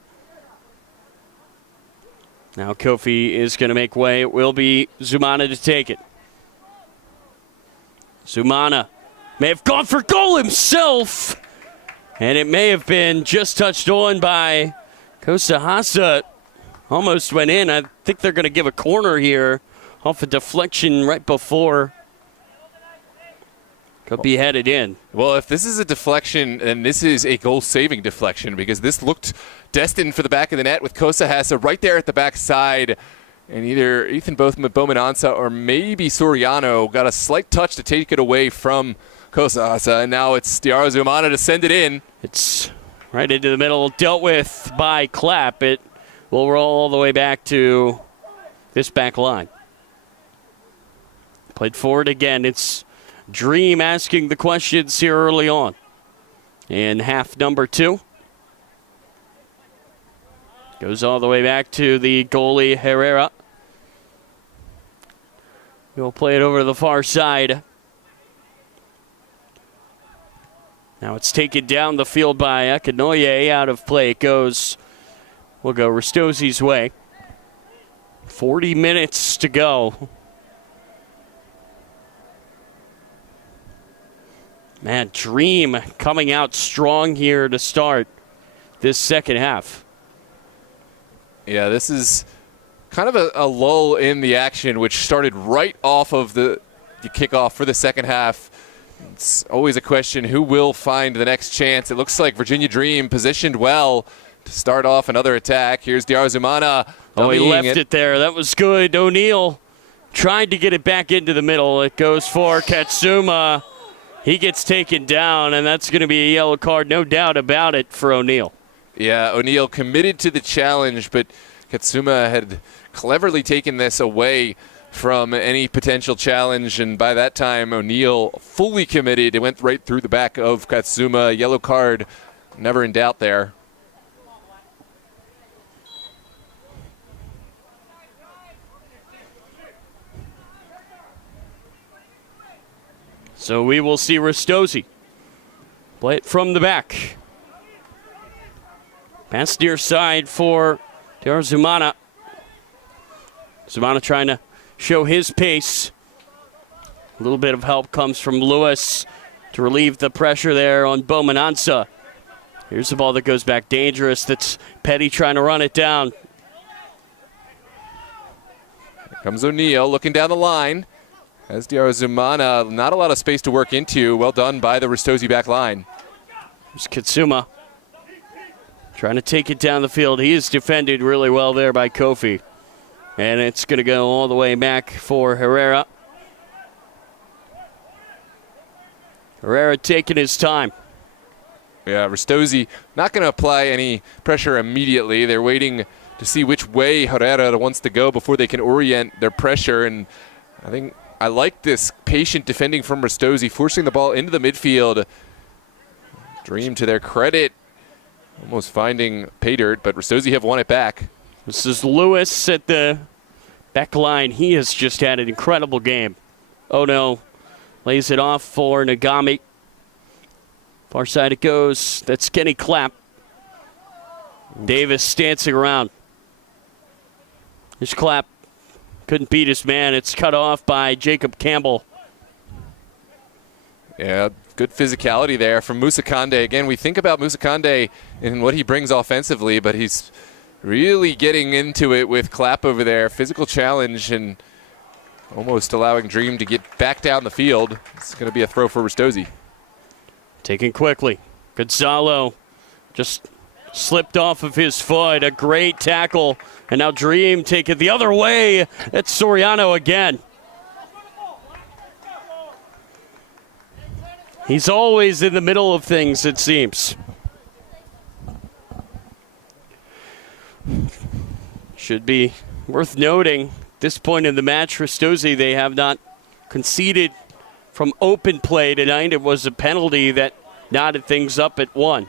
Now Kofi is going to make way. It will be Zumana to take it. Zumana may have gone for goal himself. And it may have been just touched on by Kosahasa. Almost went in. I think they're going to give a corner here off a deflection right before. Could be headed in. Well, if this is a deflection, then this is a goal-saving deflection because this looked destined for the back of the net with Kosahasa right there at the back side. And either Ethan Bomanansa or maybe Soriano got a slight touch to take it away from Kosahasa, and now it's Diarzumana to send it in. It's right into the middle, dealt with by Clapp. It will roll all the way back to this back line. Played forward again. It's Dream asking the questions here early on in half number 2. Goes all the way back to the goalie Herrera. He'll play it over to the far side. Now it's taken down the field by Akinoye. Out of play it goes. We'll go Ristozi's way. 40 minutes to go. Man, Dream coming out strong here to start this second half. Yeah, this is kind of a lull in the action, which started right off of the kickoff for the second half. It's always a question, who will find the next chance? It looks like Virginia Dream positioned well to start off another attack. Here's Diarzumana. Oh, he left it there. That was good. O'Neal tried to get it back into the middle. It goes for Katsuma. He gets taken down, and that's going to be a yellow card, no doubt about it, for O'Neal. Yeah, O'Neal committed to the challenge, but Katsuma had cleverly taken this away from any potential challenge, and by that time O'Neal fully committed. It went right through the back of Katsuma. Yellow card, never in doubt there. So we will see Ristozi play it from the back. Pass near side for Diarzumana. Zumana trying to show his pace. A little bit of help comes from Lewis to relieve the pressure there on Bomanansa. Here's the ball that goes back dangerous. That's Petty trying to run it down. Here comes O'Neal looking down the line. As Diarzumana, not a lot of space to work into. Well done by the Ristozi back line. Here's Katsuma trying to take it down the field. He is defended really well there by Kofi. And it's going to go all the way back for Herrera. Herrera taking his time. Yeah, Ristozi not going to apply any pressure immediately. They're waiting to see which way Herrera wants to go before they can orient their pressure. And I think I like this patient defending from Ristozi, forcing the ball into the midfield. Dream, to their credit, almost finding pay dirt, but Ristozi have won it back. This is Lewis at the back line, he has just had an incredible game. Oh no, lays it off for Nagami. Far side it goes. That's Kenny Clapp. Davis dancing around. His Clapp couldn't beat his man. It's cut off by Jacob Campbell. Yeah, good physicality there from Musa Kande. Again, we think about Musa Kande and what he brings offensively, but he's really getting into it with Clapp over there. Physical challenge and almost allowing Dream to get back down the field. It's going to be a throw for Ristozi. Taken quickly. Gonzalo just slipped off of his foot. A great tackle. And now Dream take it the other way. It's Soriano again. He's always in the middle of things, it seems. Should be worth noting, at this point in the match, Ristozi, they have not conceded from open play tonight. It was a penalty that knotted things up at 1.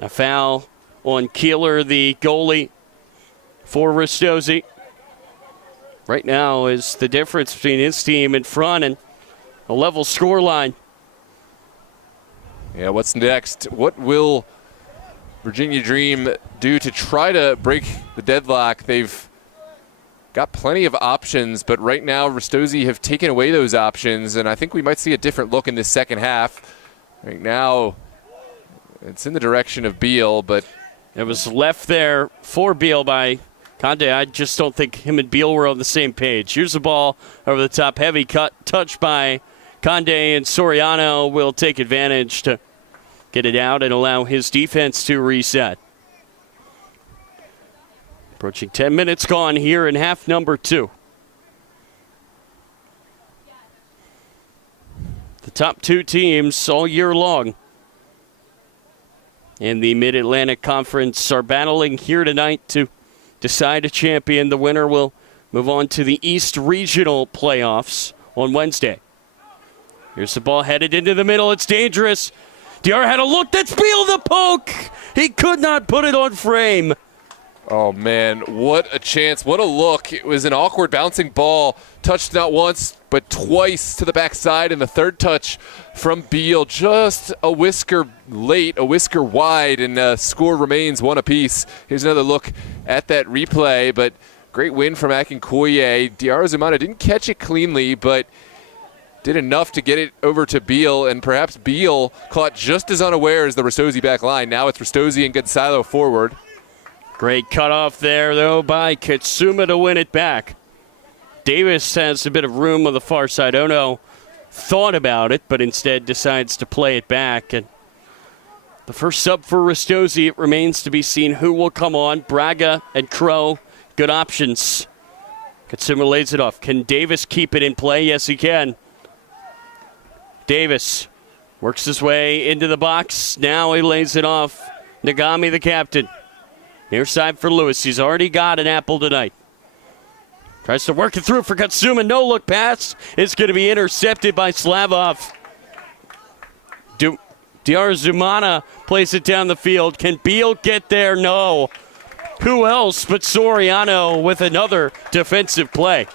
A foul on Keeler, the goalie for Ristozi. Right now is the difference between his team in front and a level score line. Yeah, what's next? What will Virginia Dream do to try to break the deadlock? They've got plenty of options, but right now Ristozi have taken away those options, and I think we might see a different look in this second half. Right now, it's in the direction of Beal, but it was left there for Beal by Kande. I just don't think him and Beal were on the same page. Here's the ball over the top, heavy cut, touch by Kande, and Soriano will take advantage to get it out and allow his defense to reset. Approaching 10 minutes gone here in half number 2. The top 2 teams all year long in the Mid-Atlantic Conference are battling here tonight to decide a champion. The winner will move on to the East Regional playoffs on Wednesday. Here's the ball headed into the middle. It's dangerous. DR had a look. That's Beal the poke. He could not put it on frame. Oh, man, what a chance. What a look. It was an awkward bouncing ball. Touched not once, but twice to the backside. And the third touch from Beal, just a whisker late, a whisker wide, and score remains 1 apiece. Here's another look at that replay, but great win from Akinkoye. Diarra Zumana didn't catch it cleanly, but did enough to get it over to Beal, and perhaps Beal caught just as unaware as the Ristozi back line. Now it's Ristozi and Gonzalo forward. Great cutoff there, though, by Katsuma to win it back. Davis has a bit of room on the far side. Ono thought about it, but instead decides to play it back. And the first sub for Ristozi, it remains to be seen who will come on. Braga and Crow, good options. Katsuma lays it off. Can Davis keep it in play? Yes, he can. Davis works his way into the box. Now he lays it off. Nagami, the captain. Near side for Lewis. He's already got an apple tonight. Tries to work it through for Katsuma. No look pass. It's going to be intercepted by Slavov. Diarra Zumana plays it down the field. Can Beal get there? No. Who else but Soriano with another defensive play?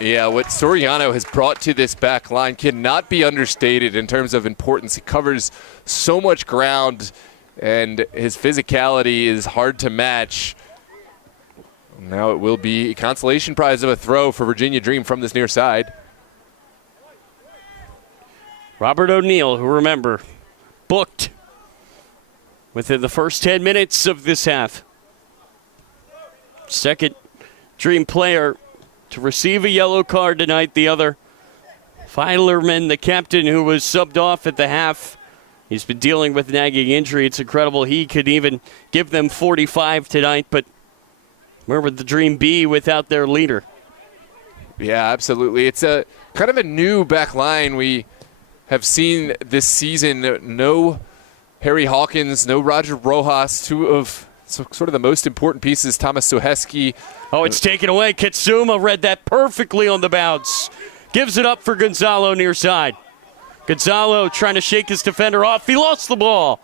Yeah, what Soriano has brought to this back line cannot be understated in terms of importance. He covers so much ground, and his physicality is hard to match. Now it will be a consolation prize of a throw for Virginia Dream from this near side. Robert O'Neill, who, remember, booked within the first 10 minutes of this half. Second Dream player to receive a yellow card tonight. The other, Feilerman, the captain, who was subbed off at the half. He's been dealing with nagging injury. It's incredible. He could even give them 45 tonight, but where would the Dream be without their leader? Yeah, absolutely. It's a kind of a new back line we have seen this season. No Harry Hawkins, no Roger Rojas, two of sort of the most important pieces. Thomas Soheski. Oh, it's taken away. Katsuma read that perfectly on the bounce. Gives it up for Gonzalo near side. Gonzalo trying to shake his defender off. He lost the ball.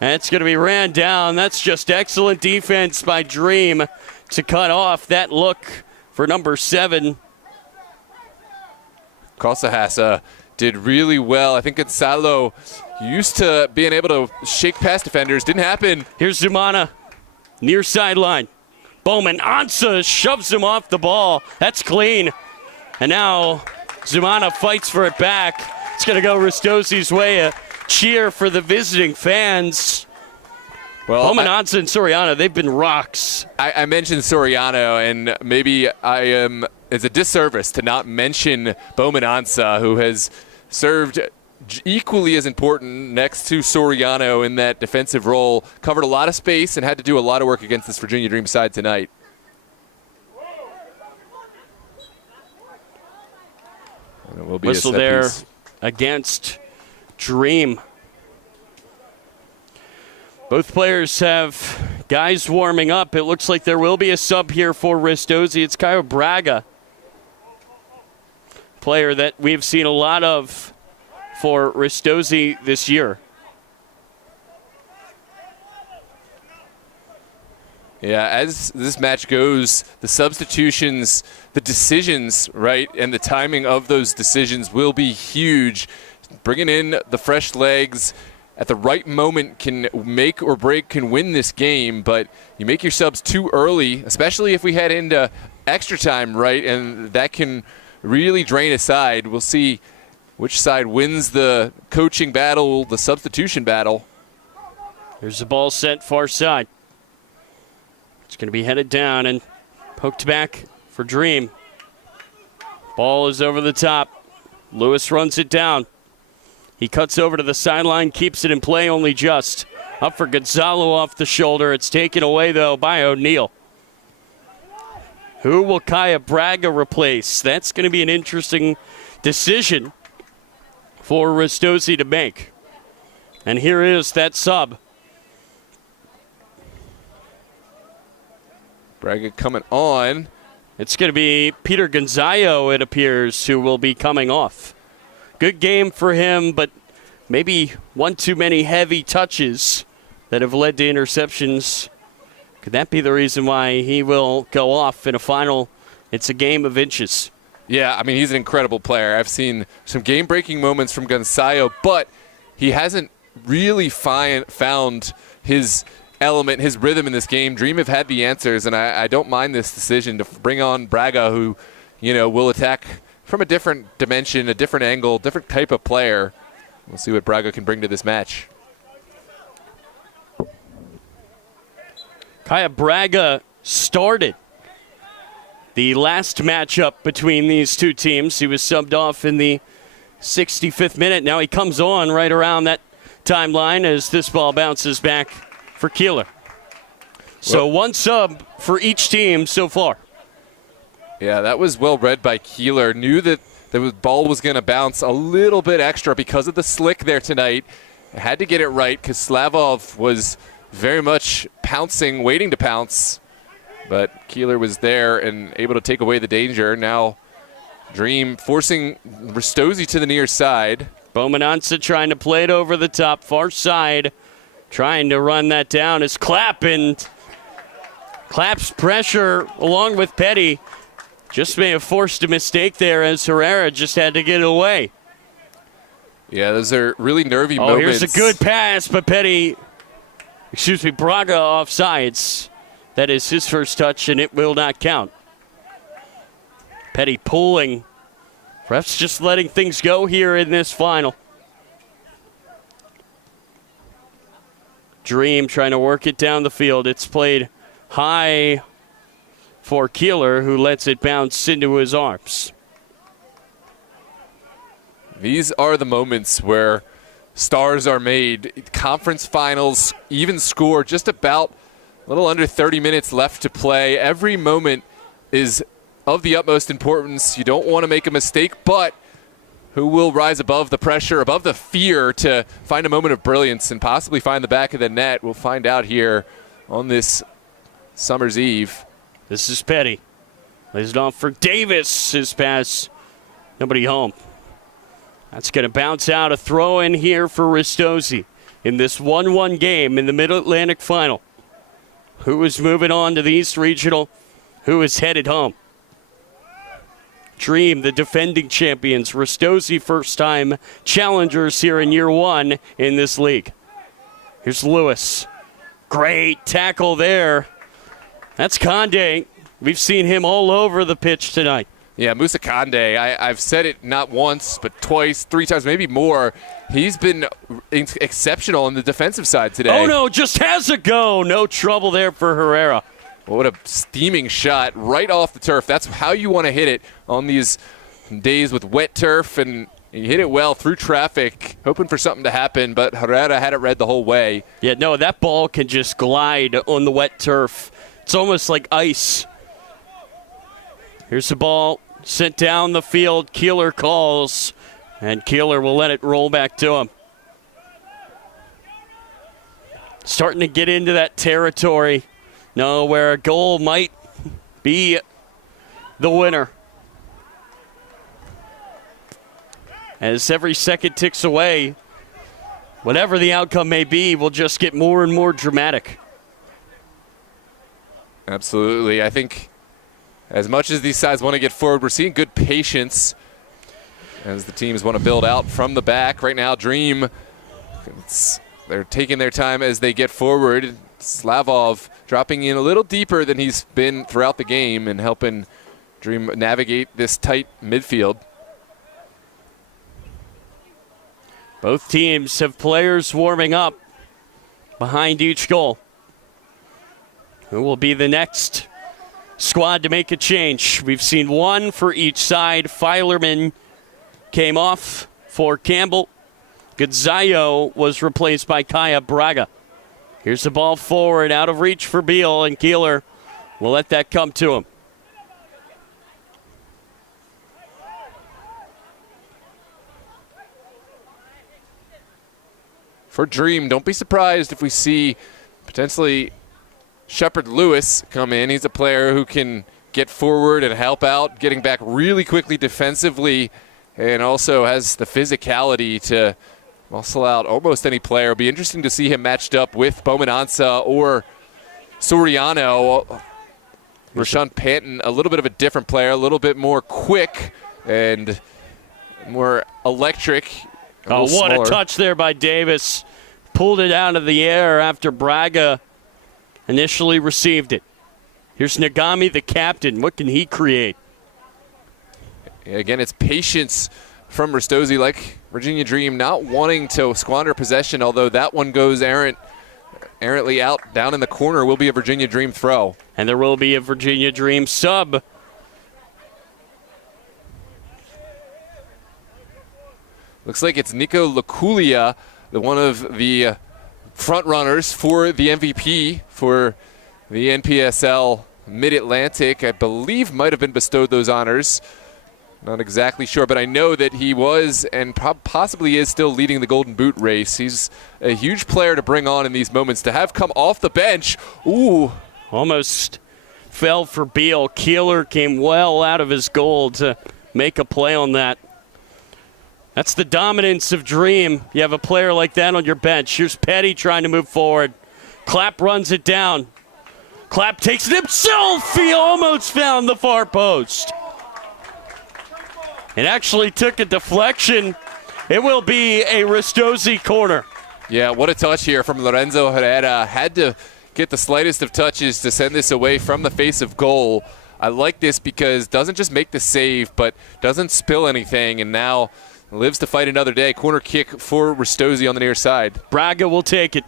And it's going to be ran down. That's just excellent defense by Dream to cut off that look for number 7. Kasahasa did really well. I think Gonzalo used to being able to shake past defenders. Didn't happen. Here's Zumana, near sideline. Bowman Ansa shoves him off the ball. That's clean. And now Zumana fights for it back. It's going to go Ristozi's way. A cheer for the visiting fans. Well, Bowman Ansa and Soriano, they've been rocks. I mentioned Soriano, and maybe it's a disservice to not mention Bowman Ansa, who has served equally as important next to Soriano in that defensive role. Covered a lot of space and had to do a lot of work against this Virginia Dream side tonight. And it will be Whistle a set there piece against Dream. Both players have guys warming up. It looks like there will be a sub here for Ristozi. It's Caio Braga, player that we've seen a lot of for Ristozi this year. Yeah, as this match goes, the substitutions, the decisions, right, and the timing of those decisions will be huge. Bringing in the fresh legs at the right moment can make or break, can win this game, but you make your subs too early, especially if we head into extra time, right, and that can really drain a side. We'll see which side wins the coaching battle, the substitution battle. Here's the ball sent far side. It's going to be headed down and poked back for Dream. Ball is over the top. Lewis runs it down. He cuts over to the sideline, keeps it in play only just. Up for Gonzalo off the shoulder. It's taken away, though, by O'Neal. Who will Caio Braga replace? That's going to be an interesting decision for Ristozi to make. And here is that sub. Braga coming on. It's going to be Peter Gonzalo, it appears, who will be coming off. Good game for him, but maybe one too many heavy touches that have led to interceptions. Could that be the reason why he will go off in a final? It's a game of inches. Yeah, I mean, he's an incredible player. I've seen some game-breaking moments from Gonzalo, but he hasn't really found his element, his rhythm in this game. Dream have had the answers, and I don't mind this decision to bring on Braga, who, will attack from a different dimension, a different angle, different type of player. We'll see what Braga can bring to this match. Caio Braga started the last matchup between these two teams. He was subbed off in the 65th minute. Now he comes on right around that timeline as this ball bounces back for Keeler. So one sub for each team so far. Yeah, that was well read by Keeler. Knew that the ball was going to bounce a little bit extra because of the slick there tonight. Had to get it right because Slavov was very much pouncing, waiting to pounce. But Keeler was there and able to take away the danger. Now Dream forcing Ristozi to the near side. Bowman Ansa trying to play it over the top, far side. Trying to run that down is Clapp, and Clapp's pressure along with Petty just may have forced a mistake there as Herrera just had to get it away. Yeah, those are really nervy moments. Here's a good pass, but Braga offsides. That is his first touch, and it will not count. Petty pulling. Refs just letting things go here in this final. Dream trying to work it down the field. It's played high for Keeler, who lets it bounce into his arms. These are the moments where stars are made. Conference finals, even score, just about a little under 30 minutes left to play. Every moment is of the utmost importance. You don't want to make a mistake, but who will rise above the pressure, above the fear to find a moment of brilliance and possibly find the back of the net? We'll find out here on this summer's eve. This is Petty. Lays it off for Davis. His pass, nobody home. That's going to bounce out. A throw in here for Ristozi in this 1-1 game in the Mid-Atlantic Final. Who is moving on to the East Regional who is headed home. Dream, the defending champions. Ristozi, first-time challengers here in year one in this league. Here's Lewis. Great tackle there. That's Conde. We've seen him all over the pitch tonight. Yeah, Musa Conde, I've said it not once, but twice, 3 times, maybe more. He's been exceptional on the defensive side today. Oh, no, just has a go. No trouble there for Herrera. What a steaming shot right off the turf. That's how you want to hit it on these days with wet turf, and you hit it well through traffic, hoping for something to happen, but Herrera had it read the whole way. Yeah, no, that ball can just glide on the wet turf. It's almost like ice. Here's the ball sent down the field. Keeler calls, and Keeler will let it roll back to him. Starting to get into that territory. No, where a goal might be the winner. As every second ticks away, whatever the outcome may be, will just get more and more dramatic. Absolutely. I think as much as these sides want to get forward, we're seeing good patience as the teams want to build out from the back. Right now, Dream, they're taking their time as they get forward. Slavov dropping in a little deeper than he's been throughout the game and helping Dream navigate this tight midfield. Both teams have players warming up behind each goal. Who will be the next squad to make a change? We've seen one for each side. Filerman came off for Campbell. Gonzayo was replaced by Kaya Braga. Here's the ball forward, out of reach for Beal, and Keeler will let that come to him. For Dream, don't be surprised if we see potentially Shepard Lewis come in. He's a player who can get forward and help out, getting back really quickly defensively, and also has the physicality to muscle out almost any player. It'll be interesting to see him matched up with Bowman Ansa or Soriano. Rashawn Panton, a little bit of a different player, a little bit more quick and more electric. Oh, what smaller. a touch there by Davis. Pulled it out of the air after Braga initially received it. Here's Nagami, the captain. What can he create? Again, it's patience from Ristozi, like Virginia Dream, not wanting to squander possession, although that one goes errantly out down in the corner. Will be a Virginia Dream throw. And there will be a Virginia Dream sub. Looks like it's Nico Laculia, one of the front runners for the MVP for the NPSL Mid-Atlantic. I believe might have been bestowed those honors. Not exactly sure, but I know that he was and possibly is still leading the Golden Boot race. He's a huge player to bring on in these moments. To have come off the bench, ooh. Almost fell for Beal. Keeler came well out of his goal to make a play on that. That's the dominance of Dream. You have a player like that on your bench. Here's Petty trying to move forward. Clapp runs it down. Clapp takes it himself. He almost found the far post. It actually took a deflection. It will be a Ristozi corner. Yeah, what a touch here from Lorenzo Herrera. Had to get the slightest of touches to send this away from the face of goal. I like this because doesn't just make the save, but doesn't spill anything, and now lives to fight another day. Corner kick for Ristozi on the near side. Braga will take it.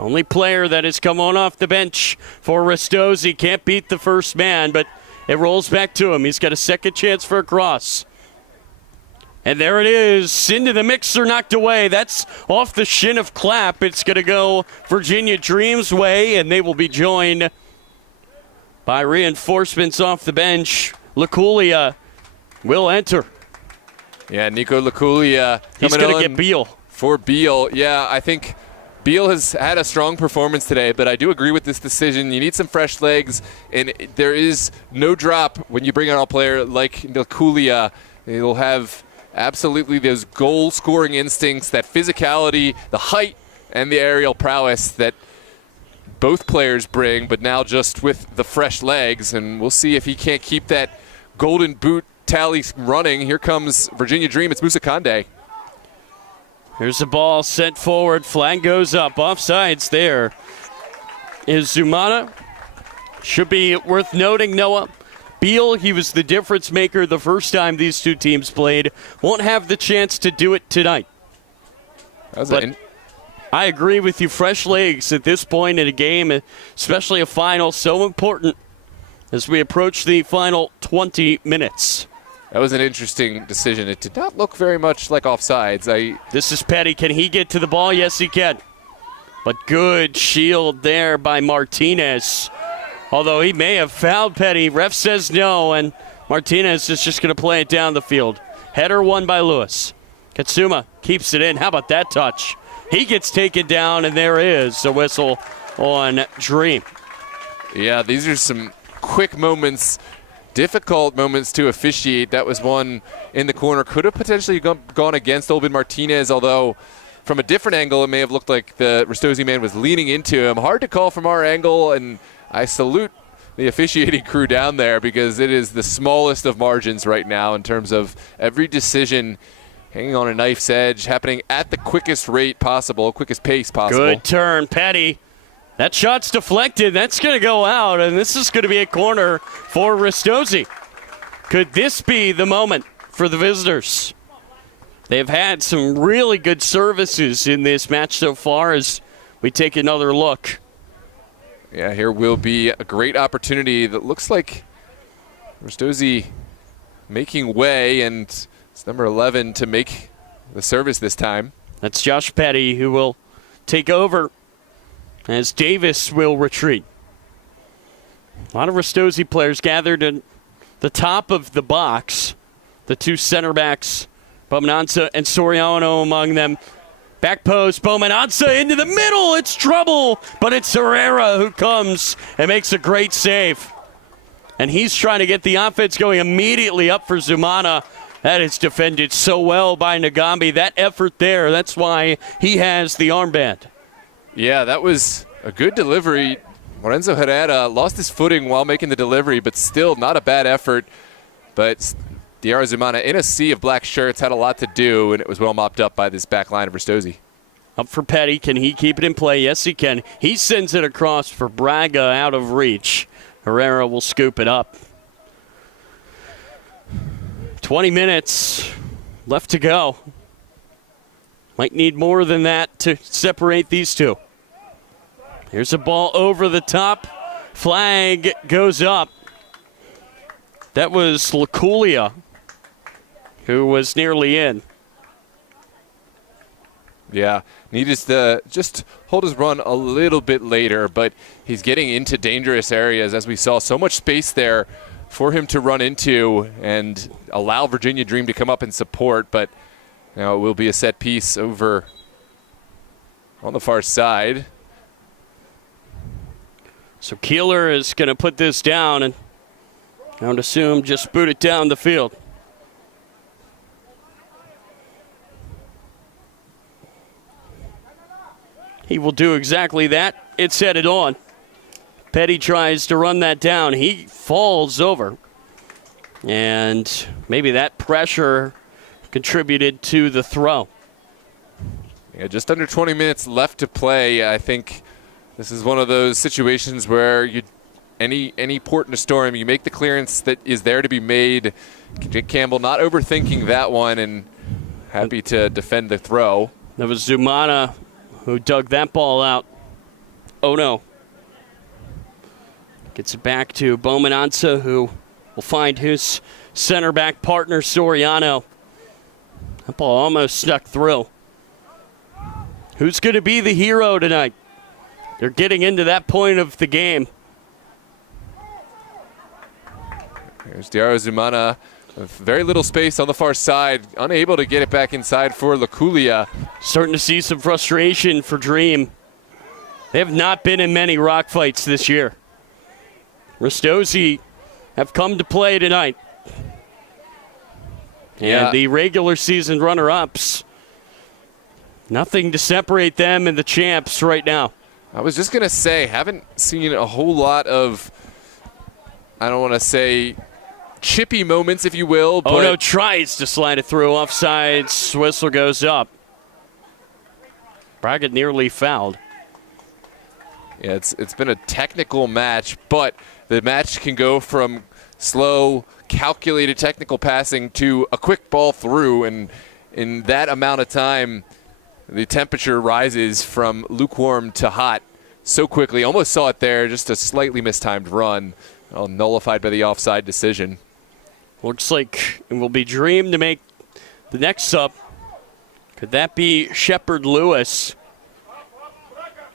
Only player that has come on off the bench for Ristozi. Can't beat the first man, but it rolls back to him. He's got a second chance for a cross. And there it is. Into the mixer, knocked away. That's off the shin of Clapp. It's going to go Virginia Dream's way, and they will be joined by reinforcements off the bench. Laculia will enter. Yeah, Nico Laculia He's going to get Beal. For Beal. Yeah, I think Beal has had a strong performance today, but I do agree with this decision. You need some fresh legs, and there is no drop when you bring on a player like Laculia. He'll have absolutely those goal-scoring instincts, that physicality, the height, and the aerial prowess that both players bring, but now just with the fresh legs, and we'll see if he can't keep that golden boot tally running. Here comes Virginia Dream. It's Musa Kande. Here's the ball sent forward. Flag goes up. Offsides there is Zumana. Should be worth noting, Noah. Beal, he was the difference maker the first time these two teams played. Won't have the chance to do it tonight. But I agree with you. Fresh legs at this point in a game, especially a final, so important as we approach the final 20 minutes. That was an interesting decision. It did not look very much like offsides. This is Petty. Can he get to the ball? Yes, he can. But good shield there by Martinez. Although he may have fouled Petty. Ref says no, and Martinez is just going to play it down the field. Header won by Lewis. Katsuma keeps it in. How about that touch? He gets taken down, and there is a whistle on Dream. Yeah, these are some quick moments, difficult moments to officiate. That was one in the corner. Could have potentially gone against Olbin Martinez, although from a different angle, it may have looked like the Ristozi man was leaning into him. Hard to call from our angle, and I salute the officiating crew down there because it is the smallest of margins right now in terms of every decision hanging on a knife's edge, happening at the quickest rate possible, quickest pace possible. Good turn, Petty. That shot's deflected. That's going to go out, and this is going to be a corner for Ristozi. Could this be the moment for the visitors? They've had some really good services in this match so far as we take another look. Yeah, here will be a great opportunity that looks like Ristozi making way, and it's number 11 to make the service this time. That's Josh Petty who will take over as Davis will retreat. A lot of Ristozi players gathered in the top of the box. The two center backs, Bomananza and Soriano among them. Back post, Bomananza into the middle. It's trouble, but it's Herrera who comes and makes a great save. And he's trying to get the offense going immediately up for Zumana. That is defended so well by Nagambi. That effort there, that's why he has the armband. Yeah, that was a good delivery. Lorenzo Herrera lost his footing while making the delivery, but still not a bad effort. But Diarra Zumana, in a sea of black shirts, had a lot to do, and it was well mopped up by this back line of Ristozi. Up for Petty. Can he keep it in play? Yes, he can. He sends it across for Braga out of reach. Herrera will scoop it up. 20 minutes left to go. Might need more than that to separate these two. Here's a ball over the top. Flag goes up. That was Laculia, who was nearly in. Yeah, needed to just hold his run a little bit later, but he's getting into dangerous areas, as we saw. So much space there for him to run into and allow Virginia Dream to come up and support, but now it will be a set piece over on the far side. So Keeler is going to put this down, and I would assume just boot it down the field. He will do exactly that. It's headed on. Petty tries to run that down. He falls over. And maybe that pressure contributed to the throw. Yeah, just under 20 minutes left to play. I think this is one of those situations where any port in a storm, you make the clearance that is there to be made. Jake Campbell not overthinking that one and happy to defend the throw. That was Zumana who dug that ball out. Oh, no. Gets it back to Bomananza, who will find his center back partner, Soriano. That ball almost snuck through. Who's going to be the hero tonight? They're getting into that point of the game. There's Diarra Zumana with very little space on the far side, unable to get it back inside for Laculia. Starting to see some frustration for Dream. They have not been in many rock fights this year. Ristozi have come to play tonight. Yeah. And the regular season runner-ups, nothing to separate them and the champs right now. I was just going to say, haven't seen a whole lot of, I don't want to say chippy moments, if you will. But no, tries to slide it through. Offsides, whistle goes up. Brackett nearly fouled. Yeah, it's been a technical match, but the match can go from slow, calculated technical passing to a quick ball through, and in that amount of time, the temperature rises from lukewarm to hot so quickly. Almost saw it there, just a slightly mistimed run, all nullified by the offside decision. Looks like it will be Dream to make the next sub. Could that be Shepard Lewis?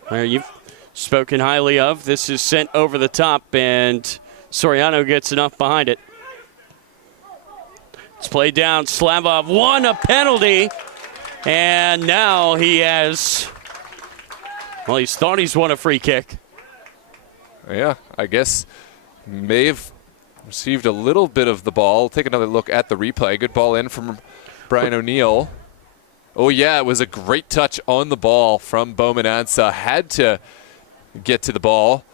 You've spoken highly of. This is sent over the top, and Soriano gets enough behind it. It's played down. Slavov won a penalty, and now he has, well, he's thought he's won a free kick. Yeah, I guess may have received a little bit of the ball. Take another look at the replay. Good ball in from Brian O'Neill. Oh, yeah, it was a great touch on the ball from Bowman Ansa. Had to get to the ball.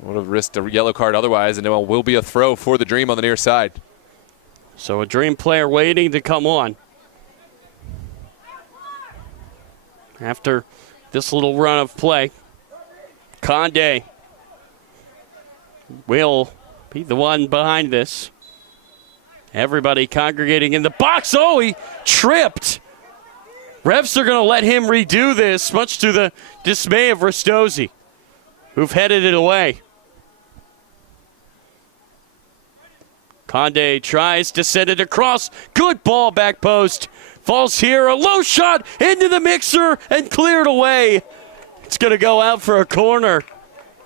Would have risked a yellow card otherwise, and it will be a throw for the Dream on the near side. So a Dream player waiting to come on. After this little run of play, Conde will be the one behind this. Everybody congregating in the box. Oh, he tripped. Refs are going to let him redo this, much to the dismay of Ristozi, who've headed it away. Conde tries to send it across. Good ball, back post. Falls here, a low shot into the mixer and cleared away. It's going to go out for a corner.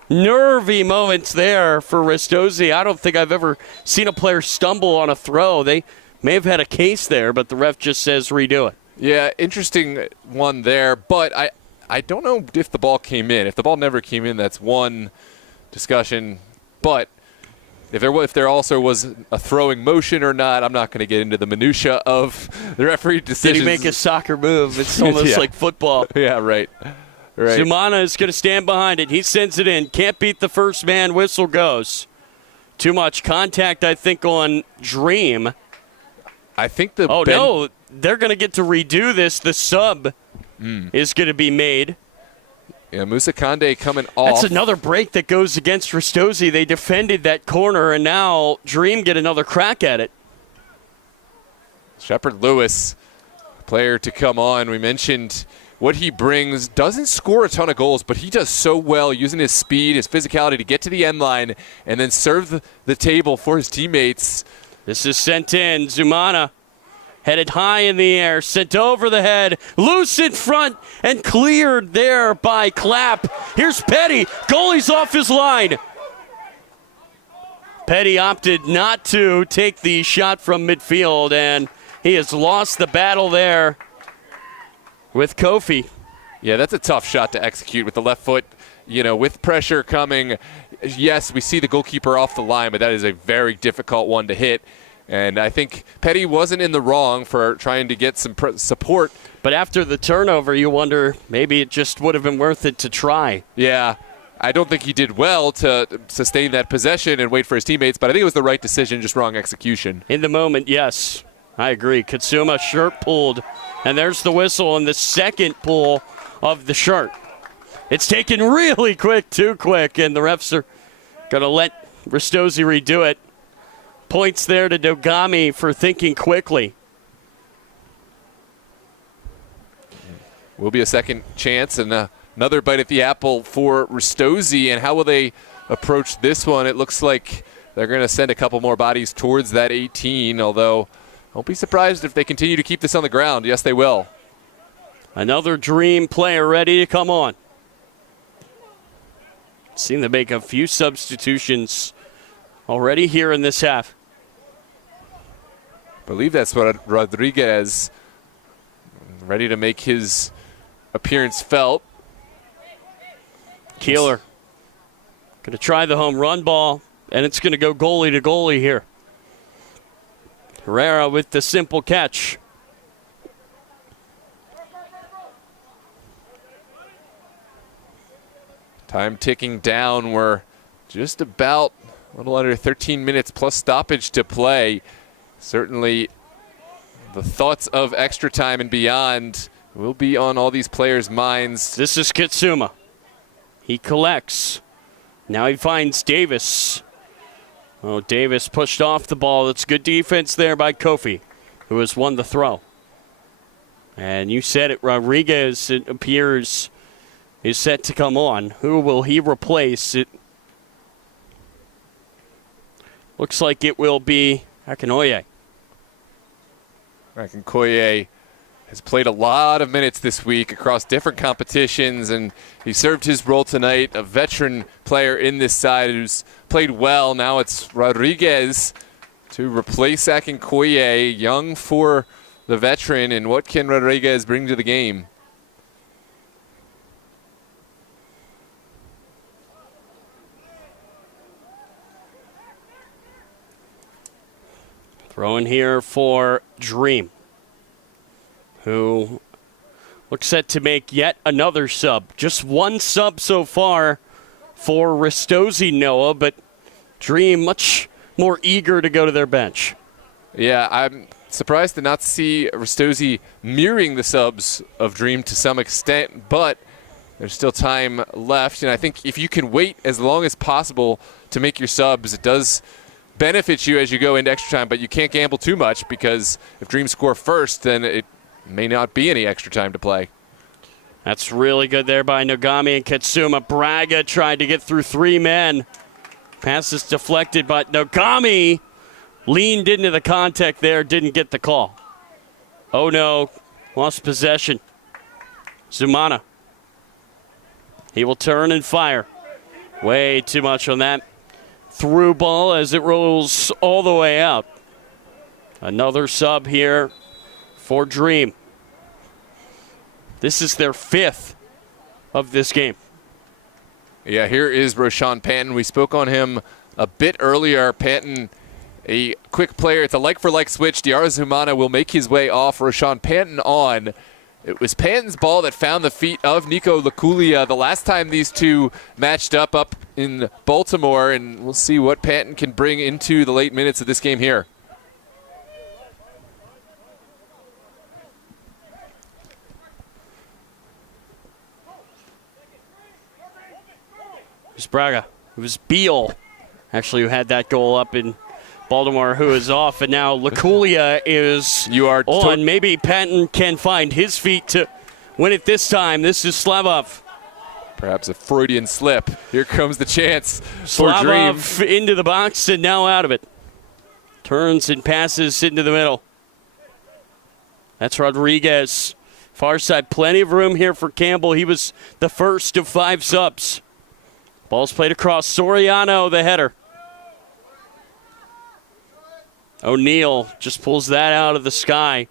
Nervy moments there for Ristozi. I don't think I've ever seen a player stumble on a throw. They may have had a case there, but the ref just says redo it. Yeah, interesting one there, but I don't know if the ball came in. If the ball never came in, that's one discussion. But if there also was a throwing motion or not, I'm not going to get into the minutia of the referee decisions. Did he make a soccer move? It's almost like football. Yeah, right. Zumana is going to stand behind it. He sends it in. Can't beat the first man. Whistle goes. Too much contact, I think, on Dream. I think the no, they're going to get to redo this. The sub is going to be made. Yeah, Musa Conde coming off. That's another break that goes against Ristozi. They defended that corner, and now Dream get another crack at it. Shepard Lewis, player to come on. We mentioned what he brings. Doesn't score a ton of goals, but he does so well using his speed, his physicality to get to the end line and then serve the table for his teammates. This is sent in. Zumana headed high in the air, sent over the head, loose in front, and cleared there by Clapp. Here's Petty. Goalie's off his line. Petty opted not to take the shot from midfield, and he has lost the battle there with Kofi. Yeah, that's a tough shot to execute with the left foot, with pressure coming. Yes, we see the goalkeeper off the line, but that is a very difficult one to hit. And I think Petty wasn't in the wrong for trying to get some support. But after the turnover, you wonder maybe it just would have been worth it to try. Yeah, I don't think he did well to sustain that possession and wait for his teammates, but I think it was the right decision, just wrong execution. In the moment, yes, I agree. Katsuma shirt pulled, and there's the whistle on the second pull of the shirt. It's taken really quick, too quick, and the refs are going to let Ristozi redo it. Points there to Dogami for thinking quickly. Will be a second chance and another bite at the apple for Ristozi. And how will they approach this one? It looks like they're going to send a couple more bodies towards that 18, although don't be surprised if they continue to keep this on the ground. Yes, they will. Another Dream player ready to come on. Seen them make a few substitutions already here in this half. I believe that's what Rodriguez ready to make his appearance felt. Keeler going to try the home run ball, and it's going to go goalie to goalie here. Herrera with the simple catch. Time ticking down. We're just about a little under 13 minutes plus stoppage to play. Certainly the thoughts of extra time and beyond will be on all these players' minds. This is Kitsuma. He collects. Now he finds Davis. Oh, Davis pushed off the ball. That's good defense there by Kofi, who has won the throw. And you said it, Rodriguez, it appears, is set to come on. Who will he replace? It looks like it will be Akintoye. Akintoye has played a lot of minutes this week across different competitions, and he served his role tonight. A veteran player in this side who's played well. Now it's Rodriguez to replace Akintoye, young for the veteran, and what can Rodriguez bring to the game? Throw in here for Dream, who looks set to make yet another sub. Just one sub so far for Ristozi, Noah, but Dream much more eager to go to their bench. Yeah, I'm surprised to not see Ristozi mirroring the subs of Dream to some extent, but there's still time left, and I think if you can wait as long as possible to make your subs, it does benefit you as you go into extra time, but you can't gamble too much because if Dream score first, then it may not be any extra time to play. That's really good there by Nogami and Kitsuma. Braga tried to get through three men. Pass is deflected, but Nogami leaned into the contact there, didn't get the call. Oh no, lost possession. Zumana. He will turn and fire. Way too much on that through ball as it rolls all the way out. Another sub here for Dream. This is their fifth of this game. Yeah, here is Roshan Panton. We spoke on him a bit earlier. Panton, a quick player. It's a like-for-like switch. Diarra Zumana will make his way off. Roshan Panton on. It was Panton's ball that found the feet of Nico Laculia the last time these two matched up in Baltimore, and we'll see what Panton can bring into the late minutes of this game here. It was Braga. It was Beal, actually, who had that goal up in Baltimore, who is off, and now Laculia is on. Maybe Panton can find his feet to win it this time. This is Slavov. Perhaps a Freudian slip. Here comes the chance for Dream. Slavov into the box and now out of it. Turns and passes into the middle. That's Rodriguez. Far side, plenty of room here for Campbell. He was the first of 5 subs. Ball's played across. Soriano, the header. O'Neal just pulls that out of the sky.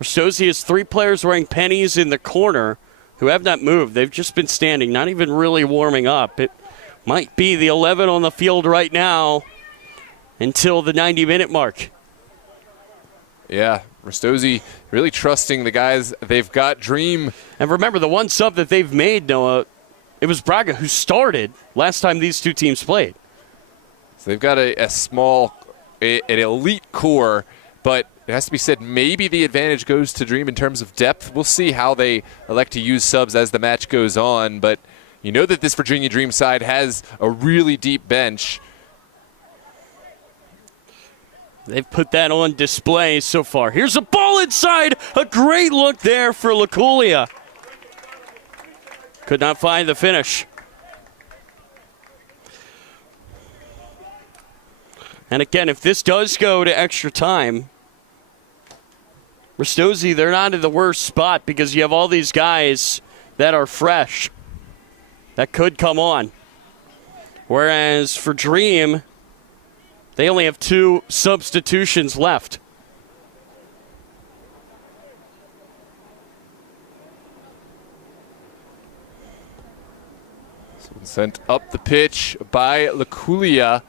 Ristozi has 3 players wearing pennies in the corner who have not moved. They've just been standing, not even really warming up. It might be the 11 on the field right now until the 90-minute mark. Yeah, Ristozi really trusting the guys they've got. Dream. And remember, the one sub that they've made, Noah, it was Braga who started last time these two teams played. So they've got an elite core, but it has to be said, maybe the advantage goes to Dream in terms of depth. We'll see how they elect to use subs as the match goes on, but you know that this Virginia Dream side has a really deep bench. They've put that on display so far. Here's a ball inside. A great look there for Laculia. Could not find the finish. And again, if this does go to extra time, Ristozi, they're not in the worst spot because you have all these guys that are fresh that could come on. Whereas for Dream, they only have 2 substitutions left. Sent up the pitch by Laculia.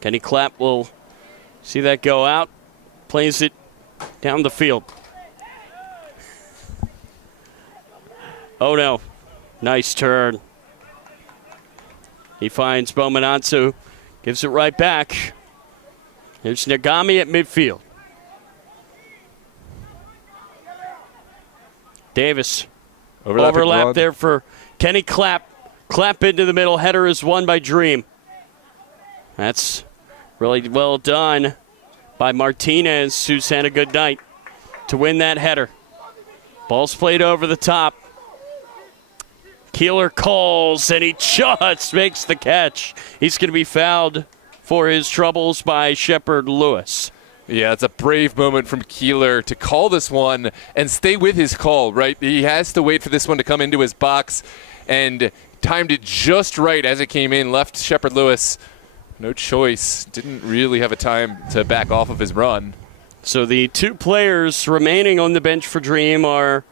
Kenny Clapp will see that go out, plays it down the field. Oh, no. Nice turn. He finds Bomanansu, gives it right back. Here's Nagami at midfield. Davis. Overlap there for Kenny Clapp. Clapp into the middle. Header is won by Dream. That's really well done by Martinez, who's had a good night to win that header. Ball's played over the top. Keeler calls, and he just makes the catch. He's going to be fouled for his troubles by Shepard Lewis. Yeah, it's a brave moment from Keeler to call this one and stay with his call, right? He has to wait for this one to come into his box and timed it just right as it came in, left Shepard Lewis no choice. Didn't really have a time to back off of his run. So the two players remaining on the bench for Dream are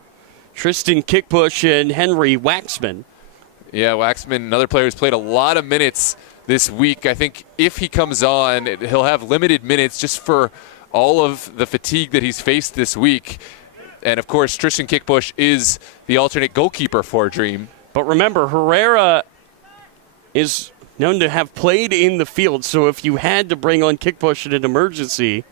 Tristan Kickbush and Henry Waxman. Yeah, Waxman, another player who's played a lot of minutes this week. I think if he comes on, he'll have limited minutes just for all of the fatigue that he's faced this week. And, of course, Tristan Kickbush is the alternate goalkeeper for Dream. But remember, Herrera is known to have played in the field, so if you had to bring on Kickbush in an emergency,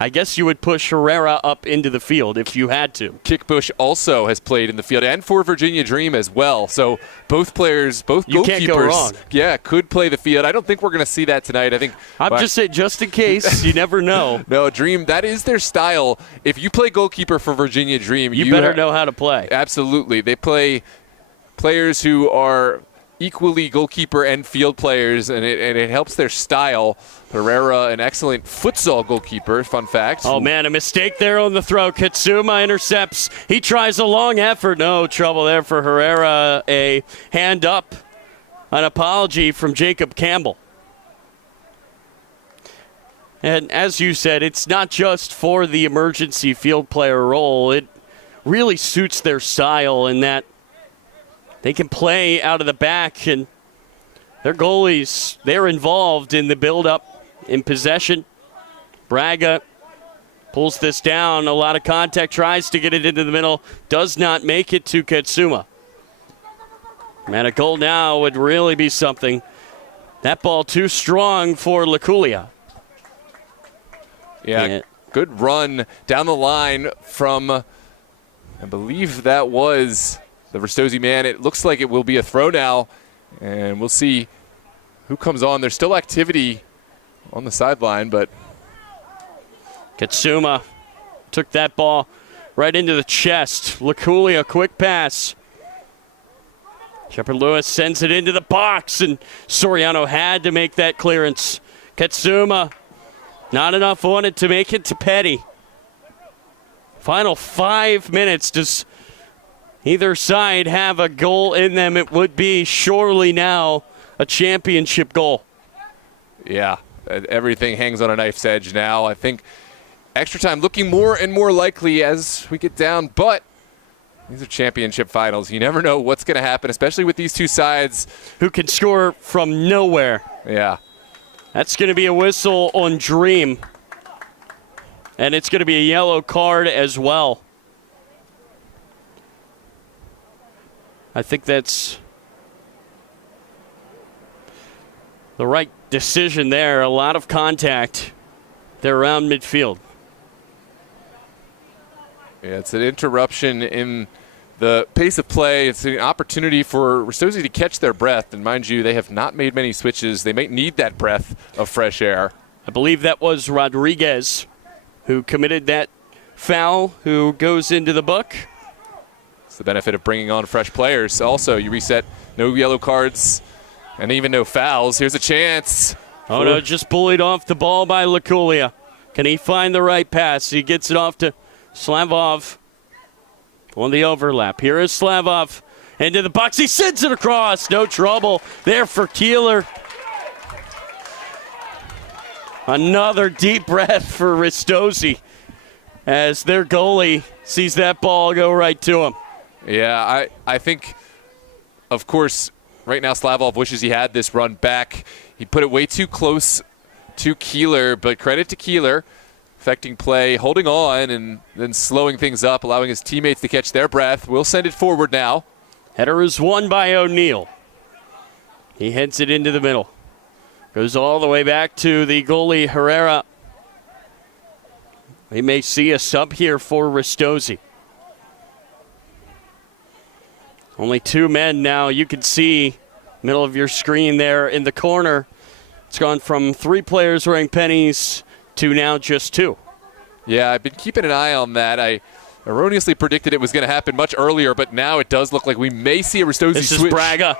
I guess you would push Herrera up into the field if you had to. Kickbush also has played in the field and for Virginia Dream as well. So both players, both you goalkeepers, can't go wrong. Yeah, could play the field. I don't think we're going to see that tonight. I think I'm just saying, just in case, you never know. No, Dream, that is their style. If you play goalkeeper for Virginia Dream, you better know how to play. Absolutely. They play players who are equally goalkeeper and field players, and it helps their style. Herrera, an excellent futsal goalkeeper, fun fact. Oh, man, a mistake there on the throw. Katsuma intercepts. He tries a long effort. No trouble there for Herrera. A hand up. An apology from Jacob Campbell. And as you said, it's not just for the emergency field player role. It really suits their style in that they can play out of the back, and their goalies, they're involved in the build-up, in possession. Braga pulls this down. A lot of contact, tries to get it into the middle, does not make it to Katsuma. Man, a goal now would really be something. That ball too strong for Laculia. Yeah, good run down the line from, I believe that was the Ristozi man. It looks like it will be a throw now, and we'll see who comes on. There's still activity on the sideline, but Katsuma took that ball right into the chest. Laculia, quick pass. Shepard Lewis sends it into the box, and Soriano had to make that clearance. Katsuma, not enough on it to make it to Petty. Final 5 minutes. Does either side have a goal in them? It would be surely now a championship goal. Yeah, everything hangs on a knife's edge now. I think extra time looking more and more likely as we get down, but these are championship finals. You never know what's going to happen, especially with these two sides who can score from nowhere. Yeah. That's going to be a whistle on Dream. And it's going to be a yellow card as well. I think that's the right decision there. A lot of contact there around midfield. Yeah, it's an interruption in the pace of play. It's an opportunity for Ristozi to catch their breath. And mind you, they have not made many switches. They might need that breath of fresh air. I believe that was Rodriguez who committed that foul, who goes into the book. It's the benefit of bringing on fresh players. Also, you reset, no yellow cards, and even no fouls. Here's a chance. Oh, no, just bullied off the ball by Laculia. Can he find the right pass? He gets it off to Slavov on the overlap. Here is Slavov into the box. He sends it across. No trouble there for Keeler. Another deep breath for Ristozi as their goalie sees that ball go right to him. Yeah, I think, of course, right now Slavov wishes he had this run back. He put it way too close to Keeler, but credit to Keeler. Affecting play, holding on, and then slowing things up, allowing his teammates to catch their breath. We'll send it forward now. Header is won by O'Neal. He heads it into the middle. Goes all the way back to the goalie, Herrera. We may see a sub here for Ristozi. Only 2 men now. You can see middle of your screen there in the corner. It's gone from 3 players wearing pennies to now just 2. Yeah, I've been keeping an eye on that. I erroneously predicted it was going to happen much earlier, but now it does look like we may see a Ristozi This switch. is Braga.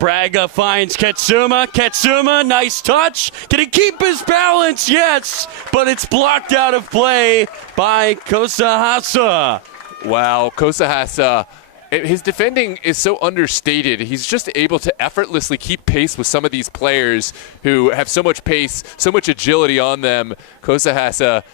Braga finds Katsuma. Katsuma, nice touch. Can he keep his balance? Yes, but it's blocked out of play by Kosahasa. Wow, Kosahasa. His defending is so understated. He's just able to effortlessly keep pace with some of these players who have so much pace, so much agility on them. Kosahasa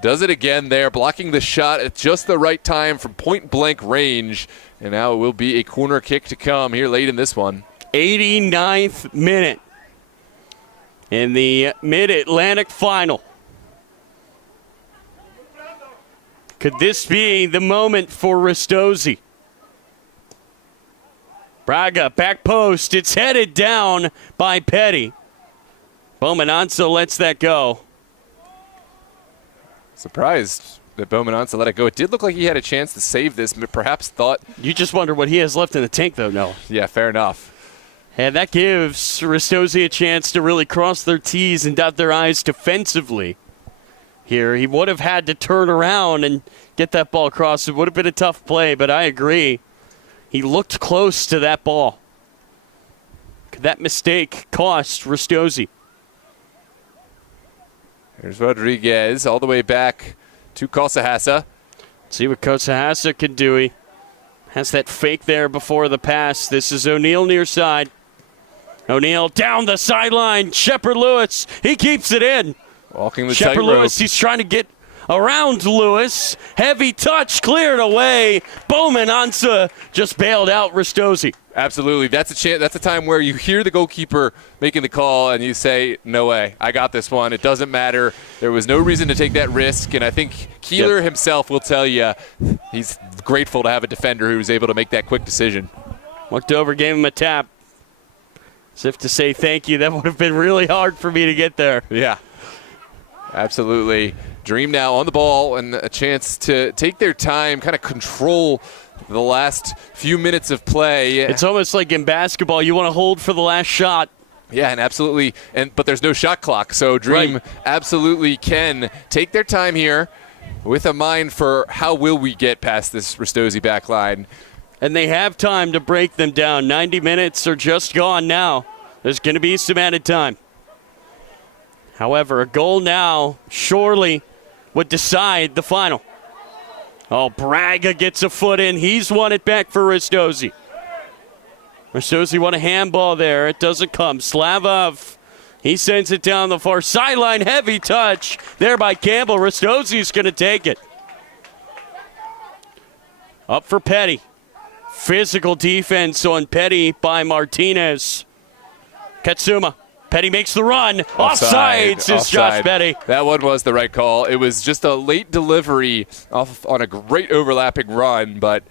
does it again there, blocking the shot at just the right time from point-blank range. And now it will be a corner kick to come here late in this one. 89th minute in the Mid-Atlantic Final. Could this be the moment for Ristozi? Braga, back post. It's headed down by Petty. Bomananza lets that go. Surprised that Bomananza let it go. It did look like he had a chance to save this, but perhaps thought... You just wonder what he has left in the tank, though, Noah. Yeah, fair enough. And that gives Ristozi a chance to really cross their T's and dot their I's defensively. Here, he would have had to turn around and get that ball across. It would have been a tough play, but I agree. He looked close to that ball. Could that mistake cost Ristozi? Here's Rodriguez all the way back to Kosahasa. See what Kosahasa can do. He has that fake there before the pass. This is O'Neal near side. O'Neal down the sideline. Shepard Lewis, he keeps it in. Walking the Shepard tightrope. Lewis, he's trying to get around Lewis. Heavy touch, cleared away. Bomananza just bailed out Ristozi. Absolutely. That's a chance. That's a time where you hear the goalkeeper making the call and you say, no way, I got this one. It doesn't matter. There was no reason to take that risk. And I think Keeler himself will tell you he's grateful to have a defender who was able to make that quick decision. Looked over, gave him a tap. As if to say thank you. That would have been really hard for me to get there. Yeah. Absolutely. Dream now on the ball and a chance to take their time, kind of control the last few minutes of play. It's almost like in basketball, you want to hold for the last shot. Yeah, and absolutely. But there's no shot clock, so Dream absolutely can take their time here with a mind for how will we get past this Ristozi back line. And they have time to break them down. 90 minutes are just gone now. There's going to be some added time. However, a goal now surely would decide the final. Oh, Braga gets a foot in. He's won it back for Ristozi. Ristozi won a handball there. It doesn't come. Slavov, he sends it down the far sideline. Heavy touch there by Campbell. Ristozi's going to take it. Up for Petty. Physical defense on Petty by Martinez. Katsuma. Petty makes the run. Offsides is Josh Petty. That one was the right call. It was just a late delivery off on a great overlapping run, but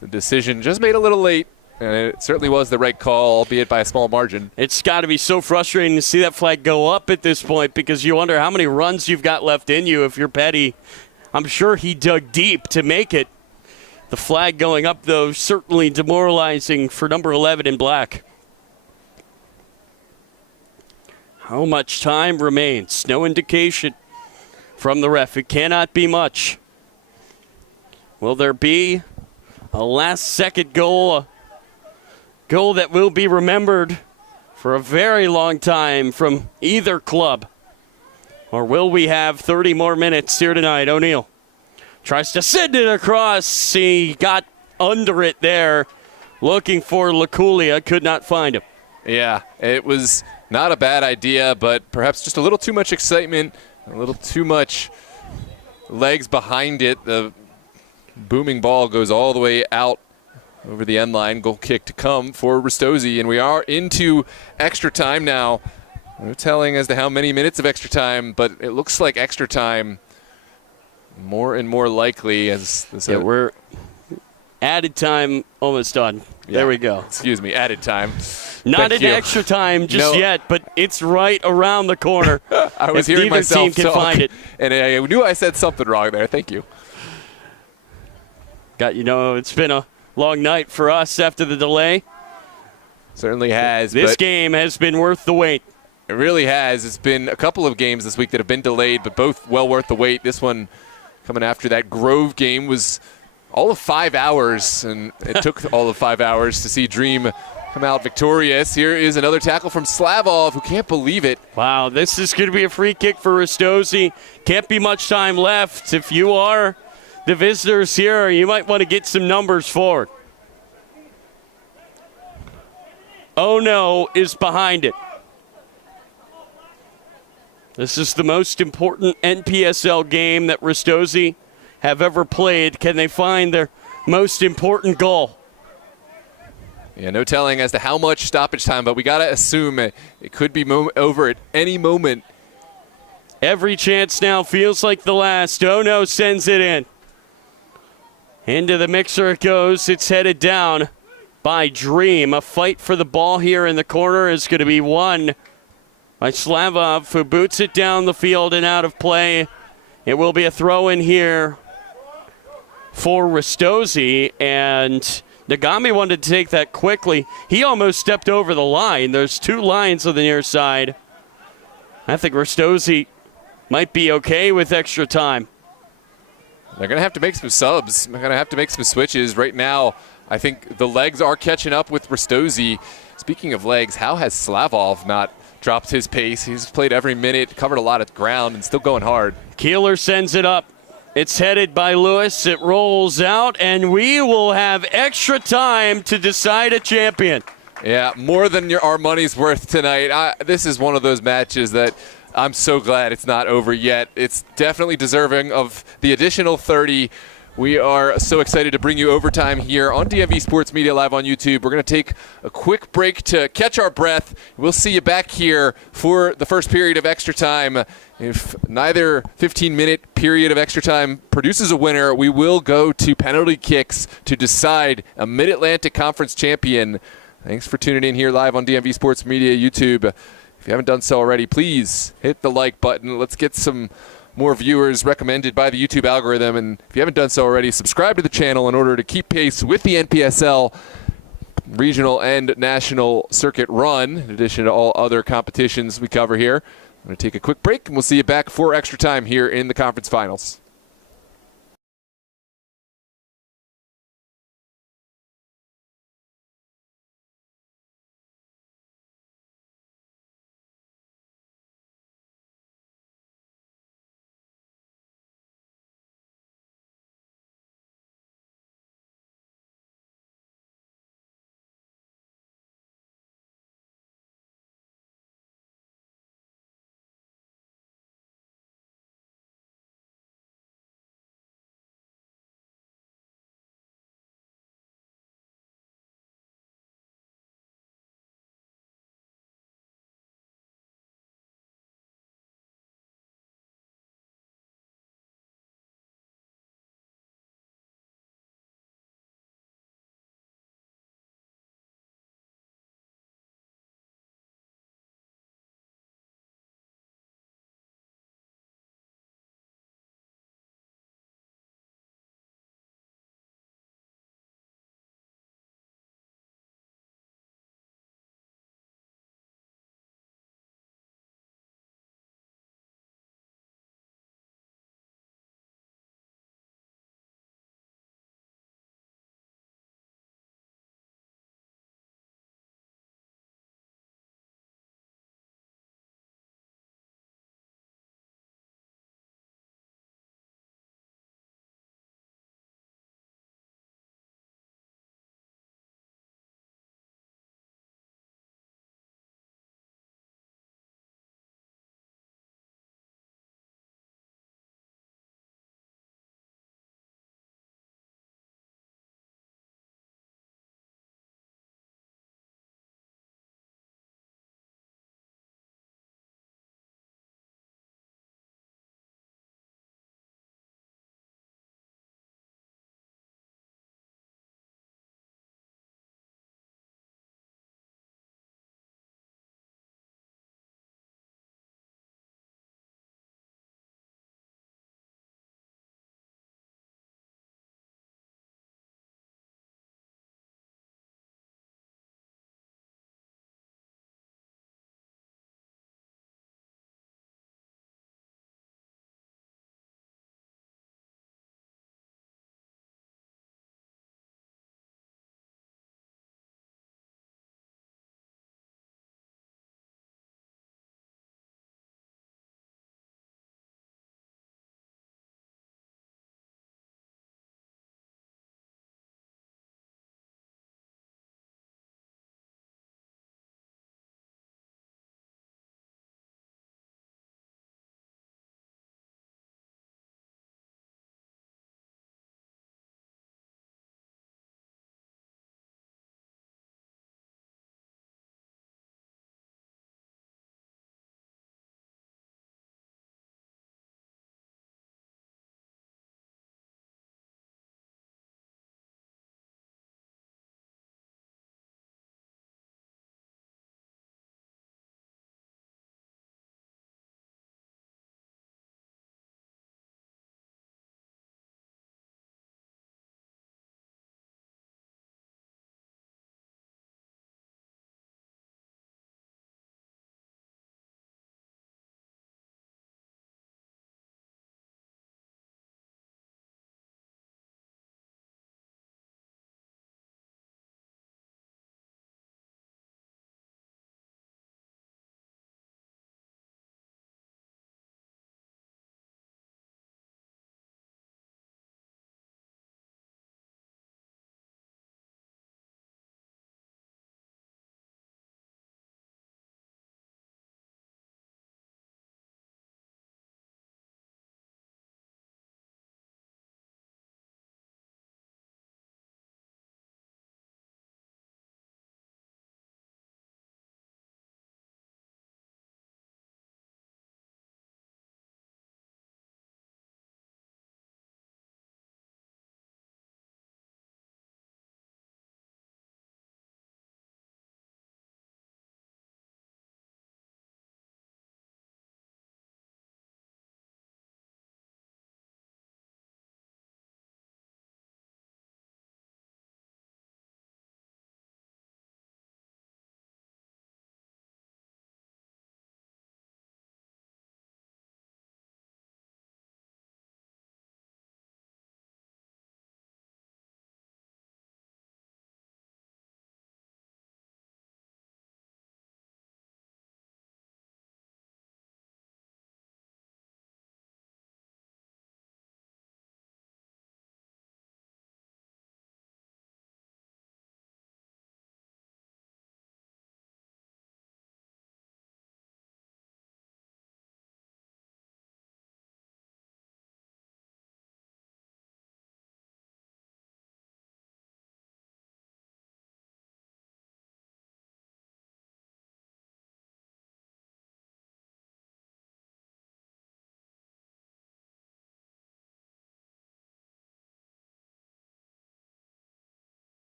the decision just made a little late, and it certainly was the right call, albeit by a small margin. It's got to be so frustrating to see that flag go up at this point because you wonder how many runs you've got left in you if you're Petty. I'm sure he dug deep to make it. The flag going up, though, certainly demoralizing for number 11 in black. How much time remains? No indication from the ref. It cannot be much. Will there be a last-second goal? A goal that will be remembered for a very long time from either club. Or will we have 30 more minutes here tonight? O'Neal tries to send it across. He got under it there, looking for Laculia. Could not find him. Yeah, it was not a bad idea, but perhaps just a little too much excitement, a little too much legs behind it. The booming ball goes all the way out over the end line. Goal kick to come for Ristozi, and we are into extra time now. No telling as to how many minutes of extra time, but it looks like extra time more and more likely as this. Yeah, we're Added time almost done. Yeah. There we go. Excuse me, added time. Not Thank an you. extra time just yet, but it's right around the corner. I was if hearing neither myself team can talk, find it. and I knew I said something wrong there. Thank you. It's been a long night for us after the delay. Certainly has. This but game has been worth the wait. It really has. It's been a couple of games this week that have been delayed, but both well worth the wait. This one coming after that Grove game was all of 5 hours, and it took all of 5 hours to see Dream come out victorious. Here is another tackle from Slavov, who can't believe it. Wow, this is going to be a free kick for Ristozi. Can't be much time left. If you are the visitors here, you might want to get some numbers forward. Oh no is behind it. This is the most important NPSL game that Ristozi have ever played. Can they find their most important goal? Yeah, no telling as to how much stoppage time, but we got to assume it could be over at any moment. Every chance now feels like the last. Oh no sends it in. Into the mixer it goes. It's headed down by Dream. A fight for the ball here in the corner is going to be won by Slavov, who boots it down the field and out of play. It will be a throw in here for Ristozi, and Nagami wanted to take that quickly. He almost stepped over the line. There's two lines on the near side. I think Ristozi might be okay with extra time. They're going to have to make some subs. They're going to have to make some switches. Right now, I think the legs are catching up with Ristozi. Speaking of legs, how has Slavov not dropped his pace? He's played every minute, covered a lot of ground, and still going hard. Keeler sends it up. It's headed by Lewis. It rolls out, and we will have extra time to decide a champion. Yeah, more than our money's worth tonight. This is one of those matches that I'm so glad it's not over yet. It's definitely deserving of the additional 30. We are so excited to bring you overtime here on DMV Sports Media Live on YouTube. We're going to take a quick break to catch our breath. We'll see you back here for the first period of extra time. If neither 15-minute period of extra time produces a winner, we will go to penalty kicks to decide a Mid-Atlantic Conference champion. Thanks for tuning in here live on DMV Sports Media YouTube. If you haven't done so already, please hit the like button. Let's get some more viewers recommended by the YouTube algorithm. And if you haven't done so already, subscribe to the channel in order to keep pace with the NPSL regional and national circuit run, in addition to all other competitions we cover here. I'm going to take a quick break, and we'll see you back for extra time here in the conference finals.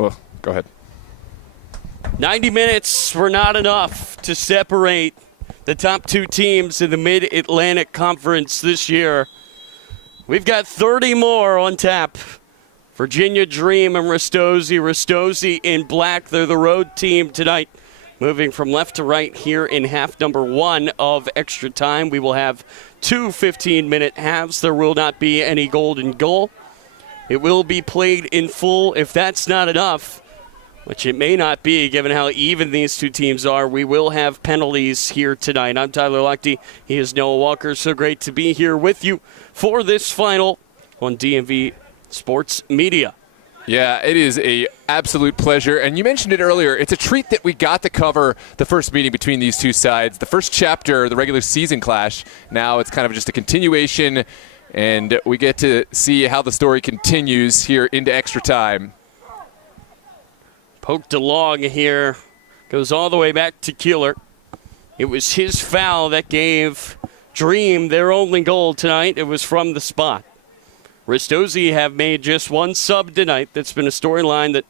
Oh, go ahead. 90 minutes were not enough to separate the top two teams in the Mid-Atlantic Conference this year. We've got 30 more on tap. Virginia Dream and Ristozi. Ristozi in black. They're the road team tonight. Moving from left to right here in half number 1 of extra time. We will have 2 15-minute halves. There will not be any golden goal. It will be played in full. If that's not enough, which it may not be given how even these two teams are, we will have penalties here tonight. I'm Tyler Luchte. He is Noah Walker. So great to be here with you for this final on DMV Sports Media. Yeah, it is a absolute pleasure. And you mentioned it earlier. It's a treat that we got to cover the first meeting between these two sides. The first chapter, the regular season clash. Now it's kind of just a continuation, and we get to see how the story continues here into extra time. Poked along here. Goes all the way back to Keeler. It was his foul that gave Dream their only goal tonight. It was from the spot. Ristozi have made just one sub tonight. That's been a storyline that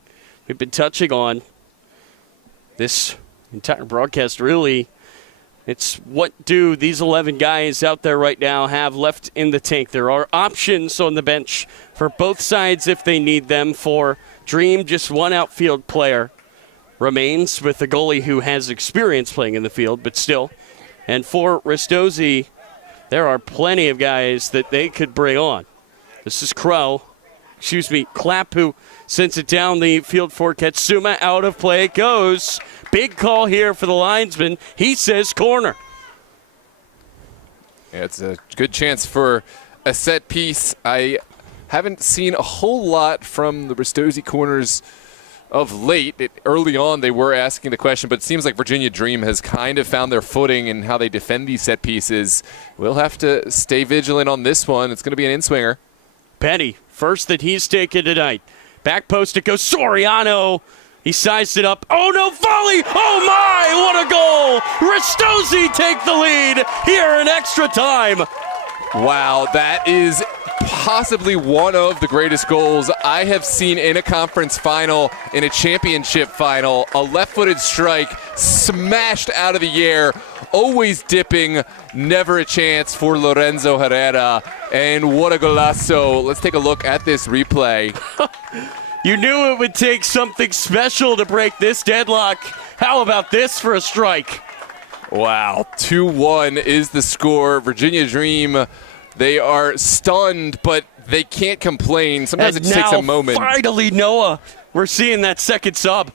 we've been touching on. This entire broadcast, really, it's what do these 11 guys out there right now have left in the tank. There are options on the bench for both sides if they need them. For Dream, just one outfield player remains with the goalie who has experience playing in the field, but still. And for Ristozi, there are plenty of guys that they could bring on. This is Clapp, who sends it down the field for Katsuma. Out of play it goes. Big call here for the linesman. He says corner. Yeah, it's a good chance for a set piece. I haven't seen a whole lot from the Ristozi corners of late. Early on, they were asking the question, but it seems like Virginia Dream has kind of found their footing in how they defend these set pieces. We'll have to stay vigilant on this one. It's going to be an in-swinger. Petty, first that he's taken tonight. Back post it goes. Soriano. He sized it up. Oh, no, volley. Oh, my, what a goal. Ristozi take the lead here in extra time. Wow, that is possibly one of the greatest goals I have seen in a conference final, in a championship final. A left-footed strike smashed out of the air, always dipping, never a chance for Lorenzo Herrera. And what a golazo. Let's take a look at this replay. You knew it would take something special to break this deadlock. How about this for a strike? Wow, 2-1 is the score. Virginia Dream, they are stunned, but they can't complain. Sometimes it just takes a moment. Finally, Noah, we're seeing that second sub.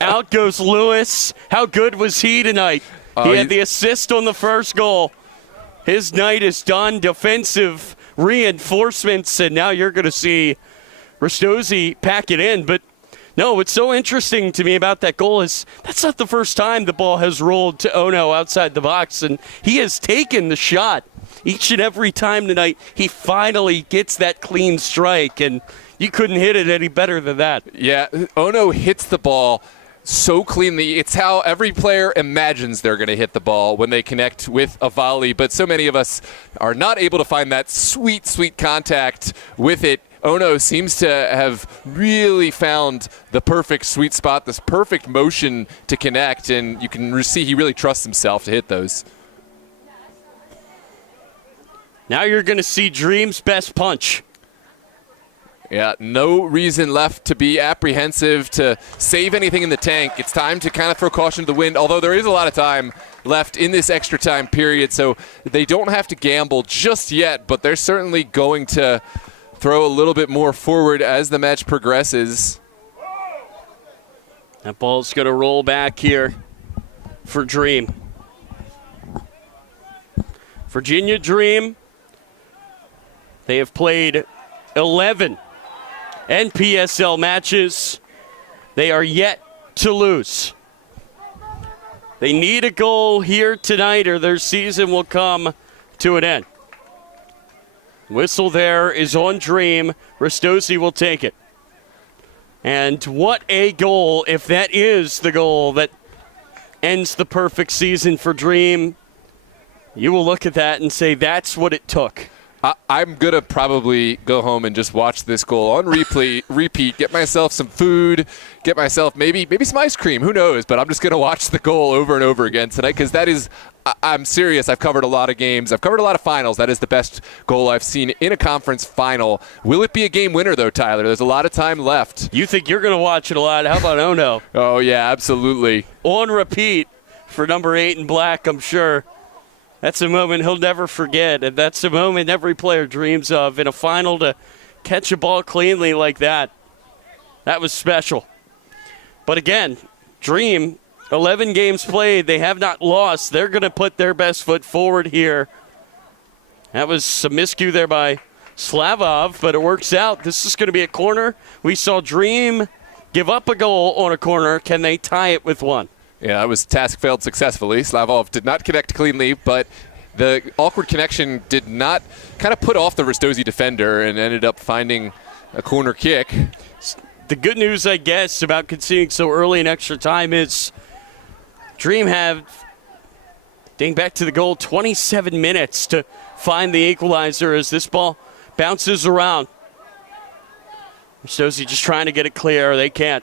Out goes Lewis. How good was he tonight? He had the assist on the first goal. His night is done. Defensive reinforcements, and now you're going to see Ristozi pack it in. But no, what's so interesting to me about that goal is that's not the first time the ball has rolled to Ono outside the box, and he has taken the shot. Each and every time tonight, he finally gets that clean strike, and you couldn't hit it any better than that. Yeah, Ono hits the ball so cleanly. It's how every player imagines they're going to hit the ball when they connect with a volley, but so many of us are not able to find that sweet, sweet contact with it. Ono seems to have really found the perfect sweet spot, this perfect motion to connect, and you can see he really trusts himself to hit those. Now you're going to see Dream's best punch. Yeah, no reason left to be apprehensive, to save anything in the tank. It's time to kind of throw caution to the wind, although there is a lot of time left in this extra time period, so they don't have to gamble just yet, but they're certainly going to throw a little bit more forward as the match progresses. That ball's going to roll back here for Dream. Virginia Dream, they have played 11 NPSL matches. They are yet to lose. They need a goal here tonight or their season will come to an end. Whistle there is on Dream. Ristozi will take it. And what a goal, if that is the goal that ends the perfect season for Dream. You will look at that and say that's what it took. I'm going to probably go home and just watch this goal on repeat, get myself some food, get myself maybe some ice cream. Who knows? But I'm just going to watch the goal over and over again tonight because that is – I'm serious. I've covered a lot of games. I've covered a lot of finals. That is the best goal I've seen in a conference final. Will it be a game winner, though, Tyler? There's a lot of time left. You think you're going to watch it a lot. How about Ono? Oh, yeah, absolutely. On repeat for number 8 in black, I'm sure. That's a moment he'll never forget, and that's a moment every player dreams of in a final to catch a ball cleanly like that. That was special. But again, Dream, 11 games played. They have not lost. They're going to put their best foot forward here. That was some miscue there by Slavov, but it works out. This is going to be a corner. We saw Dream give up a goal on a corner. Can they tie it with one? Yeah, that was task failed successfully. Slavov did not connect cleanly, but the awkward connection did not kind of put off the Ristozi defender and ended up finding a corner kick. The good news, I guess, about conceding so early in extra time is Dream have, dating back to the goal, 27 minutes to find the equalizer as this ball bounces around. Ristozi just trying to get it clear. They can't.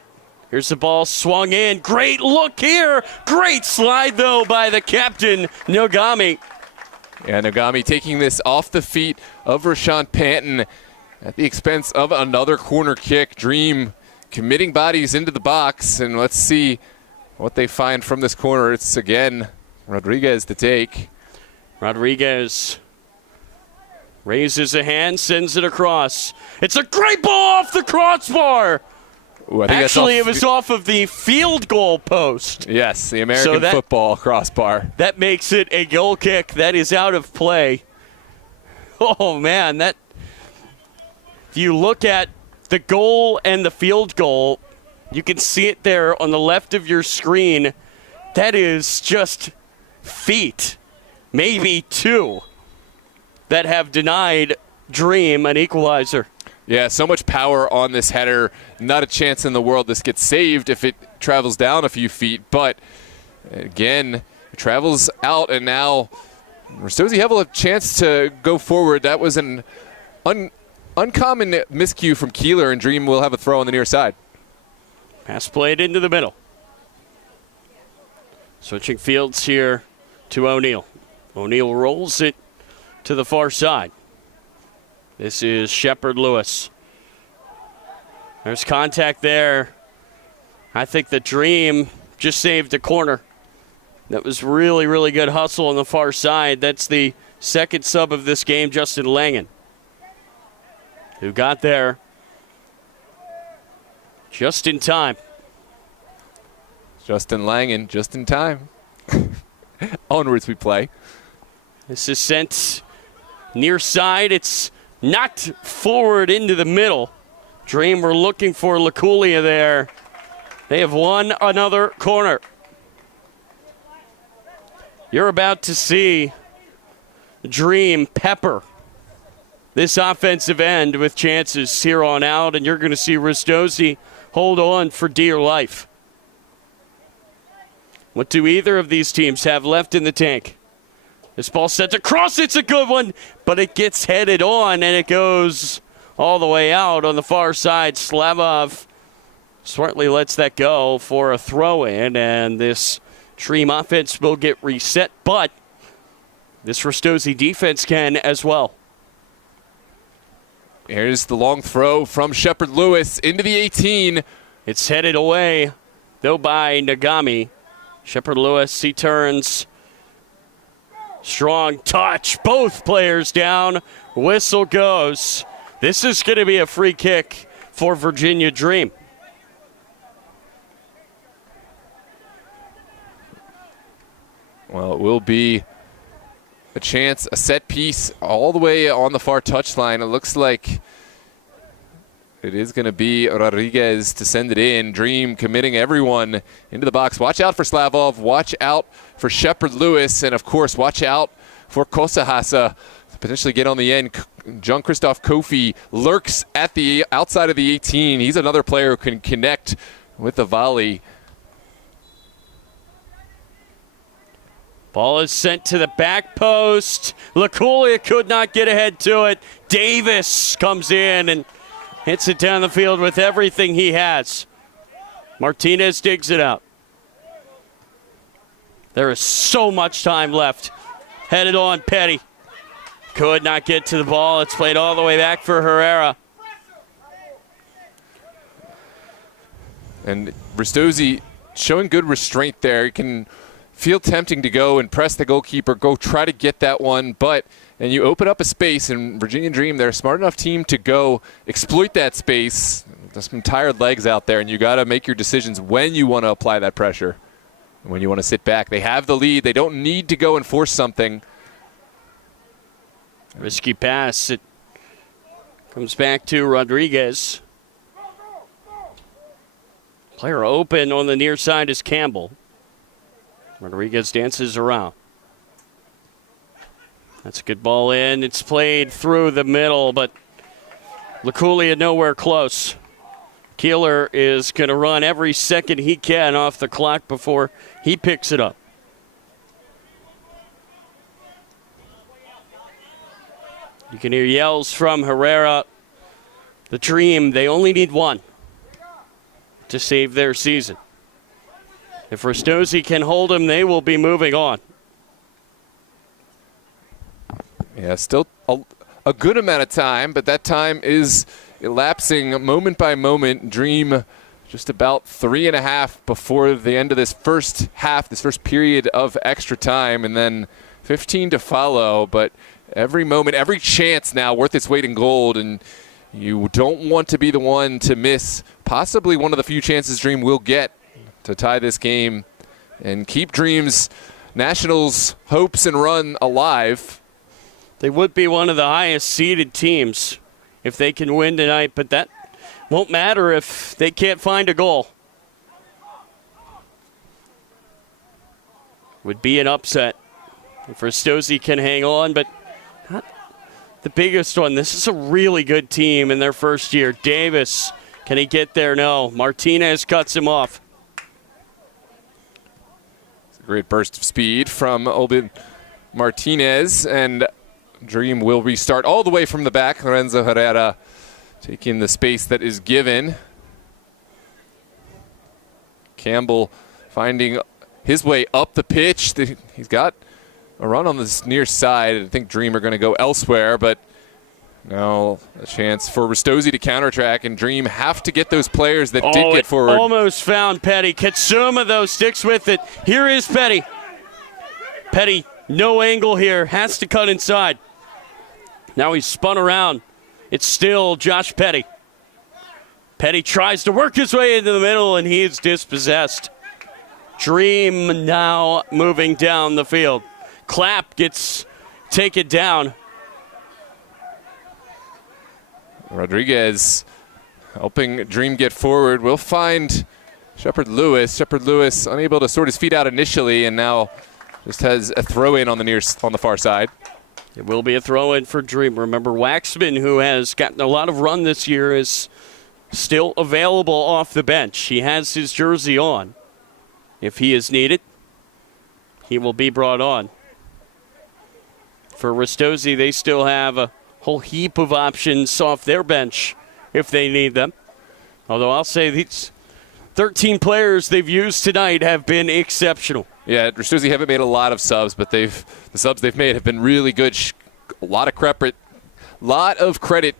Here's the ball swung in. Great look here. Great slide, though, by the captain, Nogami. Yeah, Nogami taking this off the feet of Rashawn Panton at the expense of another corner kick. Dream committing bodies into the box, and let's see what they find from this corner. It's, again, Rodriguez to take. Rodriguez raises a hand, sends it across. It's a great ball off the crossbar. Ooh, I think actually, it was off of the field goal post. Yes, the American football crossbar. That makes it a goal kick that is out of play. Oh, man. If you look at the goal and the field goal, you can see it there on the left of your screen. That is just feet, maybe 2, that have denied Dream an equalizer. Yeah, so much power on this header. Not a chance in the world this gets saved if it travels down a few feet. But, again, it travels out, and now Ristozi have a chance to go forward. That was an uncommon miscue from Keeler, and Dream will have a throw on the near side. Pass played into the middle. Switching fields here to O'Neal. O'Neal rolls it to the far side. This is Shepard Lewis. There's contact there. I think the Dream just saved a corner. That was really, really good hustle on the far side. That's the second sub of this game, Justin Langen, who got there just in time. Justin Langen, just in time. Onwards we play. This is sent near side. It's knocked forward into the middle. Dream were looking for Laculia there. They have won another corner. You're about to see Dream pepper this offensive end with chances here on out, and you're going to see Ristozi hold on for dear life. What do either of these teams have left in the tank? This ball sent across. It's a good one, but it gets headed on, and it goes all the way out on the far side. Slavov smartly lets that go for a throw-in, and this Dream offense will get reset, but this Ristozi defense can as well. Here's the long throw from Shepard Lewis into the 18. It's headed away, though, by Nagami. Shepard Lewis, he turns. Strong touch. Both players down. Whistle goes. This is going to be a free kick for Virginia Dream. Well, it will be a chance, a set piece all the way on the far touchline. It looks like it is going to be Rodriguez to send it in. Dream committing everyone into the box. Watch out for Slavov. Watch out for Shepard Lewis. And, of course, watch out for Kosahasa to potentially get on the end. Jean-Christophe Kofi lurks at the outside of the 18. He's another player who can connect with the volley. Ball is sent to the back post. Laculia could not get ahead to it. Davis comes in and hits it down the field with everything he has. Martinez digs it out. There is so much time left. Headed on, Petty. Could not get to the ball. It's played all the way back for Herrera. And Ristozi showing good restraint there. He can feel tempting to go and press the goalkeeper, go try to get that one, and you open up a space, and Virginia Dream, they're a smart enough team to go exploit that space. There's some tired legs out there, and you got to make your decisions when you want to apply that pressure and when you want to sit back. They have the lead. They don't need to go and force something. Risky pass. It comes back to Rodriguez. Player open on the near side is Campbell. Rodriguez dances around. That's a good ball in. It's played through the middle, but Laculia nowhere close. Keeler is going to run every second he can off the clock before he picks it up. You can hear yells from Herrera. The Dream, they only need one to save their season. If Ristozi can hold him, they will be moving on. Yeah, still a good amount of time, but that time is elapsing moment by moment. Dream just about 3.5 before the end of this first half, this first period of extra time, and then 15 to follow. But every moment, every chance now worth its weight in gold, and you don't want to be the one to miss possibly one of the few chances Dream will get to tie this game and keep Dream's Nationals hopes and run alive. They would be one of the highest seeded teams if they can win tonight, but that won't matter if they can't find a goal. Would be an upset if Ristozi can hang on, but not the biggest one. This is a really good team in their first year. Davis, can he get there? No. Martinez cuts him off. Great burst of speed from Obed Martinez, and Dream will restart all the way from the back. Lorenzo Herrera taking the space that is given. Campbell finding his way up the pitch. He's got a run on this near side. I think Dream are going to go elsewhere, but now a chance for Ristozi to counterattack, and Dream have to get those players that did get forward. Almost found Petty. Katsuma, though, sticks with it. Here is Petty. Petty, no angle here. Has to cut inside. Now he's spun around. It's still Josh Petty. Petty tries to work his way into the middle, and he is dispossessed. Dream now moving down the field. Clapp gets taken down. Rodriguez helping Dream get forward. We'll find Shepard Lewis. Shepard Lewis unable to sort his feet out initially, and now just has a throw-in on the far side. It will be a throw-in for Dream. Remember, Waxman, who has gotten a lot of run this year, is still available off the bench. He has his jersey on. If he is needed, he will be brought on. For Ristozi, they still have a whole heap of options off their bench if they need them. Although I'll say these 13 players they've used tonight have been exceptional. Yeah, Ristozi haven't made a lot of subs, but the subs they've made have been really good. A lot of credit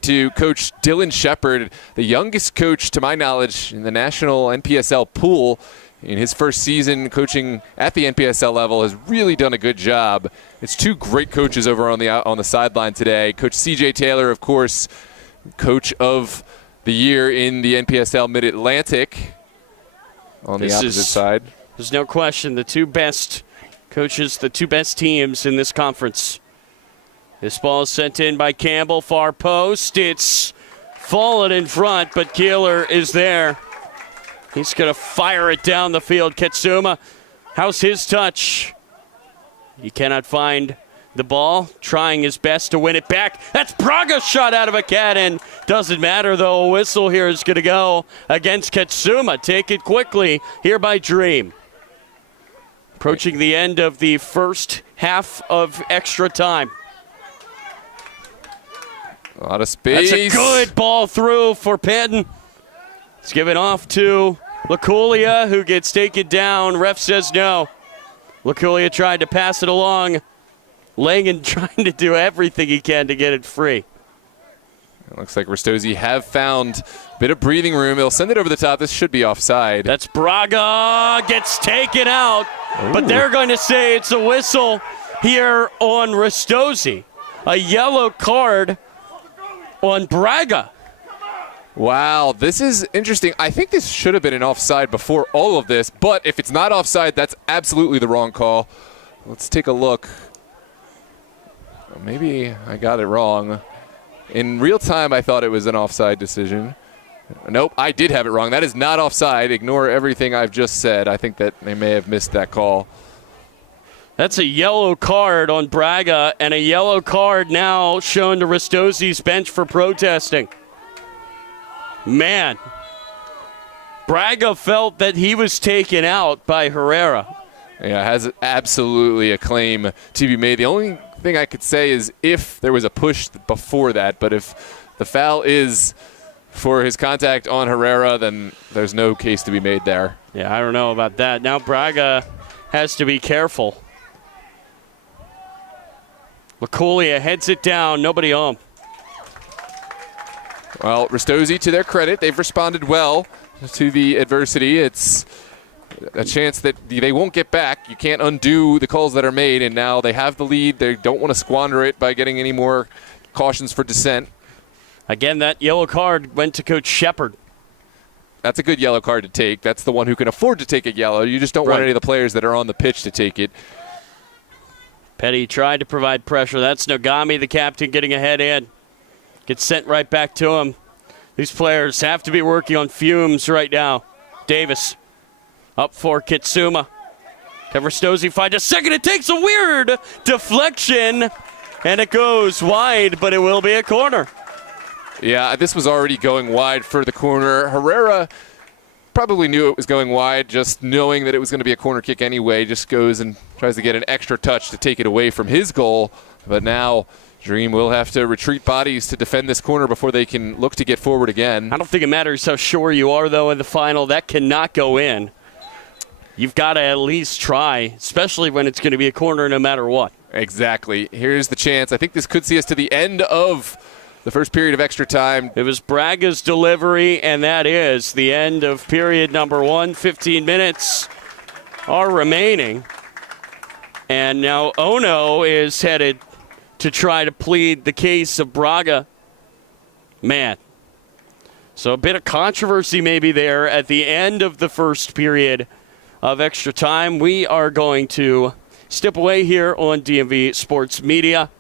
to Coach Dylan Shepard, the youngest coach, to my knowledge, in the national NPSL pool. In his first season coaching at the NPSL level, has really done a good job. It's two great coaches over on the sideline today. Coach CJ Taylor, of course, coach of the year in the NPSL Mid-Atlantic on the opposite side. There's no question the two best coaches, the two best teams in this conference. This ball is sent in by Campbell, far post. It's fallen in front, but Keeler is there. He's going to fire it down the field. Katsuma, how's his touch? He cannot find the ball, trying his best to win it back. That's Braga's shot out of a cannon. Doesn't matter, though. A whistle here is going to go against Katsuma. Take it quickly here by Dream. Approaching the end of the first half of extra time. A lot of space. That's a good ball through for Penton. It's given off to LaCulia, who gets taken down. Ref says no. LaCulia tried to pass it along. Langen trying to do everything he can to get it free. It looks like Ristozi have found a bit of breathing room. They'll send it over the top. This should be offside. That's Braga. Gets taken out. Ooh. But they're going to say it's a whistle here on Ristozi. A yellow card on Braga. Wow, this is interesting. I think this should have been an offside before all of this, but if it's not offside, that's absolutely the wrong call. Let's take a look. Maybe I got it wrong. In real time, I thought it was an offside decision. Nope, I did have it wrong. That is not offside. Ignore everything I've just said. I think that they may have missed that call. That's a yellow card on Braga, and a yellow card now shown to Ristozi's bench for protesting. Man, Braga felt that he was taken out by Herrera. Yeah, has absolutely a claim to be made. The only thing I could say is if there was a push before that, but if the foul is for his contact on Herrera, then there's no case to be made there. Yeah, I don't know about that. Now Braga has to be careful. LaCulia heads it down, nobody home. Well, Ristozi, to their credit, they've responded well to the adversity. It's a chance that they won't get back. You can't undo the calls that are made, and now they have the lead. They don't want to squander it by getting any more cautions for dissent. Again, that yellow card went to Coach Shepard. That's a good yellow card to take. That's the one who can afford to take a yellow. You just don't want any of the players that are on the pitch to take it. Petty tried to provide pressure. That's Nogami, the captain, getting a head in. Gets sent right back to him. These players have to be working on fumes right now. Davis up for Kitsuma. Can Ristozi find a second? It takes a weird deflection, and it goes wide, but it will be a corner. Yeah, this was already going wide for the corner. Herrera probably knew it was going wide, just knowing that it was going to be a corner kick anyway. Just goes and tries to get an extra touch to take it away from his goal. But now Dream will have to retreat bodies to defend this corner before they can look to get forward again. I don't think it matters how sure you are, though, in the final. That cannot go in. You've got to at least try, especially when it's going to be a corner no matter what. Exactly. Here's the chance. I think this could see us to the end of the first period of extra time. It was Braga's delivery, and that is the end of period number 1. 15 minutes are remaining. And now Ono is headed to try to plead the case of Braga. Man. So a bit of controversy maybe there at the end of the first period of extra time. We are going to step away here on DMV Sports Media.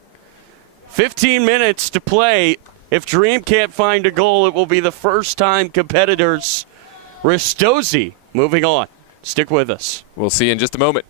15 minutes to play. If Dream can't find a goal, it will be the first-time competitors. Ristozi moving on. Stick with us. We'll see you in just a moment.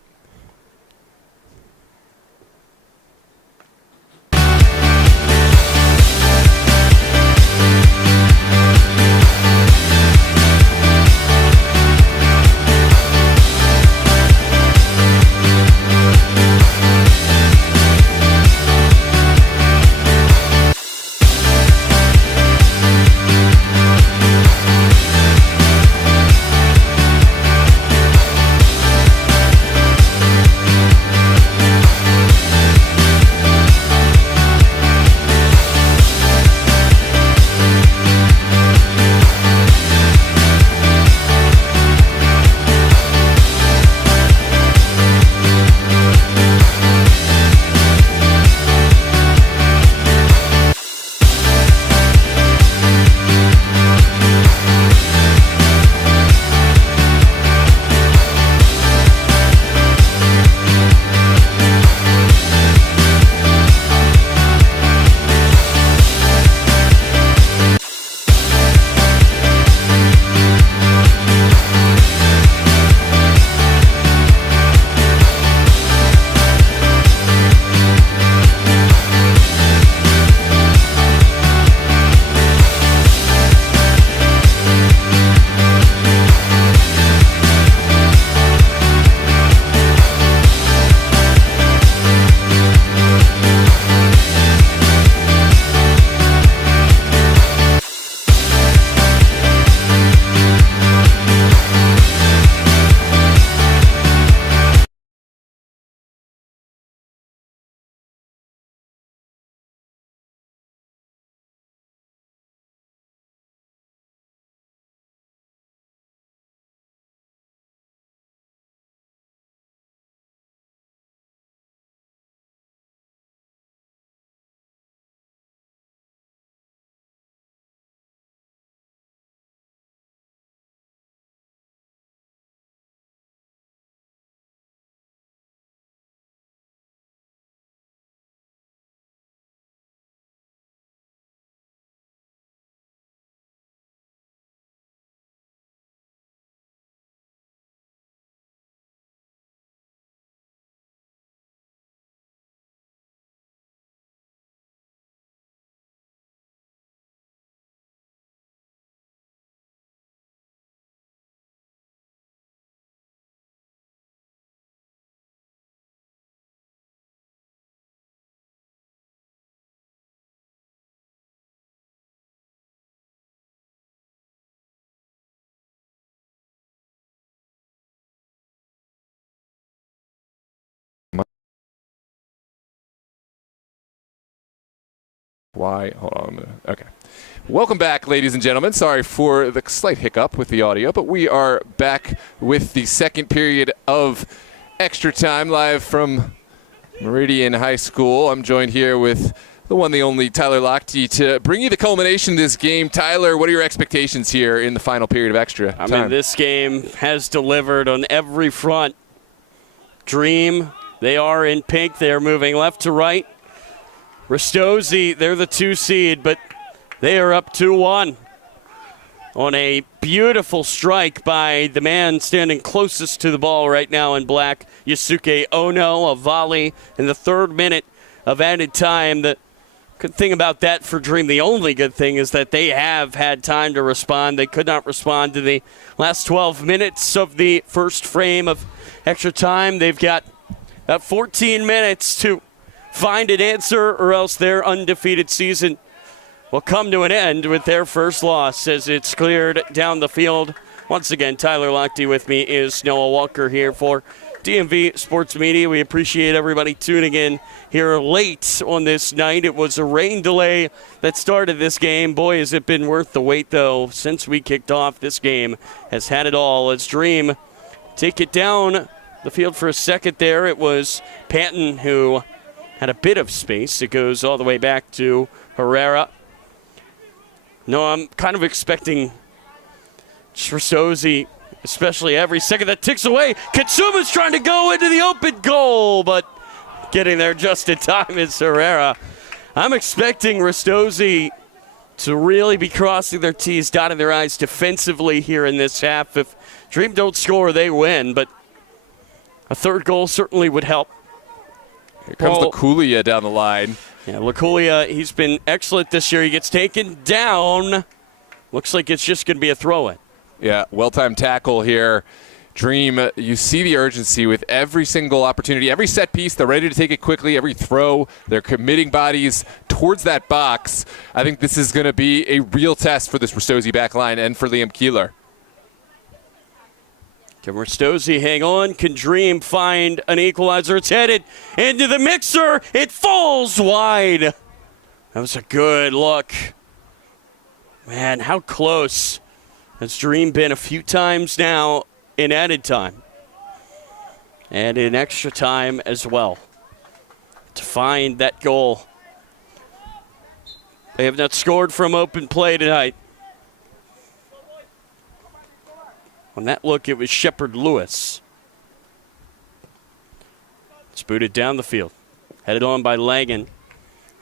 Why? Hold on. Okay. Welcome back, ladies and gentlemen. Sorry for the slight hiccup with the audio, but we are back with the second period of Extra Time live from Meridian High School. I'm joined here with the one, the only Tyler Lochte to bring you the culmination of this game. Tyler, what are your expectations here in the final period of Extra Time? I mean, this game has delivered on every front. Dream, they are in pink. They are moving left to right. Ristozi, they're the 2 seed, but they are up 2-1 on a beautiful strike by the man standing closest to the ball right now in black, Yusuke Ono, a volley in the 3rd minute of added time. The good thing about that for Dream, the only good thing, is that they have had time to respond. They could not respond to the last 12 minutes of the first frame of Extra Time. They've got about 14 minutes to find an answer, or else their undefeated season will come to an end with their first loss as it's cleared down the field. Once again, Tyler Lochte with me is Noah Walker here for DMV Sports Media. We appreciate everybody tuning in here late on this night. It was a rain delay that started this game. Boy, has it been worth the wait, though. Since we kicked off, this game has had it all. As Dream take it down the field for a second there. It was Panton who had a bit of space. It goes all the way back to Herrera. No, I'm kind of expecting Ristozi, especially every second that ticks away. Katsuma's trying to go into the open goal, but getting there just in time is Herrera. I'm expecting Ristozi to really be crossing their T's, dotting their I's defensively here in this half. If Dream don't score, they win, but a 3rd goal certainly would help. Here comes Laculia down the line. Yeah, Laculia, he's been excellent this year. He gets taken down. Looks like it's just going to be a throw-in. Yeah, well-timed tackle here. Dream, you see the urgency with every single opportunity. Every set piece, they're ready to take it quickly. Every throw, they're committing bodies towards that box. I think this is going to be a real test for this Ristozi back line and for Liam Keeler. Can Ristozi hang on? Can Dream find an equalizer? It's headed into the mixer. It falls wide. That was a good look. Man, how close has Dream been a few times now in added time and in extra time as well to find that goal. They have not scored from open play tonight. On that look, it was Shepard Lewis. It's booted down the field. Headed on by Lagan.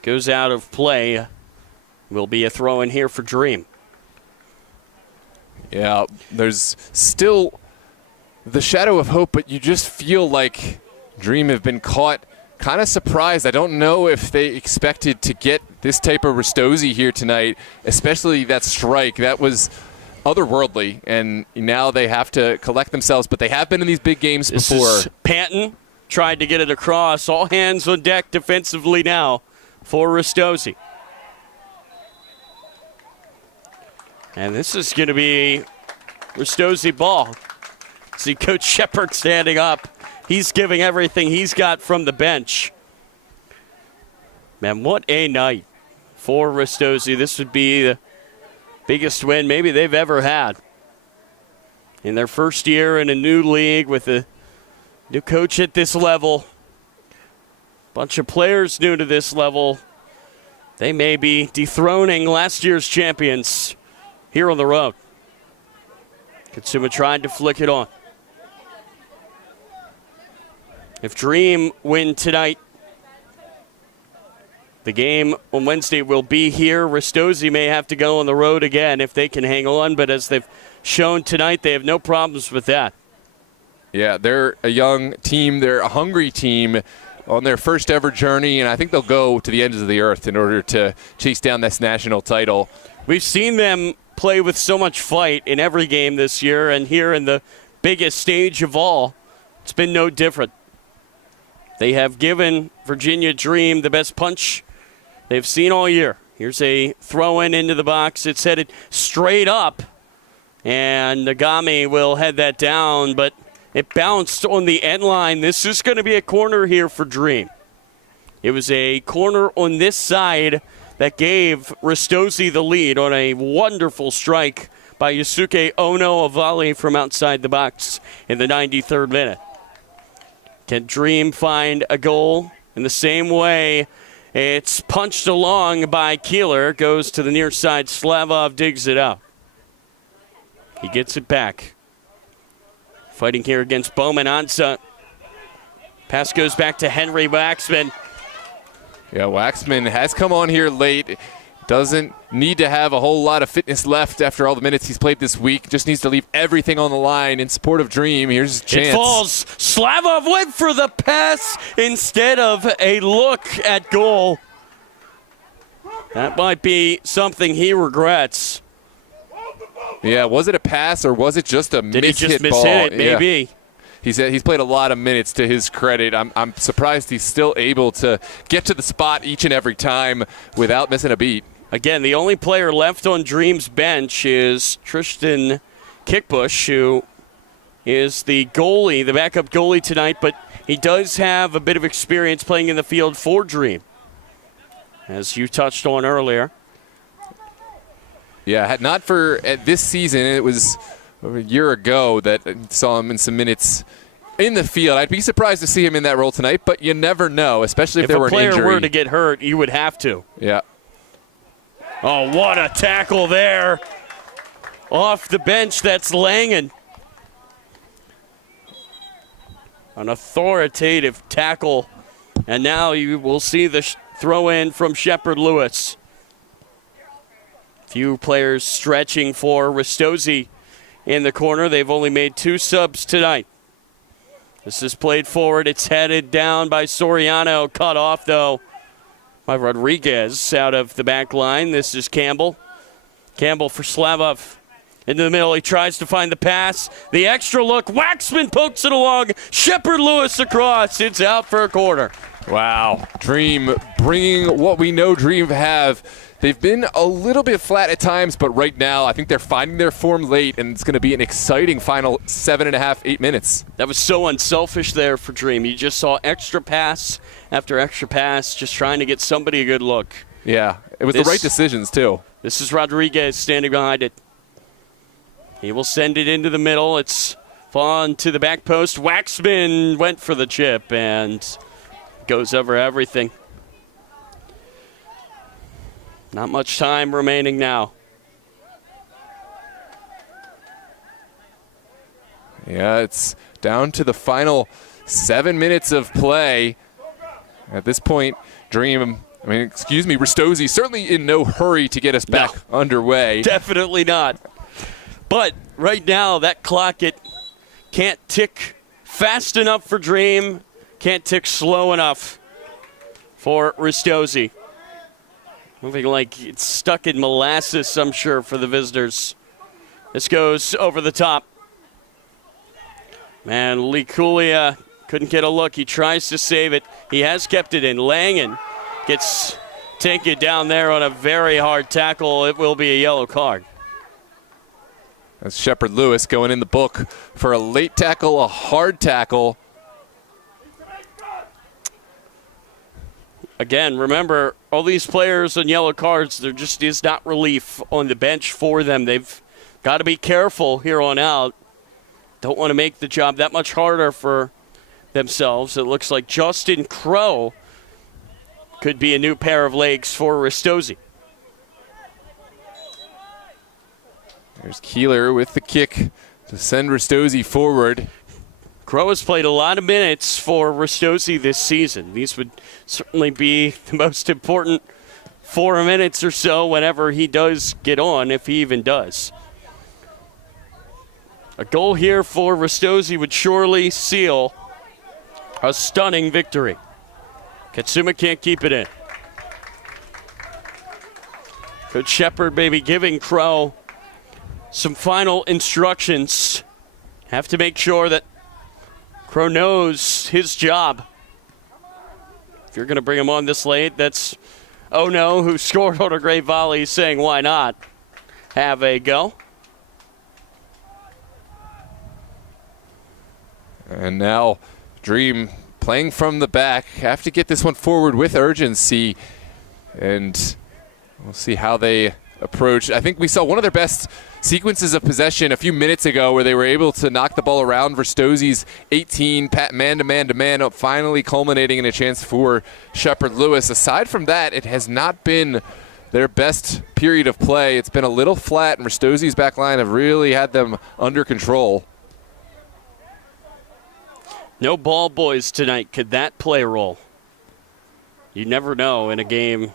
Goes out of play. Will be a throw in here for Dream. Yeah, there's still the shadow of hope, but you just feel like Dream have been caught kind of surprised. I don't know if they expected to get this type of Ristozi here tonight, especially that strike. That was otherworldly, and now they have to collect themselves, but they have been in these big games before. Panton tried to get it across. All hands on deck defensively now for Ristozi. And this is going to be Ristozi ball. See Coach Shepard standing up. He's giving everything he's got from the bench. Man, what a night for Ristozi. This would be the biggest win maybe they've ever had in their first year in a new league with a new coach at this level. Bunch of players new to this level. They may be dethroning last year's champions here on the road. Katsuma tried to flick it on. If Dream win tonight, the game on Wednesday will be here. Ristozi may have to go on the road again if they can hang on, but as they've shown tonight, they have no problems with that. Yeah, they're a young team. They're a hungry team on their first ever journey, and I think they'll go to the ends of the earth in order to chase down this national title. We've seen them play with so much fight in every game this year, and here in the biggest stage of all, it's been no different. They have given Virginia Dream the best punch they've seen all year. Here's a throw-in into the box. It's headed straight up, and Nagami will head that down, but it bounced on the end line. This is going to be a corner here for Dream. It was a corner on this side that gave Ristozi the lead on a wonderful strike by Yusuke Ono, a volley from outside the box in the 93rd minute. Can Dream find a goal in the same way? It's punched along by Keeler, goes to the near side. Slavov digs it up. He gets it back. Fighting here against Bowman Ansa. Pass goes back to Henry Waxman. Yeah, Waxman has come on here late. Doesn't need to have a whole lot of fitness left after all the minutes he's played this week. Just needs to leave everything on the line in support of Dream. Here's his chance. It falls. Slavov went for the pass instead of a look at goal. That might be something he regrets. Yeah, was it a pass or was it just a mishit ball? Did he just mishit it? Maybe. Yeah. He's played a lot of minutes, to his credit. I'm surprised he's still able to get to the spot each and every time without missing a beat. Again, the only player left on Dream's bench is Tristan Kickbush, who is the goalie, the backup goalie tonight, but he does have a bit of experience playing in the field for Dream, as you touched on earlier. Yeah, not for this season. It was a year ago that I saw him in some minutes in the field. I'd be surprised to see him in that role tonight, but you never know, especially if there were an injury. If a player were to get hurt, you would have to. Yeah. Oh, what a tackle there. Off the bench, that's Langen. An authoritative tackle. And now you will see the throw in from Shepard Lewis. Few players stretching for Ristozi in the corner. They've only made 2 subs tonight. This is played forward. It's headed down by Soriano. Cut off, though, by Rodriguez out of the back line. This is Campbell. Campbell for Slavov. Into the middle, he tries to find the pass. The extra look, Waxman pokes it along. Shepard Lewis across. It's out for a corner. Wow. Dream bringing what we know Dream have. They've been a little bit flat at times, but right now I think they're finding their form late, and it's going to be an exciting final 7.5, 8 minutes. That was so unselfish there for Dream. You just saw extra pass after extra pass, just trying to get somebody a good look. Yeah, it was the right decisions, too. This is Rodriguez standing behind it. He will send it into the middle. It's fallen to the back post. Waxman went for the chip and goes over everything. Not much time remaining now. Yeah, it's down to the final 7 minutes of play. At this point, Ristozi certainly in no hurry to get us back underway. Definitely not. But right now, that clock, it can't tick fast enough for Dream, can't tick slow enough for Ristozi. Moving like it's stuck in molasses, I'm sure, for the visitors. This goes over the top. Man, Likulia couldn't get a look. He tries to save it. He has kept it in. Langen gets taken down there on a very hard tackle. It will be a yellow card. That's Shepard Lewis going in the book for a late tackle, a hard tackle. Again, remember, all these players on yellow cards, there just is not relief on the bench for them. They've got to be careful here on out. Don't want to make the job that much harder for themselves. It looks like Justin Crow could be a new pair of legs for Ristozi. There's Keeler with the kick to send Ristozi forward. Crow has played a lot of minutes for Ristozi this season. These would certainly be the most important 4 minutes or so whenever he does get on, if he even does. A goal here for Ristozi would surely seal a stunning victory. Katsuma can't keep it in. Coach Shepard maybe giving Crow some final instructions. Have to make sure that Crow knows his job. If you're going to bring him on this late, that's Ono, who scored on a great volley, saying, why not? Have a go. And now Dream playing from the back. Have to get this one forward with urgency. And We'll see how they approach. I think we saw one of their best sequences of possession a few minutes ago where they were able to knock the ball around Ristozi's 18, man-to-man, finally culminating in a chance for Shepherd Lewis. Aside from that, it has not been their best period of play. It's been a little flat, and Ristozi's back line have really had them under control. No ball boys tonight. Could that play roll? You never know in a game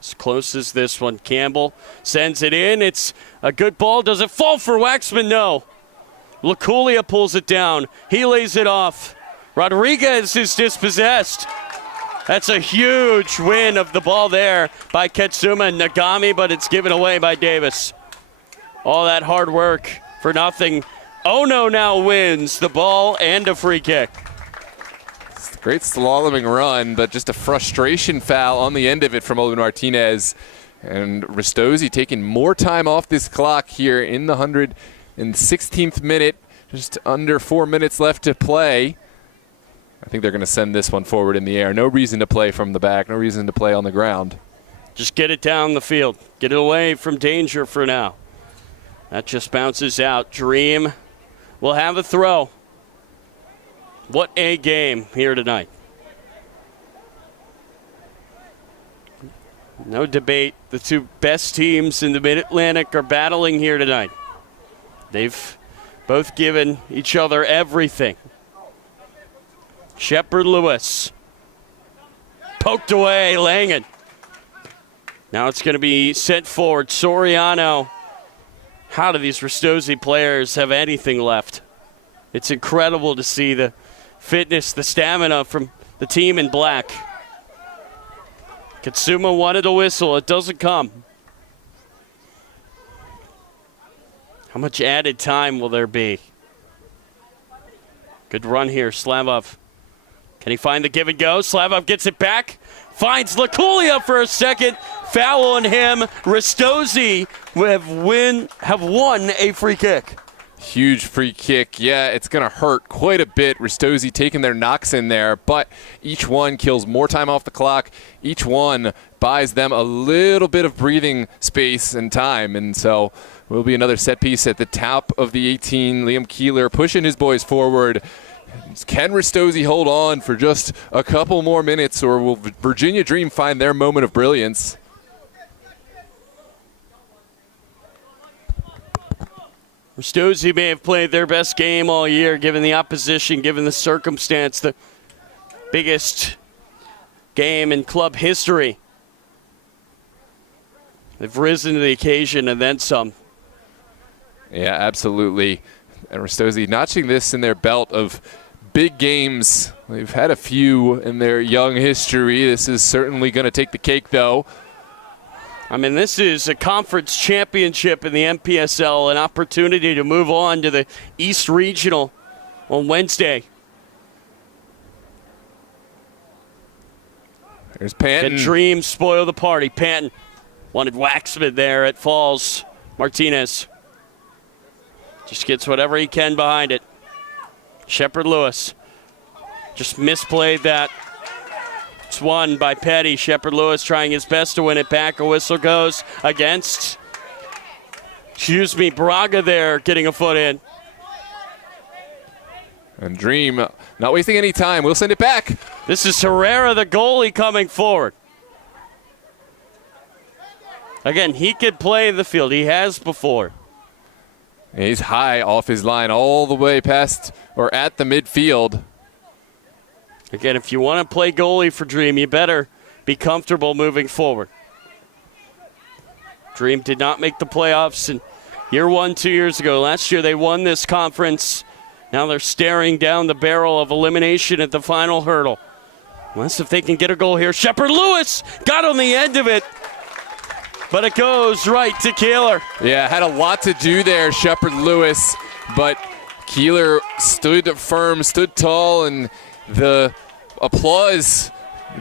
as close as this one. Campbell sends it in. It's a good ball. Does it fall for Waxman? No. LaCulia pulls it down. He lays it off. Rodriguez is dispossessed. That's a huge win of the ball there by Ketsuma and Nagami, but it's given away by Davis. All that hard work for nothing. Ono now wins the ball and a free kick. Great slaloming run, but just a frustration foul on the end of it from Olin Martinez. And Ristozi taking more time off this clock here in the 116th minute. Just under 4 minutes left to play. I think they're going to send this one forward in the air. No reason to play from the back. No reason to play on the ground. Just get it down the field. Get it away from danger for now. That just bounces out. Dream will have a throw. What a game here tonight. No debate. The two best teams in the Mid-Atlantic are battling here tonight. They've both given each other everything. Shepherd Lewis. Poked away, Langan. Now it's going to be sent forward. Soriano. How do these Ristozi players have anything left? It's incredible to see the fitness, the stamina from the team in black. Katsuma wanted a whistle. It doesn't come. How much added time will there be? Good run here, Slavov. Can he find the give and go? Slavov gets it back. Finds LaCulia for a second. Foul on him. Ristozi have won a free kick. Huge free kick. Yeah, it's going to hurt quite a bit. Ristozi taking their knocks in there, but each one kills more time off the clock. Each one buys them a little bit of breathing space and time, and so will be another set piece at the top of the 18. Liam Keeler pushing his boys forward. Can Ristozi hold on for just a couple more minutes, or will Virginia Dream find their moment of brilliance? Ristozi may have played their best game all year, given the opposition, given the circumstance, the biggest game in club history. They've risen to the occasion and then some. Yeah, absolutely. And Ristozi notching this in their belt of big games. They've had a few in their young history. This is certainly going to take the cake, though. I mean, this is a conference championship in the NPSL, an opportunity to move on to the East Regional on Wednesday. There's Panton. Can Dream spoil the party? Panton wanted Waxman there at Falls. Martinez just gets whatever he can behind it. Shepherd Lewis just misplayed that. It's won by Petty. Shepherd Lewis trying his best to win it back. A whistle goes against, Braga there getting a foot in. And Dream not wasting any time. We'll send it back. This is Herrera, the goalie, coming forward. Again, he could play in the field. He has before. He's high off his line all the way past or at the midfield. Again, if you want to play goalie for Dream, you better be comfortable moving forward. Dream did not make the playoffs in year one 2 years ago. Last year they won this conference. Now they're staring down the barrel of elimination at the final hurdle. Unless if they can get a goal here. Shepherd Lewis got on the end of it, but it goes right to Keeler. Yeah, had a lot to do there, Shepherd Lewis, but Keeler stood firm, stood tall, and the applause,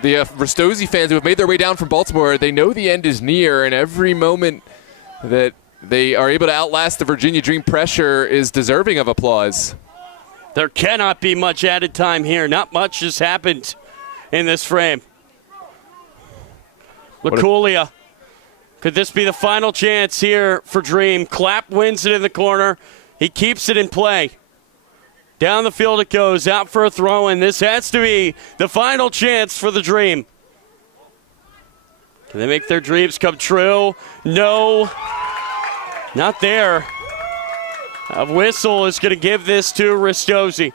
the Ristozi fans who have made their way down from Baltimore, they know the end is near, and every moment that they are able to outlast the Virginia Dream pressure is deserving of applause. There cannot be much added time here. Not much has happened in this frame. LaCulia Could this be the final chance here for Dream? Clapp wins it in the corner. He keeps it in play. Down the field it goes, out for a throw-in. This has to be the final chance for the Dream. Can they make their dreams come true? No, not there. A whistle is going to give this to Ristozi.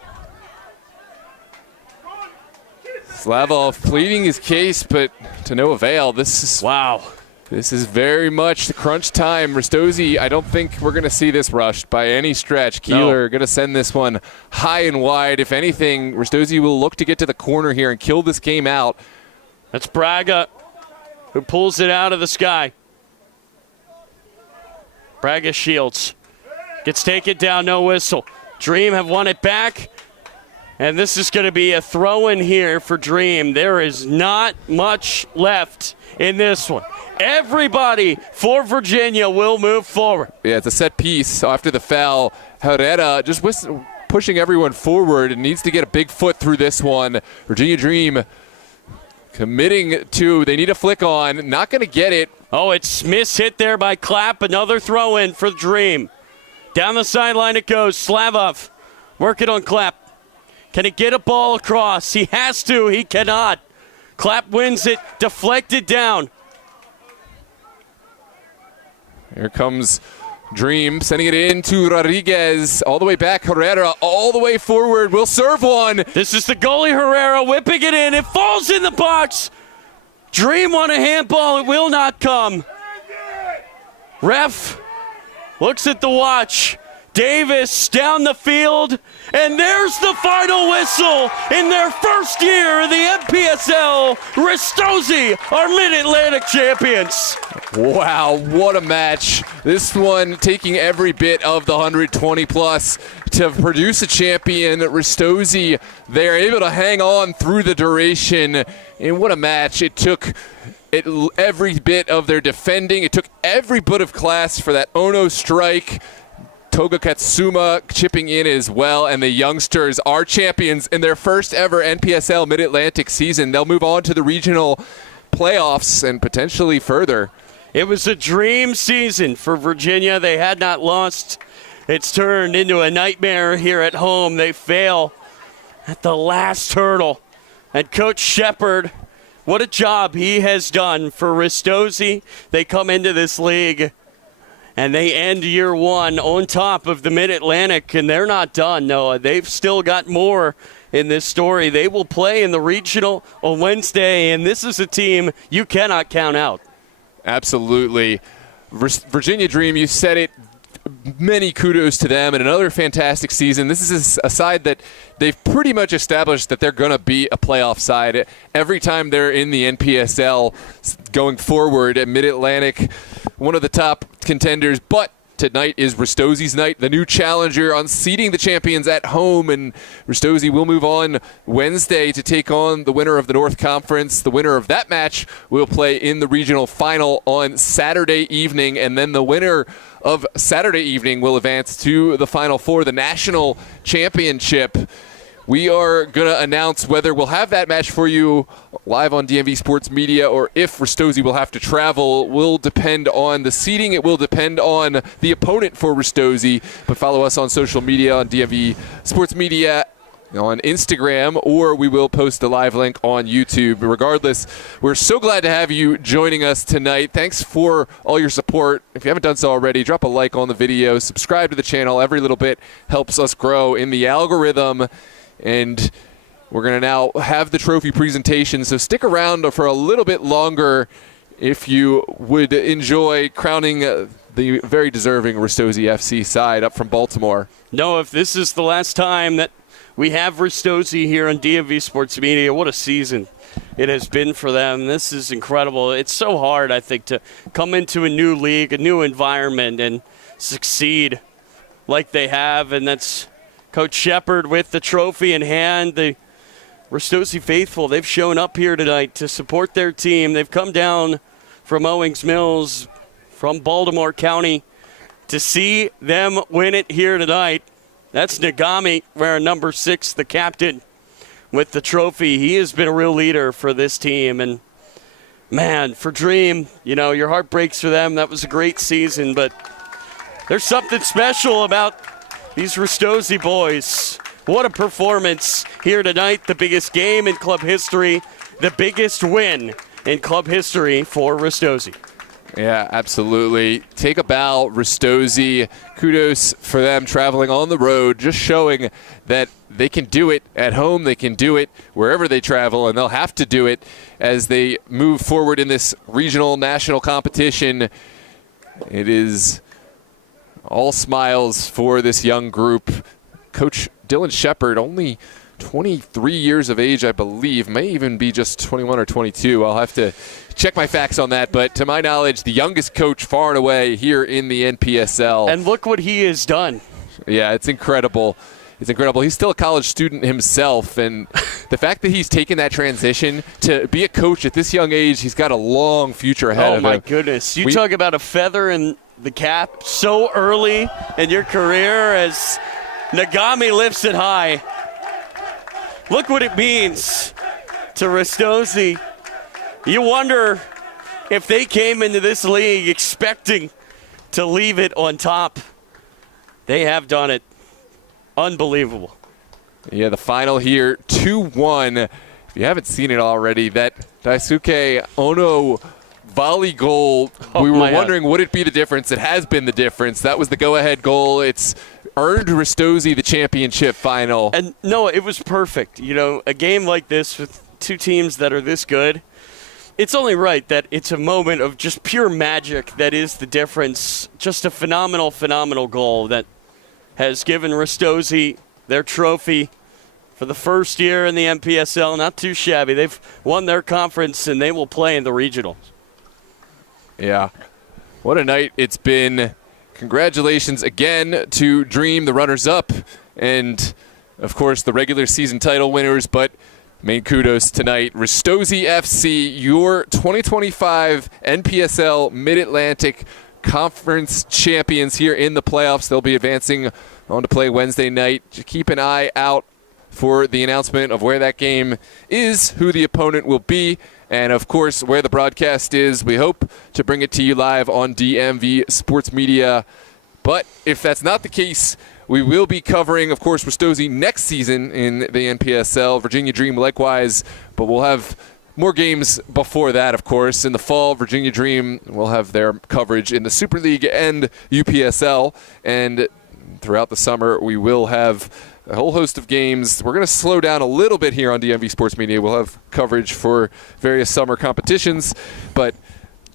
Slavov pleading his case, but to no avail. Wow. This is very much the crunch time. Ristozi, I don't think we're going to see this rushed by any stretch. Keeler going to send this one high and wide. If anything, Ristozi will look to get to the corner here and kill this game out. That's Braga who pulls it out of the sky. Braga shields. Gets taken down, no whistle. Dream have won it back. And this is going to be a throw-in here for Dream. There is not much left in this one. Everybody for Virginia will move forward. Yeah, it's a set piece after the foul. Herrera just pushing everyone forward and needs to get a big foot through this one. Virginia Dream committing to, they need a flick on, not going to get it. Oh, it's mishit there by Clapp. Another throw-in for Dream. Down the sideline it goes. Slavov working on Clapp. Can he get a ball across? He has to. He cannot. Clapp wins it. Deflected down. Here comes Dream, sending it in to Rodriguez. All the way back, Herrera all the way forward. Will serve one. This is the goalie Herrera whipping it in. It falls in the box. Dream won a handball. It will not come. Ref looks at the watch. Davis down the field, and there's the final whistle in their first year in the NPSL. Ristozi are Mid-Atlantic champions. Wow, what a match. This one taking every bit of the 120 plus to produce a champion. Ristozi, they're able to hang on through the duration, and what a match. It took every bit of their defending. It took every bit of class for that Ono strike. Toga Katsuma chipping in as well, and the youngsters are champions in their first ever NPSL Mid-Atlantic season. They'll move on to the regional playoffs and potentially further. It was a dream season for Virginia. They had not lost. It's turned into a nightmare here at home. They fail at the last hurdle. And Coach Shepard, what a job he has done for Ristozi. They come into this league and they end year one on top of the Mid-Atlantic, and they're not done, Noah. They've still got more in this story. They will play in the regional on Wednesday, and this is a team you cannot count out. Absolutely. Virginia Dream, you said it. Many kudos to them, and another fantastic season. This is a side that they've pretty much established that they're going to be a playoff side. Every time they're in the NPSL going forward at Mid-Atlantic, one of the top contenders, but tonight is Ristozi's night, the new challenger on seeding the champions at home, and Ristozi will move on Wednesday to take on the winner of the North Conference. The winner of that match will play in the regional final on Saturday evening, and then the winner of Saturday evening will advance to the Final Four, the national championship. We are going to announce whether we'll have that match for you live on DMV Sports Media, or if Ristozi will have to travel. Will depend on the seeding. It will depend on the opponent for Ristozi. But follow us on social media on DMV Sports Media on Instagram, or we will post the live link on YouTube. Regardless, we're so glad to have you joining us tonight. Thanks for all your support. If you haven't done so already, drop a like on the video, subscribe to the channel. Every little bit helps us grow in the algorithm. And we're going to now have the trophy presentation, so stick around for a little bit longer if you would enjoy crowning the very deserving Ristozi FC side up from Baltimore. No, if this is the last time that we have Ristozi here on DMV Sports Media, what a season it has been for them. This is incredible. It's so hard, I think, to come into a new league, a new environment, and succeed like they have, and that's Coach Shepard with the trophy in hand. The Ristozi faithful, they've shown up here tonight to support their team. They've come down from Owings Mills, from Baltimore County, to see them win it here tonight. That's Nagami wearing number 6, the captain, with the trophy. He has been a real leader for this team, and Man, for Dream, your heart breaks for them. That was a great season, but there's something special about these Ristozi boys. What a performance here tonight. The biggest game in club history, the biggest win in club history for Ristozi. Yeah, absolutely. Take a bow, Ristozi. Kudos for them traveling on the road, just showing that they can do it at home, they can do it wherever they travel, and they'll have to do it as they move forward in this regional national competition. It is all smiles for this young group. Coach Dylan Shepard, only 23 years of age, I believe, may even be just 21 or 22. I'll have to check my facts on that, but to my knowledge, the youngest coach far and away here in the NPSL. And look what he has done. Yeah, it's incredible. It's incredible. He's still a college student himself, and the fact that he's taken that transition to be a coach at this young age, he's got a long future ahead of him. Oh, my goodness. You talk about a feather in the cap so early in your career as Nagami lifts it high. Look what it means to Ristozi. You wonder if they came into this league expecting to leave it on top. They have done it. Unbelievable. Yeah, the final here, 2-1. If you haven't seen it already, that Daisuke Ono volley goal, we were wondering would it be the difference. It has been the difference. That was the go-ahead goal. It's earned Ristozi the championship final. And no, it was perfect. A game like this with two teams that are this good, it's only right that it's a moment of just pure magic that is the difference. Just a phenomenal, phenomenal goal that has given Ristozi their trophy for the first year in the NPSL. Not too shabby. They've won their conference, and they will play in the regionals. Yeah. What a night it's been. Congratulations again to Dream, the runners-up, and, of course, the regular season title winners, but main kudos tonight. Ristozi FC, your 2025 NPSL Mid-Atlantic Conference champions here in the playoffs. They'll be advancing on to play Wednesday night. Keep an eye out for the announcement of where that game is, who the opponent will be, and, of course, where the broadcast is. We hope to bring it to you live on DMV Sports Media. But if that's not the case, we will be covering, of course, Ristozi next season in the NPSL. Virginia Dream likewise, but we'll have more games before that, of course. In the fall, Virginia Dream will have their coverage in the Super League and UPSL. And throughout the summer, we will have a whole host of games. We're going to slow down a little bit here on DMV Sports Media. We'll have coverage for various summer competitions. But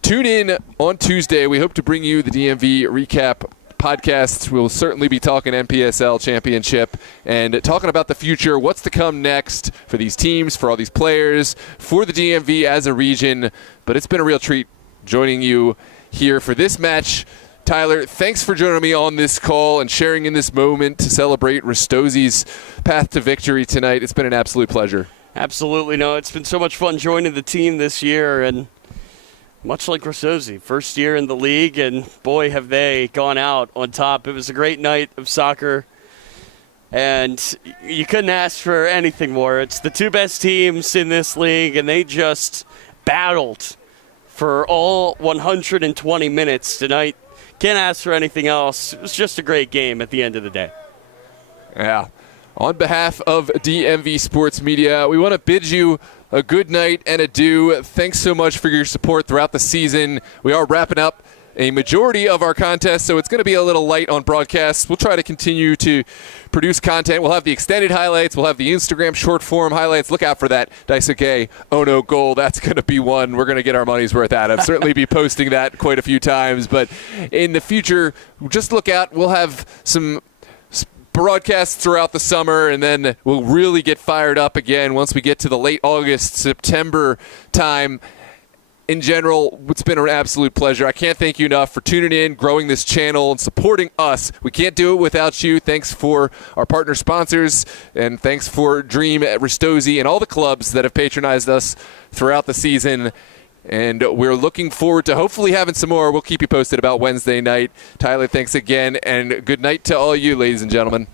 tune in on Tuesday. We hope to bring you the DMV recap podcast. We'll certainly be talking NPSL championship and talking about the future, what's to come next for these teams, for all these players, for the DMV as a region. But it's been a real treat joining you here for this match. Tyler, thanks for joining me on this call and sharing in this moment to celebrate Ristozi's path to victory tonight. It's been an absolute pleasure. Absolutely. No, it's been so much fun joining the team this year, and much like Ristozi, first year in the league, and boy, have they gone out on top. It was a great night of soccer, and you couldn't ask for anything more. It's the two best teams in this league, and they just battled for all 120 minutes tonight. Can't ask for anything else. It was just a great game at the end of the day. Yeah. On behalf of DMV Sports Media, we want to bid you a good night and adieu. Thanks so much for your support throughout the season. We are wrapping up a majority of our contests, so it's going to be a little light on broadcasts. We'll try to continue to produce content. We'll have the extended highlights. We'll have the Instagram short-form highlights. Look out for that Daisuke Ono goal. That's going to be one we're going to get our money's worth out of. Certainly be posting that quite a few times. But in the future, just look out. We'll have some broadcasts throughout the summer, and then we'll really get fired up again once we get to the late August, September time. In general, it's been an absolute pleasure. I can't thank you enough for tuning in, growing this channel, and supporting us. We can't do it without you. Thanks for our partner sponsors, and thanks for Dream at Ristozi and all the clubs that have patronized us throughout the season. And we're looking forward to hopefully having some more. We'll keep you posted about Wednesday night. Tyler, thanks again, and good night to all you, ladies and gentlemen.